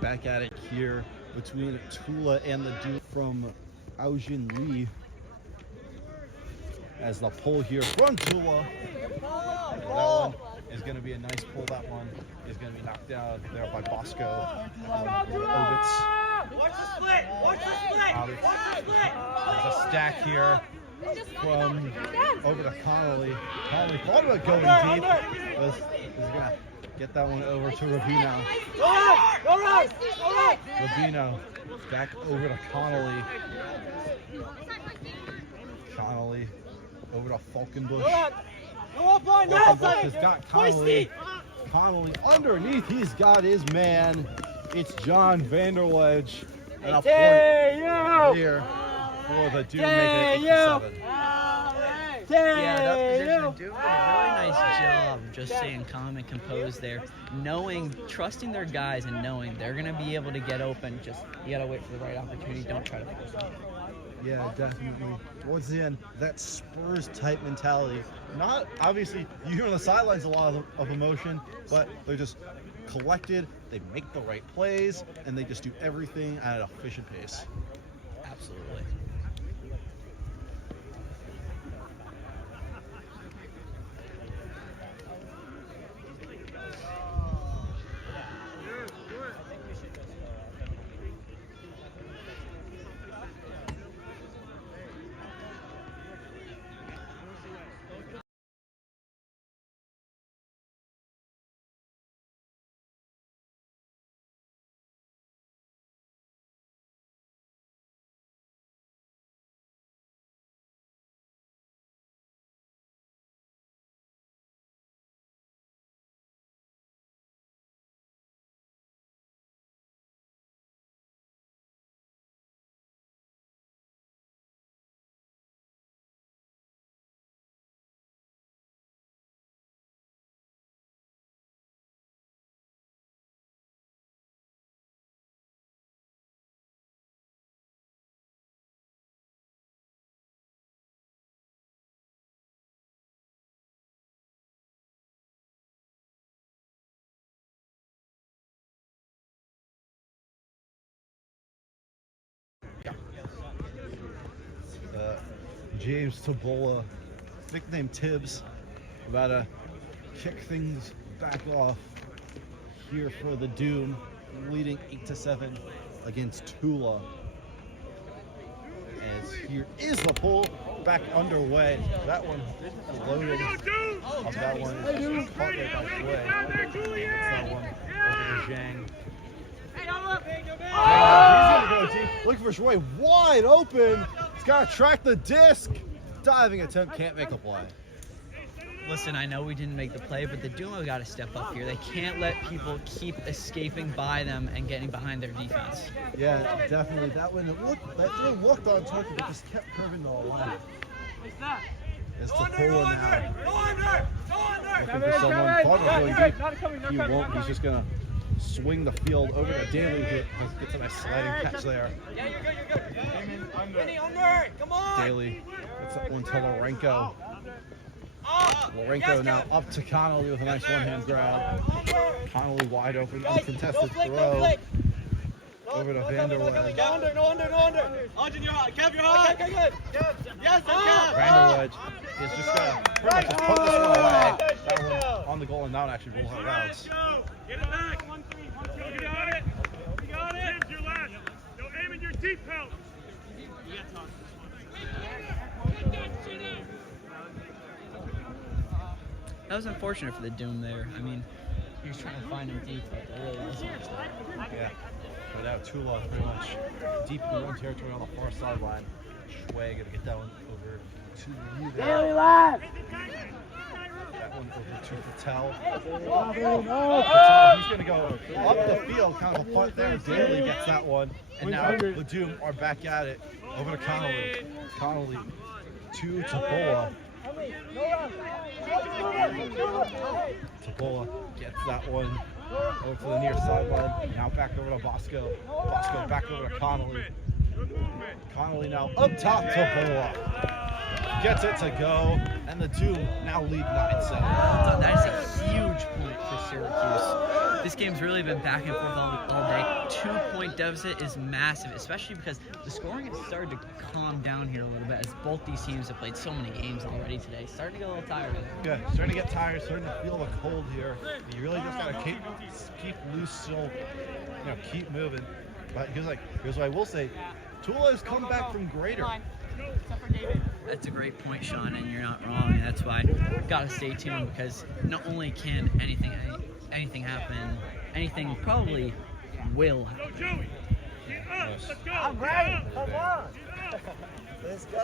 Back at it here between TULA and the dude from Aojin Lee. As the pull here from TULA. That one is going to be a nice pull. That one is going to be knocked down there by Bosco. Ovitz. Watch the split! Watch the split! There's a stack here from over to Connolly. Connolly thought about going deep. Was going to get that one over to Rubino. Rubino back over to Connolly. Connolly over to Falkenbush. Falkenbush has got Connolly. Connolly underneath. He's got his man. It's John Vanderledge. And a point here for the Doom, making it 8-7. Yeah, that position doing a really nice job just staying calm and composed there, trusting their guys and knowing they're going to be able to get open. Just, you got to wait for the right opportunity. Don't try to force it. Yeah, definitely. Once again, that Spurs type mentality. Not, obviously, you hear on the sidelines a lot of emotion, but they're just collected, they make the right plays, and they just do everything at an efficient pace. Absolutely. James Tabola, nicknamed Tibbs, about to kick things back off here for the Doom, leading 8-7 against TULA. As here is the pull back underway. That one loaded. That one is caught right by Shui. That one over to Zhang. He's gonna go deep. Looking for Shui, wide open. He's got to track the disc. Diving attempt, can't make a play. Listen, I know we didn't make the play, but the Doom have got to step up here. They can't let people keep escaping by them and getting behind their defense. Yeah, definitely. That one looked on target, but just kept curving the line. It's Tabola now. Looking for someone. Thought of going deep. He won't. He's just gonna swing the field over to Daly. Gets a nice sliding catch there. Yeah, you're good. Under. Come on. Daly gets that one to Lorenko. Lorenko now up to Connolly with a nice one-hand grab. Connolly wide open, uncontested throw. Over to Vanderwedge. No under. Arjun, you're hot. Kev, you're hot. Okay, good. Yes, Vanderwedge is just gonna pretty much just put this one away. That one on the goal and now actually roll her out. Get it back. 1-3. You got it. James, you're last. Yo, aim in your deep belt. That was unfortunate for the Doom there. I mean, he was trying to find him deep, but there really wasn't much there. Yeah, but now TULA pretty much deep in their own territory on the far sideline. Shui gonna get that one over to you there. That one over to Patel. Patel, he's gonna go up the field, kind of a punt there. Daly gets that one, and now the Doom are back at it. Over to Connolly. Connolly to Tabola. Tabola gets that one over to the near sideline. Now back over to Bosco. Bosco back over to Connolly. Connolly now up top. Tabola gets it to go, and the Doom now lead 9-7. That is a huge point for Syracuse. This game's really been back and forth all day. 2-point deficit is massive, especially because the scoring has started to calm down here a little bit as both these teams have played so many games already today. Starting to get a little tired. Yeah, starting to get tired, starting to feel the cold here. You really just gotta keep loose, still, keep moving. But here's what I will say: TULA has come back from greater. That's a great point, Sean, and you're not wrong. And that's why we've got to stay tuned, because not only can anything happen, anything probably will happen. I'm ready. Come on. Let's go.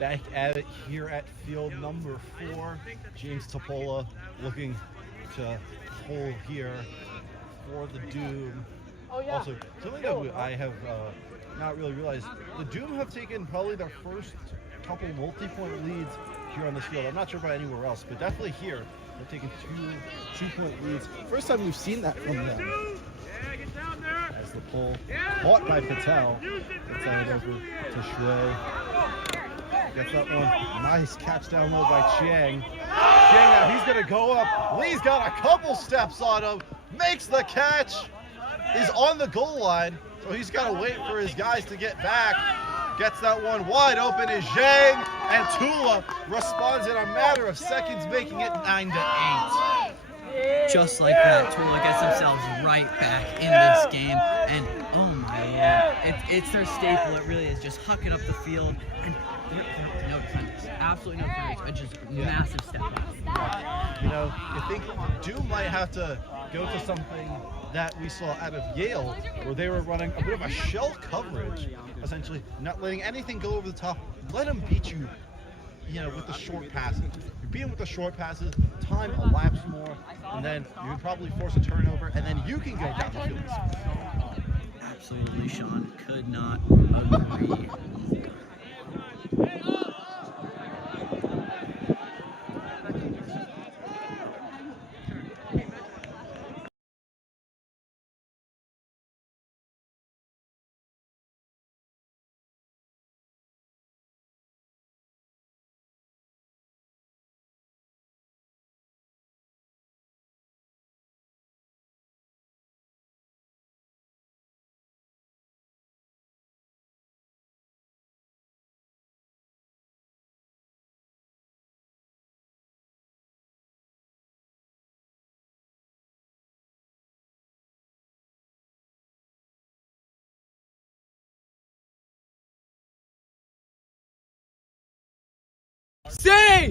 Back at it here at field number 4. James Tabola looking to hold here for the Doom. Also, something that I have not really realized, the Doom have taken probably their first couple multi-point leads here on this field. I'm not sure about anywhere else, but definitely here, they're taking two-point leads. First time we've seen that from them. As the pull caught by Patel, gets that over to Shui. Gets that one. Nice catch down low by Chiang. Chiang now, he's going to go up. Lee's got a couple steps on him. Makes the catch. He's on the goal line, so he's got to wait for his guys to get back. Gets that one wide open is Zhang, and TULA responds in a matter of seconds, making it 9-8. just like that, TULA gets themselves right back in this game, and oh man, it's their staple. It really is, just hucking up the field, and no defenders, absolutely no defenders, just massive step back. You know, I think Doom might have to go to something that we saw out of Yale, where they were running a bit of a shell coverage, essentially not letting anything go over the top. Let them beat you, you know, with the short passes. You beat them with the short passes, time elapses more, and then you can probably force a turnover, and then you can go down the field. Absolutely, Sean, could not agree.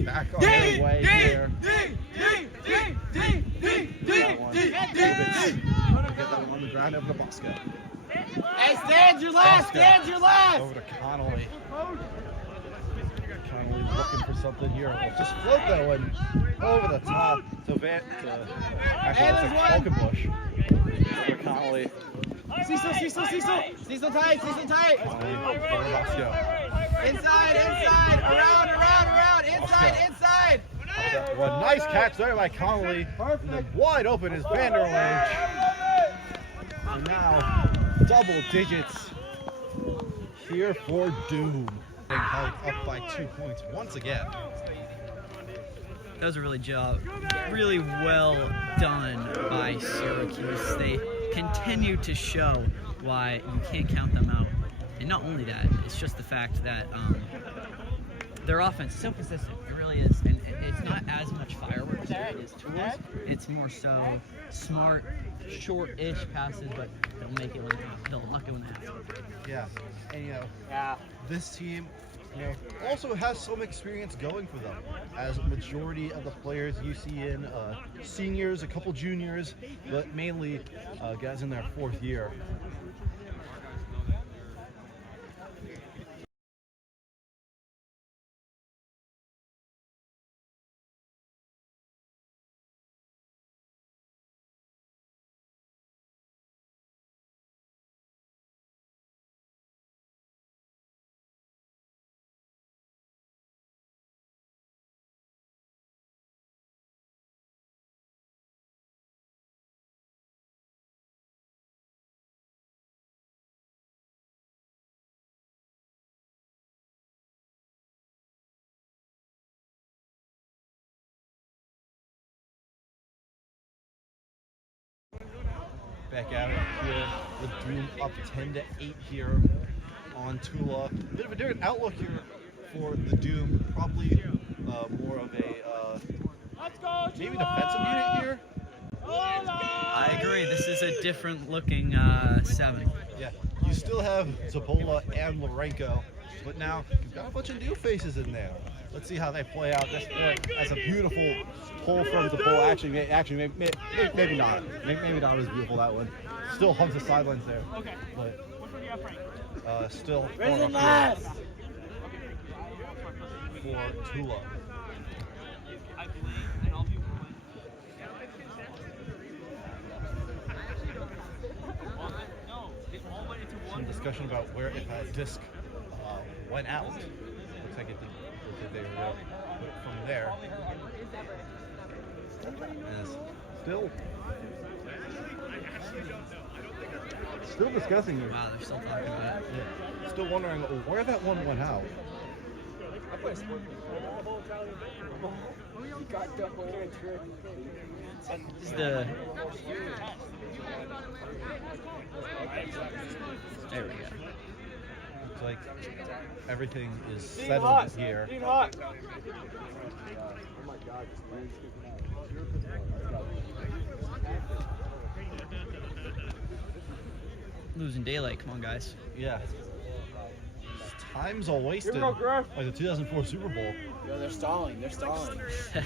Back on their way here. Get that one on the ground over to Bosco. Hey, stand your last! Stand your last! Over to Connolly. Connolly looking for something here. Just float that one over the top to actually looks like Falkenbush. Over Connolly. Cecil tight! Over Bosco. Inside! Around! Inside! Well, nice catch there by Connolly. And then wide open is Vanderledge. And now double digits here for Doom. Being held up by 2 points once again. That was a really well done by Syracuse. They continue to show why you can't count them out. And not only that, it's just the fact that their offense is so consistent. It really is. And it's not as much fireworks as it is tools. It's more so smart, short-ish passes, but they'll make it when they'll luck it when they have to. Yeah. And you know, this team, you know, also has some experience going for them, as a majority of the players you see in seniors, a couple juniors, but mainly guys in their 4th year. Back at it here with Doom up 10-8 here on TULA. Bit of a different outlook here for the Doom. Probably more of a maybe defensive unit here. I agree. This is a different looking 7. Yeah, you still have Zabola and Lorenko, but now you've got a bunch of new faces in there. Let's see how they play out. That's a beautiful pull from Zabola. Actually, maybe not. Maybe not as beautiful, that one. Still hugs the sidelines there. Okay. But still Risen last! for TULA. Some discussion about where if that disc went out. Looks like it did. They were from there. Yes. Still discussing it. Wow, they're still talking about it. Yeah. Still wondering where that one went out. I play sport. Got double trick. This is the... There we go. Looks like everything is settled here. Team hot. Losing daylight. Come on, guys. Yeah. Time's all wasted. Here we go, Griff. Like the 2004 Super Bowl. Yo, they're stalling. They're stalling.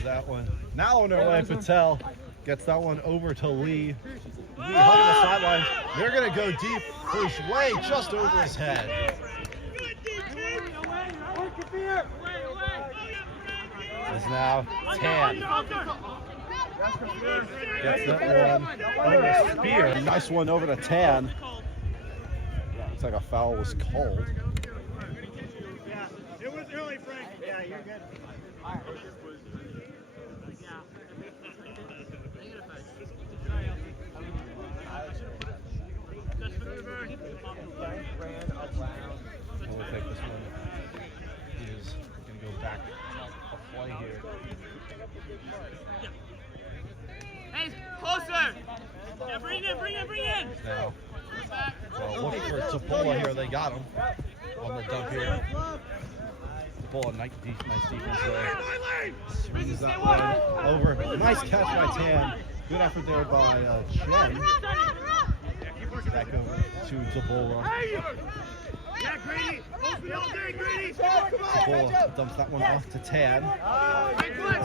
That one. Now on their way, Patel gets that one over to Lee. Lee hugging the sidelines. They're going to go deep. Push way just over his head. Is now Tan. Gets that one over Spear. Nice one over to Tan. Looks like a foul was called. Yeah, it was early, Frank. Yeah, you're good. We'll take this one. He's going to go back a play here. Hey, closer! Yeah, bring in! Now, looking for Topola here. They got him on the dump here. Topola, nice defense there. Swings that one over. Nice catch by Tan. Good effort there by Chen. Back over to Topola. Yeah, Grady! Open all day, Grady! Topola dumps that one off to Tan.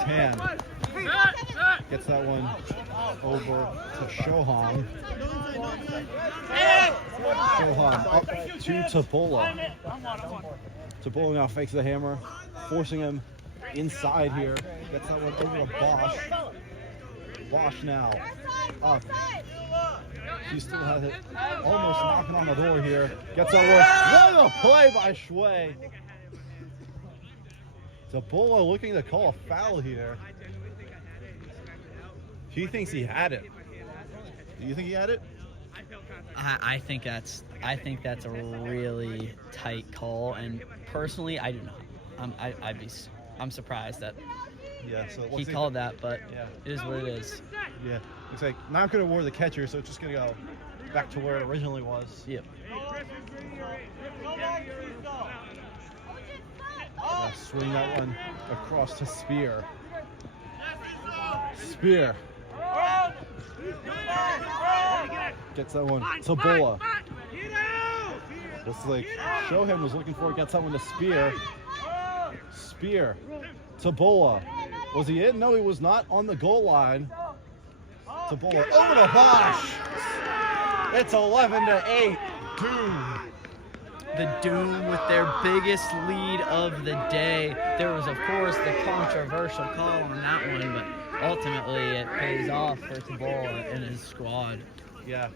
Tan gets that one over to Shohan. Shohan up to Topola. Topola now fakes the hammer, forcing him inside here. Gets that one over to Bosch. Bosch now up. He still has it almost knocking on the door here. Gets that one. What a play by Shui. Topola looking to call a foul here. He thinks he had it. Do you think he had it? I think that's a really tight call, and personally, I do not. I'm surprised that Yeah. So he called that, but Yeah. it is what it is. Yeah. Looks like not going to award the catcher, so it's just going to go back to where it originally was. Yep. Swing that one across to Spear. Spear gets that one to Bola. Looks like Shohan was looking for it. Gets that one to Spear. Spear to Bola. Was he in? No, he was not on the goal line. To Bola over to Bosch. It's 11-8. Doom. The Doom with their biggest lead of the day. There was, of course, the controversial call on that one, but ultimately it pays off for Tabola and his squad. Yeah,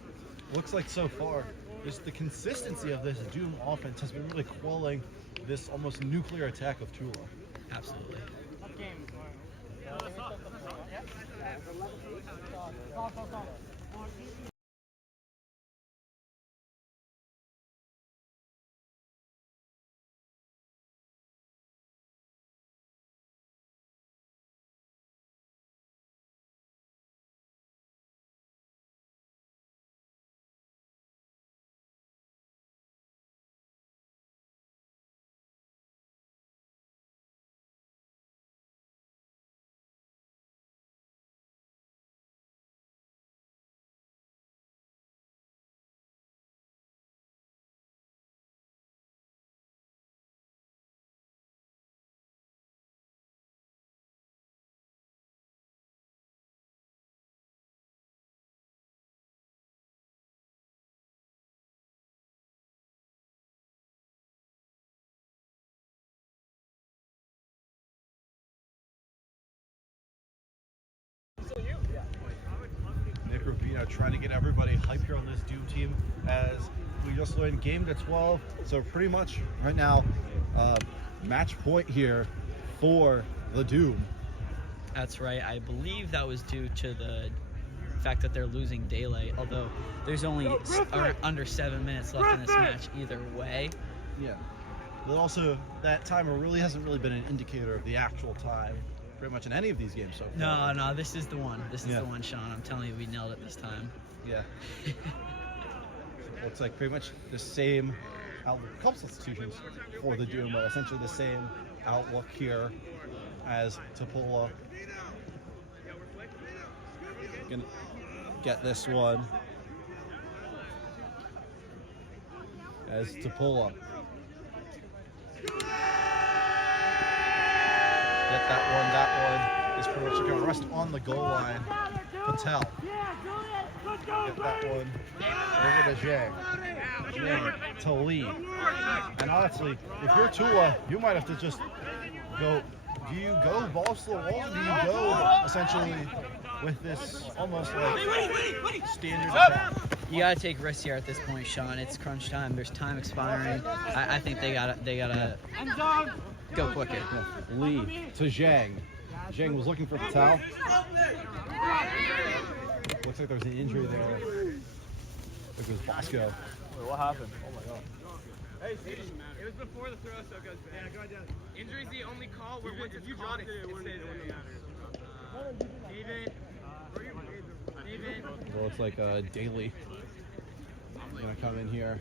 looks like so far, just the consistency of this Doom offense has been really quelling this almost nuclear attack of TULA. Absolutely. Nick Rubino trying to get everybody hyped here on this Doom team as we just learned game to 12. So pretty much right now, match point here for the Doom. That's right. I believe that was due to the fact that they're losing daylight, although there's only under 7 minutes left in this match either way. Yeah. But also, that timer really hasn't really been an indicator of the actual time pretty much in any of these games so far. No, this is the one. This is the one, Sean. I'm telling you, we nailed it this time. Yeah. Looks like pretty much the same outlook, a couple substitutions for the Doom, but essentially the same outlook here as TULA. Gonna get this one as TULA. Get that one. That one is pretty much going to rest on the goal line. Patel. Get that one over to Jay. Jay to Lee. And honestly, if you're TULA, you might have to just go. Do you go balls to the wall? Or do you go essentially with this almost like standard attack? You gotta take risks here at this point, Sean. It's crunch time. There's time expiring. I think they gotta go quicker. Lee to Zhang. Zhang was looking for Patel. Looks like there's an injury there. It was Bosco. Wait, what happened? Oh my god. Hey, it was before the throw, so it goes back. Yeah, go ahead. Injury's the only call where once it's called, it stays there. David. Well, looks like Daly gonna come in here.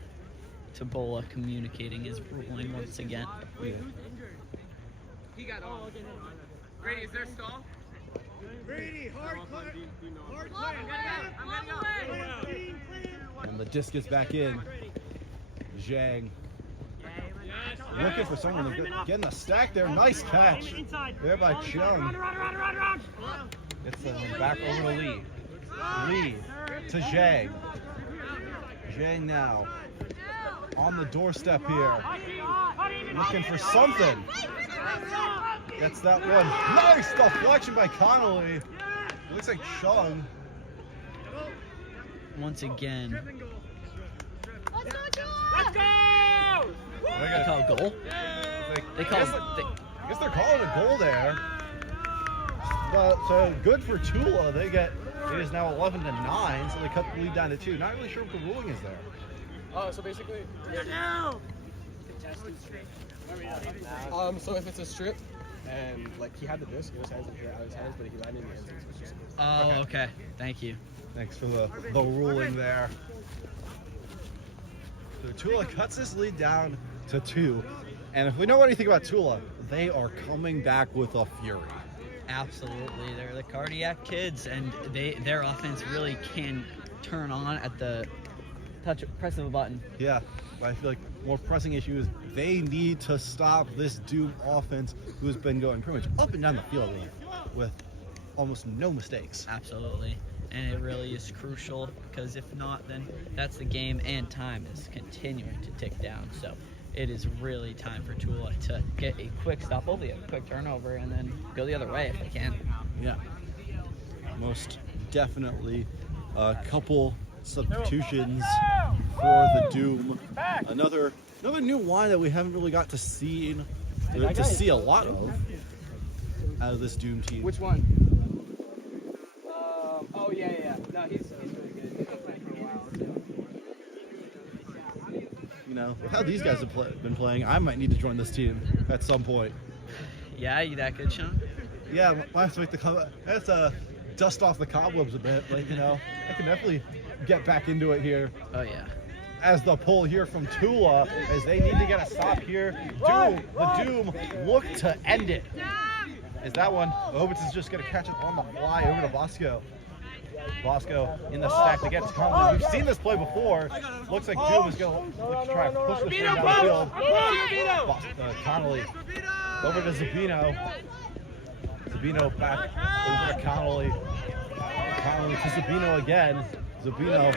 TULA communicating his ruling once again. Wait, who's injured? He got off. Brady, is there stall? Brady, hard play. Hard play. I'm gonna go. And the disc gets back in. Zhang looking for someone to get in the stack there. Nice catch there by Chung. It's back over to Lee. Lee to Zhang. Zhang now on the doorstep here. Looking for something. Gets that one. Nice deflection by Connolly. Looks like Chung. Once again. Let's go, Let's go! They call it goal? They call I guess they're calling a goal there. So good for TULA. It is now 11-9, so they cut the lead down to 2. Not really sure what the ruling is there. So basically, so if it's a strip and like he had the disc in his hands and hit it out of his hands, but he landed in the end zone, so it's just Oh, okay. Thank you. Thanks for the ruling there. So TULA cuts this lead down to 2. And if we know anything about TULA, they are coming back with a fury. Absolutely. They're the cardiac kids, and their offense really can turn on at the press of a button. Yeah, but I feel like more pressing issue is they need to stop this Doom offense who's been going pretty much up and down the field with almost no mistakes. Absolutely. And it really is crucial, because if not, then that's the game, and time is continuing to tick down. So it is really time for TULA to get a quick stop, hopefully a quick turnover, and then go the other way if they can. Yeah, most definitely. A couple substitutions for the Doom. Another new line that we haven't really got to see a lot of out of this Doom team. Which one? Oh yeah. No, he's really good. He's been playing for a while. You know, with how these guys have been playing, I might need to join this team at some point. Yeah, you that good, Sean? Yeah, I have to make I have to dust off the cobwebs a bit, but you know, I can definitely get back into it here. Oh yeah. As the pull here from TULA, as they need to get a stop here. The Doom look to end it. Is that one? Obitz is just going to catch it on the fly over to Bosco. Bosco in the stack to get to Connolly. We've seen this play before. Looks like Doom is going to try to push this thing down the field. Connolly over to Zabino. Zabino back over to Connolly. Connolly to Zabino again. Zabino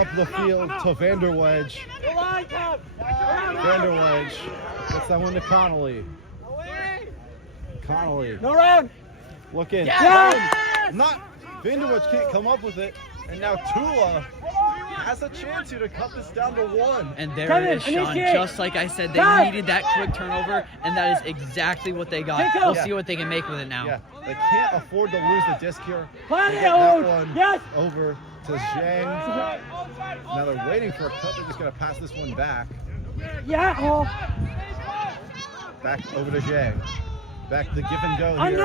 up the field to Vanderwedge. Vanderwedge gets that one to Connolly. Connolly. No round. Looking. Yes! Not Vanderwedge can't come up with it. And now TULA has a chance here to cut this down to 1. And there it is, Sean. Just like I said, they needed that quick turnover, and that is exactly what they got. We'll see what they can make with it now. Yeah, they can't afford to lose the disc here. They get that one over to Zhang. Now they're waiting for a cut. They're just going to pass this one back. Back over to Zhang. Back to give and go here.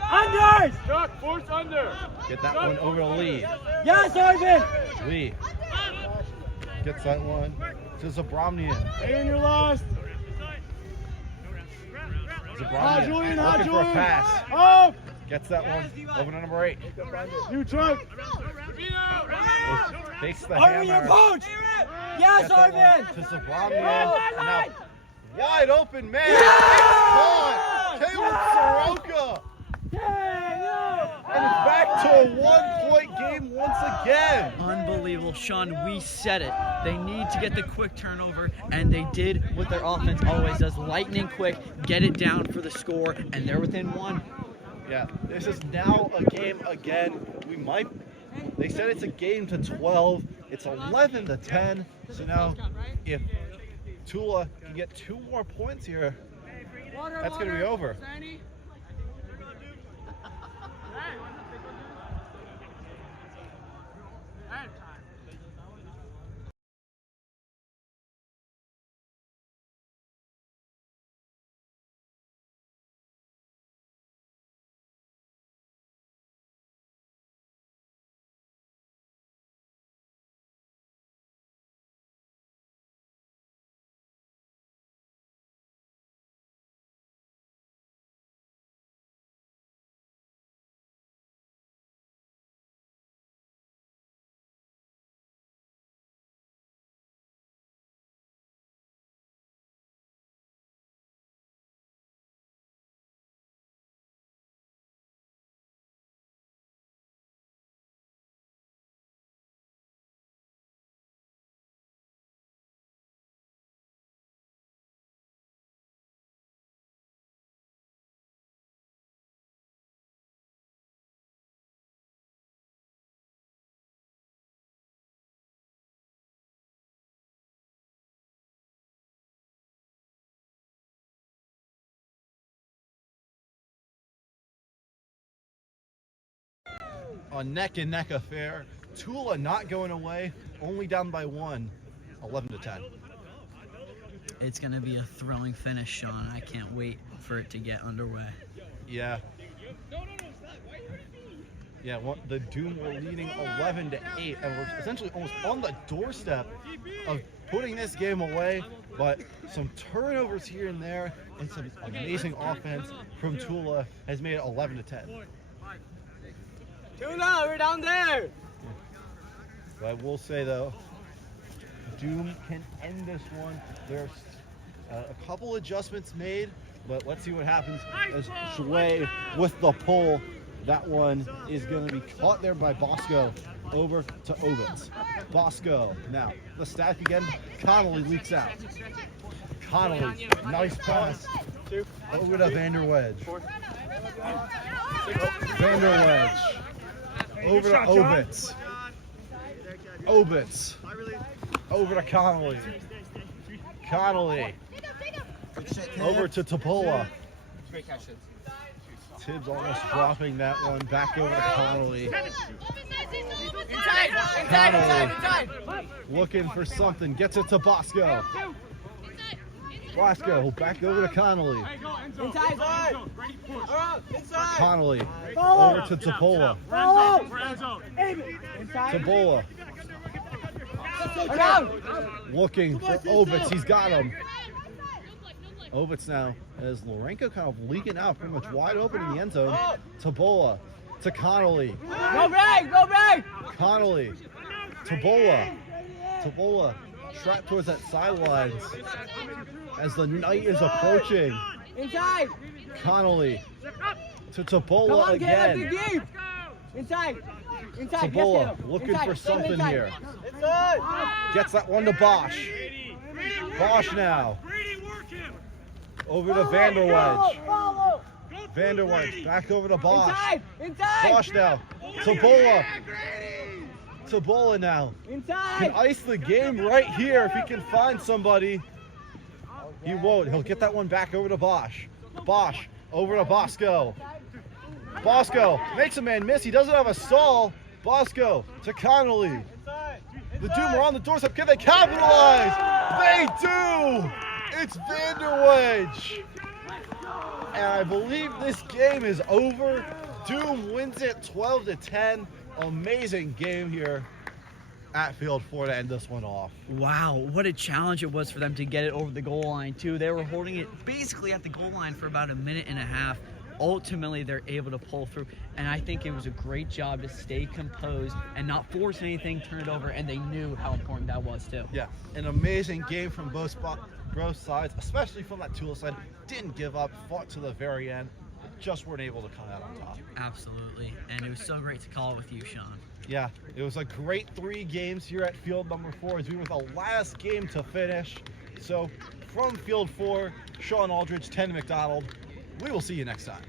Unders! Chuck, force under. Get that one over to Lee. Yes, Arvin! Lee gets that one to Zabromnian. Stay in your last. Zabromnian Julian, looking for a Julian. pass. Up. Gets that one over to number 8. You truck. Takes the Arvin, your hammer. coach! Yes, Gets that Arvin! one to Zabromnian. And now, wide open man. It's caught. Caleb Soroka. And it's back to a 1-point game once again. Unbelievable, Sean. We said it. They need to get the quick turnover, and they did what their offense always does: lightning quick, get it down for the score, and they're within 1. Yeah, this is now a game again. They said it's a game to 12. It's 11 to 10. So now, if TULA can get 2 more points here, that's going to be over. A neck-and-neck affair. TULA not going away, only down by 1, 11 to 10. It's going to be a thrilling finish, Sean. I can't wait for it to get underway. Yeah. Yeah, the Doom were leading 11 to 8, and we're essentially almost on the doorstep of putting this game away. But some turnovers here and there, and some amazing offense from TULA has made it 11 to 10. TULA, we're down there! But I will say though, Doom can end this one. There's a couple adjustments made, but let's see what happens as Shway with the pull. That one is going to be caught there by Bosco. Over to Ovitz. Bosco. Now, the stack again. Connolly leaks out. Connolly, nice pass. Over to Vanderwedge. Vanderwedge. Over to Ovitz. Ovitz. Over to Connolly. Connolly. Over to Topola. Tibbs almost dropping that one. Back over to Connolly. Connolly looking for something. Gets it to Bosco. Bosco back over to Connolly. Connolly over to Topola. Topola looking for Ovitz. He's got him. Ovitz now as Lourenco kind of leaking out, pretty much wide open in the end zone. Topola to Connolly. Go break! Go break! Connolly. Topola. Topola trapped towards that sidelines as the night is approaching. Inside! Connolly to Topola again. Inside! Inside! Topola looking for something here. Gets that one to Bosch. Bosch now. Over to Vanderwedge. Vanderwedge back over to Bosch. Inside! Bosch now. Topola. Topola now. Inside! Can ice the game right here if he can find somebody. He won't. He'll get that one back over to Bosch. Bosch over to Bosco. Bosco makes a man miss. He doesn't have a stall. Bosco to Connolly. The Doom are on the doorstep. Can they capitalize? They do! It's Vanderwedge. And I believe this game is over. Doom wins it 12 to 10. Amazing game here. at field 4 to end this one off. Wow, what a challenge it was for them to get it over the goal line, too. They were holding it basically at the goal line for about a minute and a half. Ultimately, they're able to pull through, and I think it was a great job to stay composed and not force anything, turn it over, and they knew how important that was, too. Yeah, an amazing game from both sides, especially from that TULA side. Didn't give up, fought to the very end, just weren't able to come out on top. Absolutely, and it was so great to call it with you, Sean. Yeah, it was a great 3 games here at field number 4 as we were the last game to finish. So from field 4, Sean Aldridge, 10 McDonald, we will see you next time.